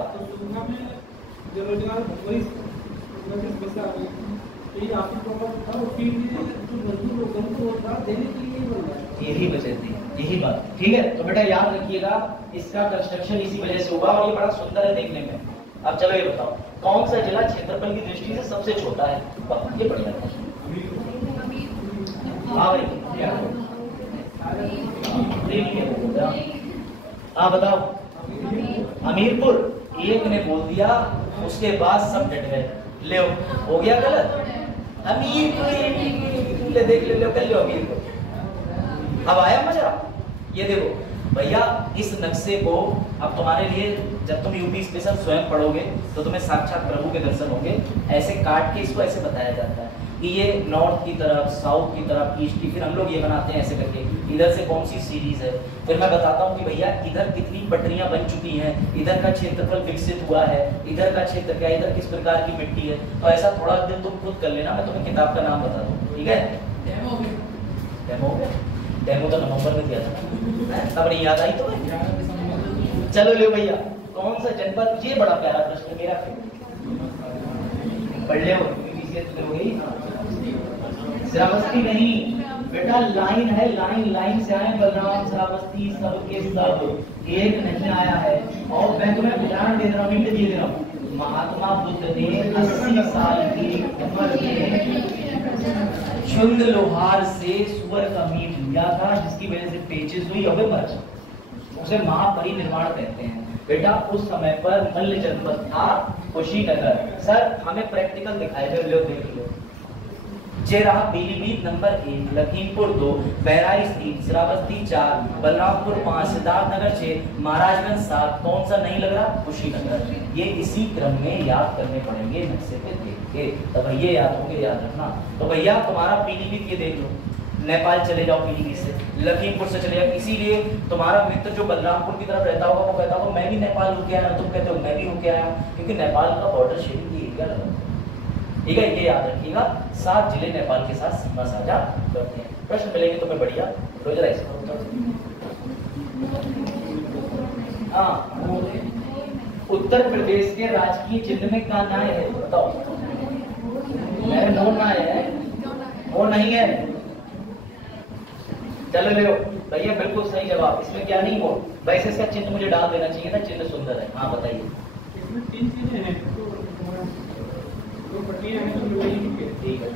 यही वजह थी, यही बात। ठीक है, तो बेटा याद रखिएगा, इसका कंस्ट्रक्शन इसी वजह से हुआ और ये बड़ा सुंदर है देखने में। अब चलो ये बताओ, कौन सा जिला क्षेत्रफल की दृष्टि से सबसे छोटा है? ये बढ़िया क्वेश्चन। हाँ भाई, हाँ बताओ। हमीरपुर, एक ने बोल दिया, उसके बाद सब डट गए। ले हो गया गलत। हमीरपुर ले देख ले कर लो हमीरपुर। अब आया मजा? ये देखो भैया, इस नक्शे को अब तुम्हारे लिए जब तुम यूपी स्पेशल स्वयं पढ़ोगे तो तुम्हें साक्षात प्रभु के दर्शन होंगे। ऐसे काट के इसको ऐसे बताया जाता है कि ये नॉर्थ की तरफ, साउथ की तरफ, ईस्ट की, फिर हम लोग ये बनाते हैं ऐसे करके, इधर से कौन सी सीरीज है, फिर मैं बताता हूँ कि भैया इधर कितनी पटरियां बन चुकी हैं, इधर का क्षेत्रफल विकसित हुआ है, इधर का क्षेत्र क्या, इधर किस प्रकार की मिट्टी है। तो ऐसा थोड़ा दिन तुम खुद कर लेना, मैं तुम्हें किताब का नाम बता दूँ, ठीक है? डेमो तो नवंबर में दिया था, तब नहीं याद आई तो। चलो ले भैया, कौन सा जनपद, ये बड़ा प्यारा प्रश्न मेरा, पढ़ ले श्रावस्ती नहीं बेटा, लाइन है, लाइन से आए बलराम, श्रावस्ती, सबके सब, एक नहीं आया है। और मैं तुम्हें उदाहरण दे रहा हूँ, दे रहा हूँ। महात्मा बुद्ध ने 80 साल की उम्र में शुंग लोहार से सुअर का मीट लिया था, जिसकी वजह से पेचिस हुई और मर, उसे महापरिनिर्वाण कहते हैं। बेटा उस समय पर मल्ल जनपद था कुशीनगर। सर हमें प्रैक्टिकल दिखाए थे, लो देख लो। जे रहा पीलीभीत नंबर 1, लखीमपुर 2, बहराइच 3, श्रावस्ती 4, बलरामपुर 5, सिद्धार्थनगर 6, महाराजगंज 7। कौन सा नहीं लग रहा? कुशीनगर। ये इसी क्रम में याद करने पड़ेंगे नक्शे पे देख के, तो भैया याद होंगे, याद रखना। तो भैया तुम्हारा पीलीभीत ये देख लो, नेपाल चले जाओ पीलीभीत से, लखीमपुर से चले जाओ। इसीलिए तुम्हारा मित्र जो बलरामपुर की तरफ रहता होगा वो कहता होगा मैं भी नेपाल होके आया, तुम कहते हो मैं भी होके आया, क्योंकि नेपाल का बॉर्डर शेयरिंग एरिया लगा। ठीक है, ये याद रखिएगा, 7 जिले नेपाल के साथ सीमा साझा करते हैं। प्रश्न मिलेंगे तो मैं बढ़िया रोजा इसका उत्तर। हाँ, उत्तर प्रदेश के राजकीय चिन्ह में क्या नाय है बताओ? मेरे नो नाय है, वो नहीं है। चलो ले भैया, बिल्कुल सही जवाब। इसमें क्या नहीं हो, वैसे इसका चिन्ह मुझे डाल देना चाहिए था, चिन्ह सुंदर है। हाँ बताइए। इसमें 3 चीजें हैं, ठीक है,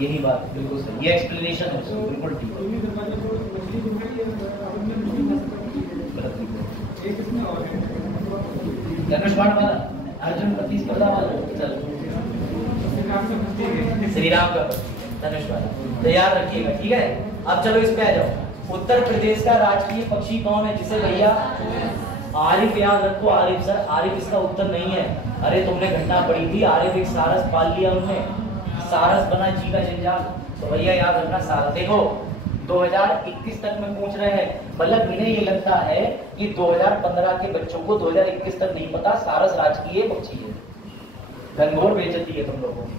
यही बात बिल्कुल सही, ये एक्सप्लेनेशन है, बिल्कुल ठीक है। धनुष्वाण वाला, अर्जुन प्रतिस्पर्धा वाला, चल श्री राम का धनुष्वाण, तो याद रखिएगा। ठीक है, अब चलो इस पे आ जाओ। उत्तर प्रदेश का राजकीय पक्षी कौन है? जिसे भैया आरिफ याद रखो, आरिफ। सर आरिफ इसका उत्तर नहीं है। अरे तुमने घटना पढ़ी थी, आरिफ एक सारस पाल लिया उन्होंने, सारस बना जी का जंजाल। तो भैया याद रखना सारस। देखो 2021 तक में पूछ रहे हैं, मतलब इन्हें ये लगता है कि 2015 के बच्चों को 2021 तक नहीं पता सारस राजकीय पक्षी है। घनघोर बेइज्जती है तुम लोगों की।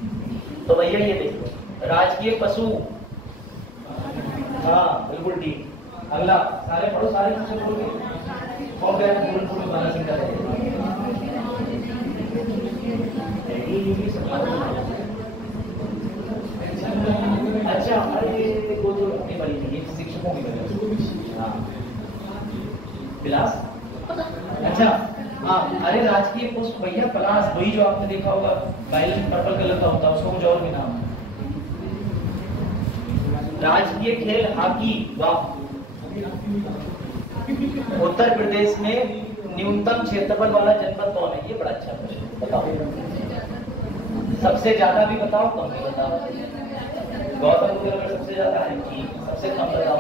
तो भैया ये देखो, राजकीय पशु, हाँ बिल्कुल ठीक। अगला, सारे पढ़ो, सारे अच्छा, अरे वो तो अपनी बड़ी नहीं है, शिक्षकों की वजह। हाँ पिलास, अच्छा हाँ। अरे राजकीय पुष्प भैया पलाश, वही जो आपने देखा होगा वायलेट पर्पल कलर का होता है, उसका कुछ और भी नाम है। राजकीय खेल हॉकी, वाह। उत्तर प्रदेश में न्यूनतम क्षेत्रफल वाला जनपद कौन है? ये बड़ा अच्छा प्रश्न, बताओ। सबसे ज्यादा भी बताओ, कम भी बताओ। गौतम बुद्ध नगर सबसे ज्यादा है, ठीक। सबसे कम बताओ।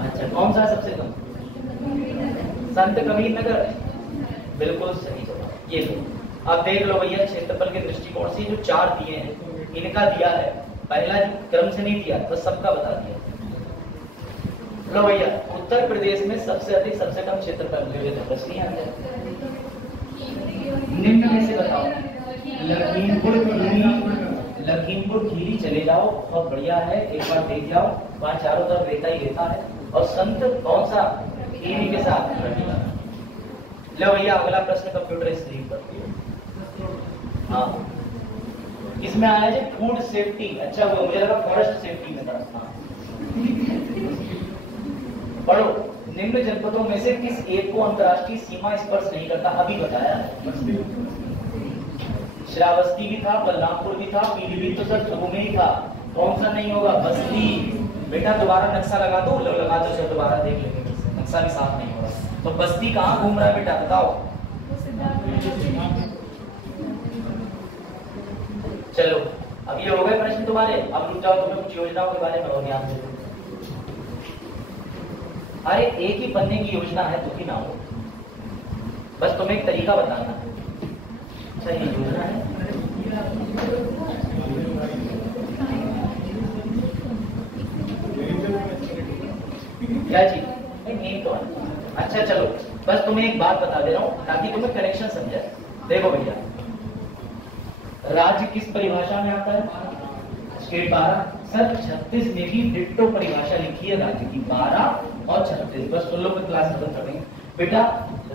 अच्छा, कौन सा है सबसे कम? संत कबीर नगर, बिल्कुल सही जवाब। ये लो, अब देख लो भैया, क्षेत्रफल के दृष्टिकोण से जो 4 दिए हैं, इनका दिया है, पहला जो क्रम से नहीं दिया, बस सबका बता दिया। लो भैया, उत्तर प्रदेश में सबसे अधिक सबसे कम क्षेत्रफल मुझे बस नहीं आता है। निम्न में से बताओ। लखीमपुर खीरी चले जाओ, बहुत बढ़िया है, एक बार देख जाओ, वहाँ चारों तरफ रेता ही रेता है। और संत कौन सा? खीरी के साथ। लो भैया, अगला प्रश्न कंप्यूटर स्क्रीन पर। हाँ, इसमें आया है फूड सेफ्टी। अच्छा हुआ, मुझे लगा फॉरेस्ट सेफ्टी में था। हाँ, पढ़ो। निम्न जनपदों में से किस एक को अंतर्राष्ट्रीय सीमा स्पर्श नहीं करता? अभी बताया है। श्रावस्ती भी था, बलरामपुर भी था, पीलीभीत तो सर शुरू में ही था। कौन सा नहीं होगा? बस्ती। बेटा दोबारा नक्शा लगा दो, लगा दो सर, दोबारा देख लेंगे, नक्शा भी साफ नहीं हो रहा। तो बस्ती कहाँ घूम रहा है बेटा, बताओ। चलो, अब ये हो गए प्रश्न तुम्हारे। अब रुक जाओ, तुम्हें कुछ योजनाओं के बारे में और ध्यान दे। अरे एक ही पन्ने की योजना है, दुखी ना हो, बस तुम्हें एक तरीका बताना है। अच्छा, ये योजना है, क्या चीज? नहीं तो अच्छा चलो, बस तुम्हें एक बात बता दे रहा हूं ताकि तुम्हें कनेक्शन समझाए। देखो भैया, राज्य किस परिभाषा में आता है? स्टेट 12। सर 36 में भी डिट्टो परिभाषा लिखी है राज्य की, 12 और 36। बस सुन लो, फिर क्लास खत्म करेंगे। बेटा,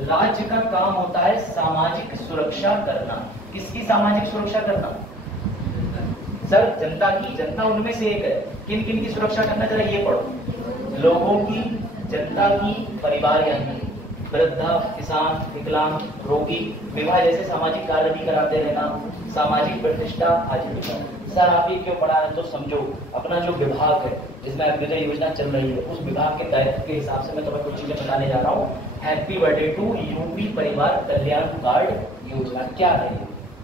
राज्य का काम होता है सामाजिक सुरक्षा करना। किसकी सामाजिक सुरक्षा करना? सर जनता की। जनता उनमें से एक है। किन किन की सुरक्षा करना? जरा ये पढ़ो। लोगों की, जनता की, परिवार यानी वृद्धा, किसान, विकलांग, रोगी, विवाह जैसे सामाजिक कार्य भी कराते रहना, सामाजिक प्रतिष्ठा आजीविका। सर आप ये क्यों पढ़ा है? तो समझो, अपना जो विभाग है जिसमें अभ्युदय योजना चल रही है, उस विभाग के दायित्व के हिसाब से मैं तुम्हें कुछ चीजें बताने जा रहा हूँ। हैप्पी बर्थडे टू यूपी परिवार कल्याण कार्ड योजना क्या है?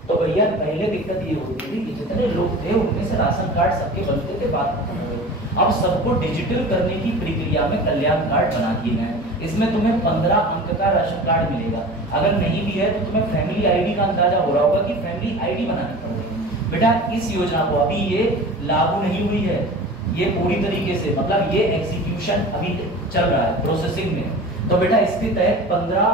तो भैया पहले दिक्कत ये होती थी कि जितने लोग थे उनमें से राशन कार्ड सबके बनते थे, बात अब सबको डिजिटल करने की प्रक्रिया में कल्याण कार्ड बना दिए गए। इसमें तुम्हें 15 अंक का राशन कार्ड मिलेगा। अगर नहीं भी है तो तुम्हें फैमिली आईडी का अंदाजा हो रहा होगा कि फैमिली आईडी बनानी पड़ेगी। बेटा इस योजना को अभी ये लागू नहीं हुई है, ये पूरी तरीके से, मतलब ये एग्जीक्यूशन अभी चल रहा है, प्रोसेसिंग में। तो बेटा इसके तहत 15,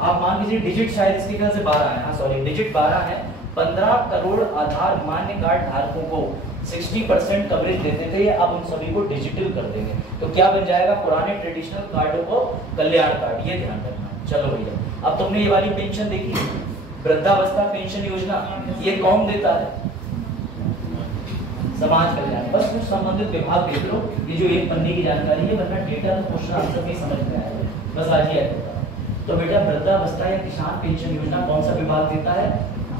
आप मान लीजिए डिजिट शायद इसके ख्याल से 12 है, हाँ सॉरी डिजिट 12 है। 15 करोड़ आधार मान्य कार्ड धारकों को 60% कवरेज देते थे, अब उन सभी को डिजिटल कर देंगे। तो क्या बन जाएगा? पुराने ट्रेडिशनल कार्डों को कल्याण कार्ड, ये ध्यान रखना। चलो भैया, अब तुमने ये वाली पेंशन देखी, वृद्धावस्था पेंशन योजना, ये कौन देता है? समाज कल्याण। बस कुछ संबंधित विभाग देख लो, ये जो एक पन्ने की जानकारी है, वरना डेटा तो क्वेश्चन आंसर नहीं समझ में आएगा, बस आज ही आएगा। तो बेटा वृद्धावस्था या किसान पेंशन योजना कौन सा विभाग देता है?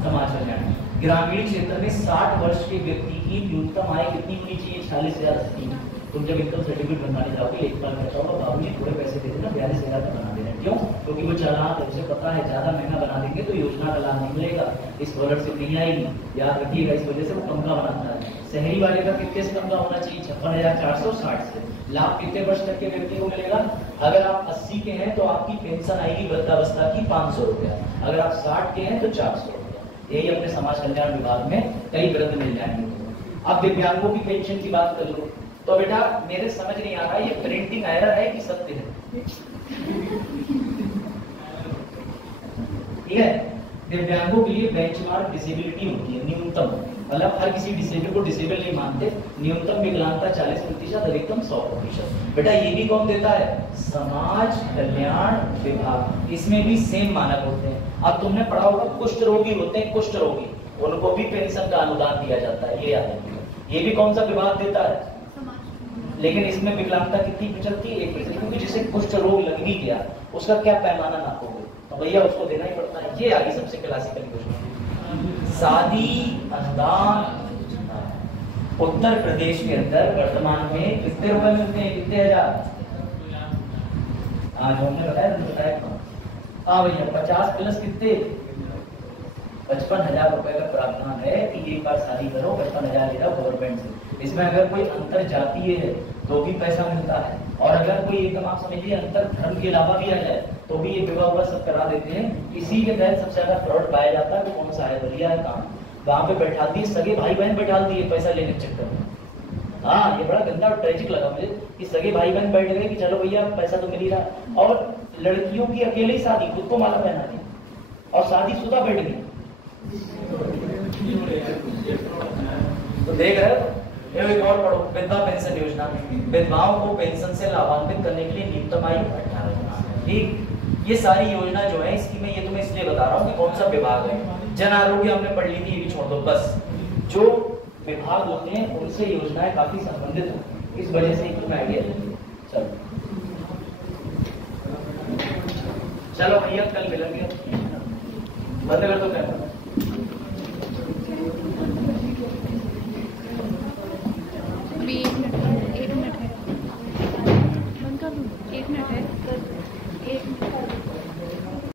समाज कल्याण। ग्रामीण क्षेत्र में 60 वर्ष के व्यक्ति की न्यूनतम आय कितनी होनी चाहिए? 40,080। तुम जब इनकम सर्टिफिकेट बनवाने जाओगे, एक बार कहता होगा बाबूजी थोड़े पैसे दे देना, 42,000 का बना देना। क्यों? क्योंकि वो चालाक है, उसे पता है ज्यादा महंगा बना देंगे तो योजना का लाभ नहीं मिलेगा, इस स्कॉलरशिप नहीं आएगी, याद रखिएगा। इस वजह से वो कम का बनाता है। शहरी वाले का कितने से कम का होना चाहिए? 56,460 से। लाभ कितने वर्ष तक के व्यक्ति को मिलेगा? अगर आप 80 के हैं तो आपकी पेंशन आएगी वृद्धावस्था की 500 रुपया, अगर आप 60 के हैं तो 400 रुपया। यही अपने समाज कल्याण विभाग में कई वृद्ध मिल जाएंगे। अब दिव्यांगों की पेंशन की बात कर लो, तो बेटा मेरे समझ नहीं आ रहा ये प्रिंटिंग एरर है कि सत्य है? ठीक है, दिव्यांगों के लिए बेंचमार्क डिसेबिलिटी होती है न्यूनतम, मतलब हर किसी डिसेबल को डिसेबल नहीं मानते। न्यूनतम विकलांगता 40%, अधिकतम 100%। बेटा ये भी कौन देता है? समाज कल्याण विभाग। इसमें भी सेम मानक होते हैं। अब तुमने पढ़ा होगा कुष्ठ रोगी होते हैं, कुष्ठ रोगी, उनको भी पेंशन का अनुदान दिया जाता है, ये याद रखिएगा। ये भी कौन सा विभाग देता है? लेकिन इसमें विकलांगता कितनी चलती है? 1%, क्योंकि जिसे कुष्ठ रोग लग भी गया उसका क्या पैमाना नापोगे? तो भैया उसको देना ही पड़ता है। ये आगे सबसे क्लासिकल क्वेश्चन। शादी अनुदान उत्तर प्रदेश के अंदर वर्तमान में कितने रुपए मिलते हैं? कितने हजार? हाँ जो हमने बताया हाँ भैया 50 प्लस कितने 55,000 रुपए का प्रावधान है कि एक बार शादी करो 55,000 ले जाओ गवर्नमेंट से। इसमें अगर कोई अंतर जातीय है तो भी पैसा मिलता है, और अगर कोई एकदम आप समझिए अंतर धर्म के अलावा भी आ जाए तो भी ये विवाह हुआ सब करा देते हैं। इसी के तहत सबसे ज्यादा फ्रॉड पाया जाता है। कौन सा है बलिया है काम, वहां पे बैठा दिए सगे भाई बहन बैठा दिए पैसा लेने के चक्कर में। हाँ ये बड़ा गंदा और ट्रेजिक लगा मुझे कि सगे भाई बहन बैठ गए कि चलो भैया पैसा तो मिल ही रहा, और लड़कियों की अकेले ही शादी, खुद को माला पहना दी और शादीशुदा बैठ गई। तो देख रहे हो। एक और पढ़ो, विधवा पेंशन योजना, विधवाओं को पेंशन से लाभान्वित करने के लिए न्यूनतम आयु 18। ठीक, ये सारी योजना जो है इसकी मैं ये तुम्हें इसलिए बता रहा हूँ कि कौन सा विभाग है। जन आरोग्य हमने पढ़ ली थी, ये भी छोड़ दो बस। जो विभाग होते हैं उनसे योजनाएं काफी संबंधित होती हैं, इस वजह से तुम्हें आइडिया है। चलो भैया कल मिलेंगे, बंद कर दो कैमरा।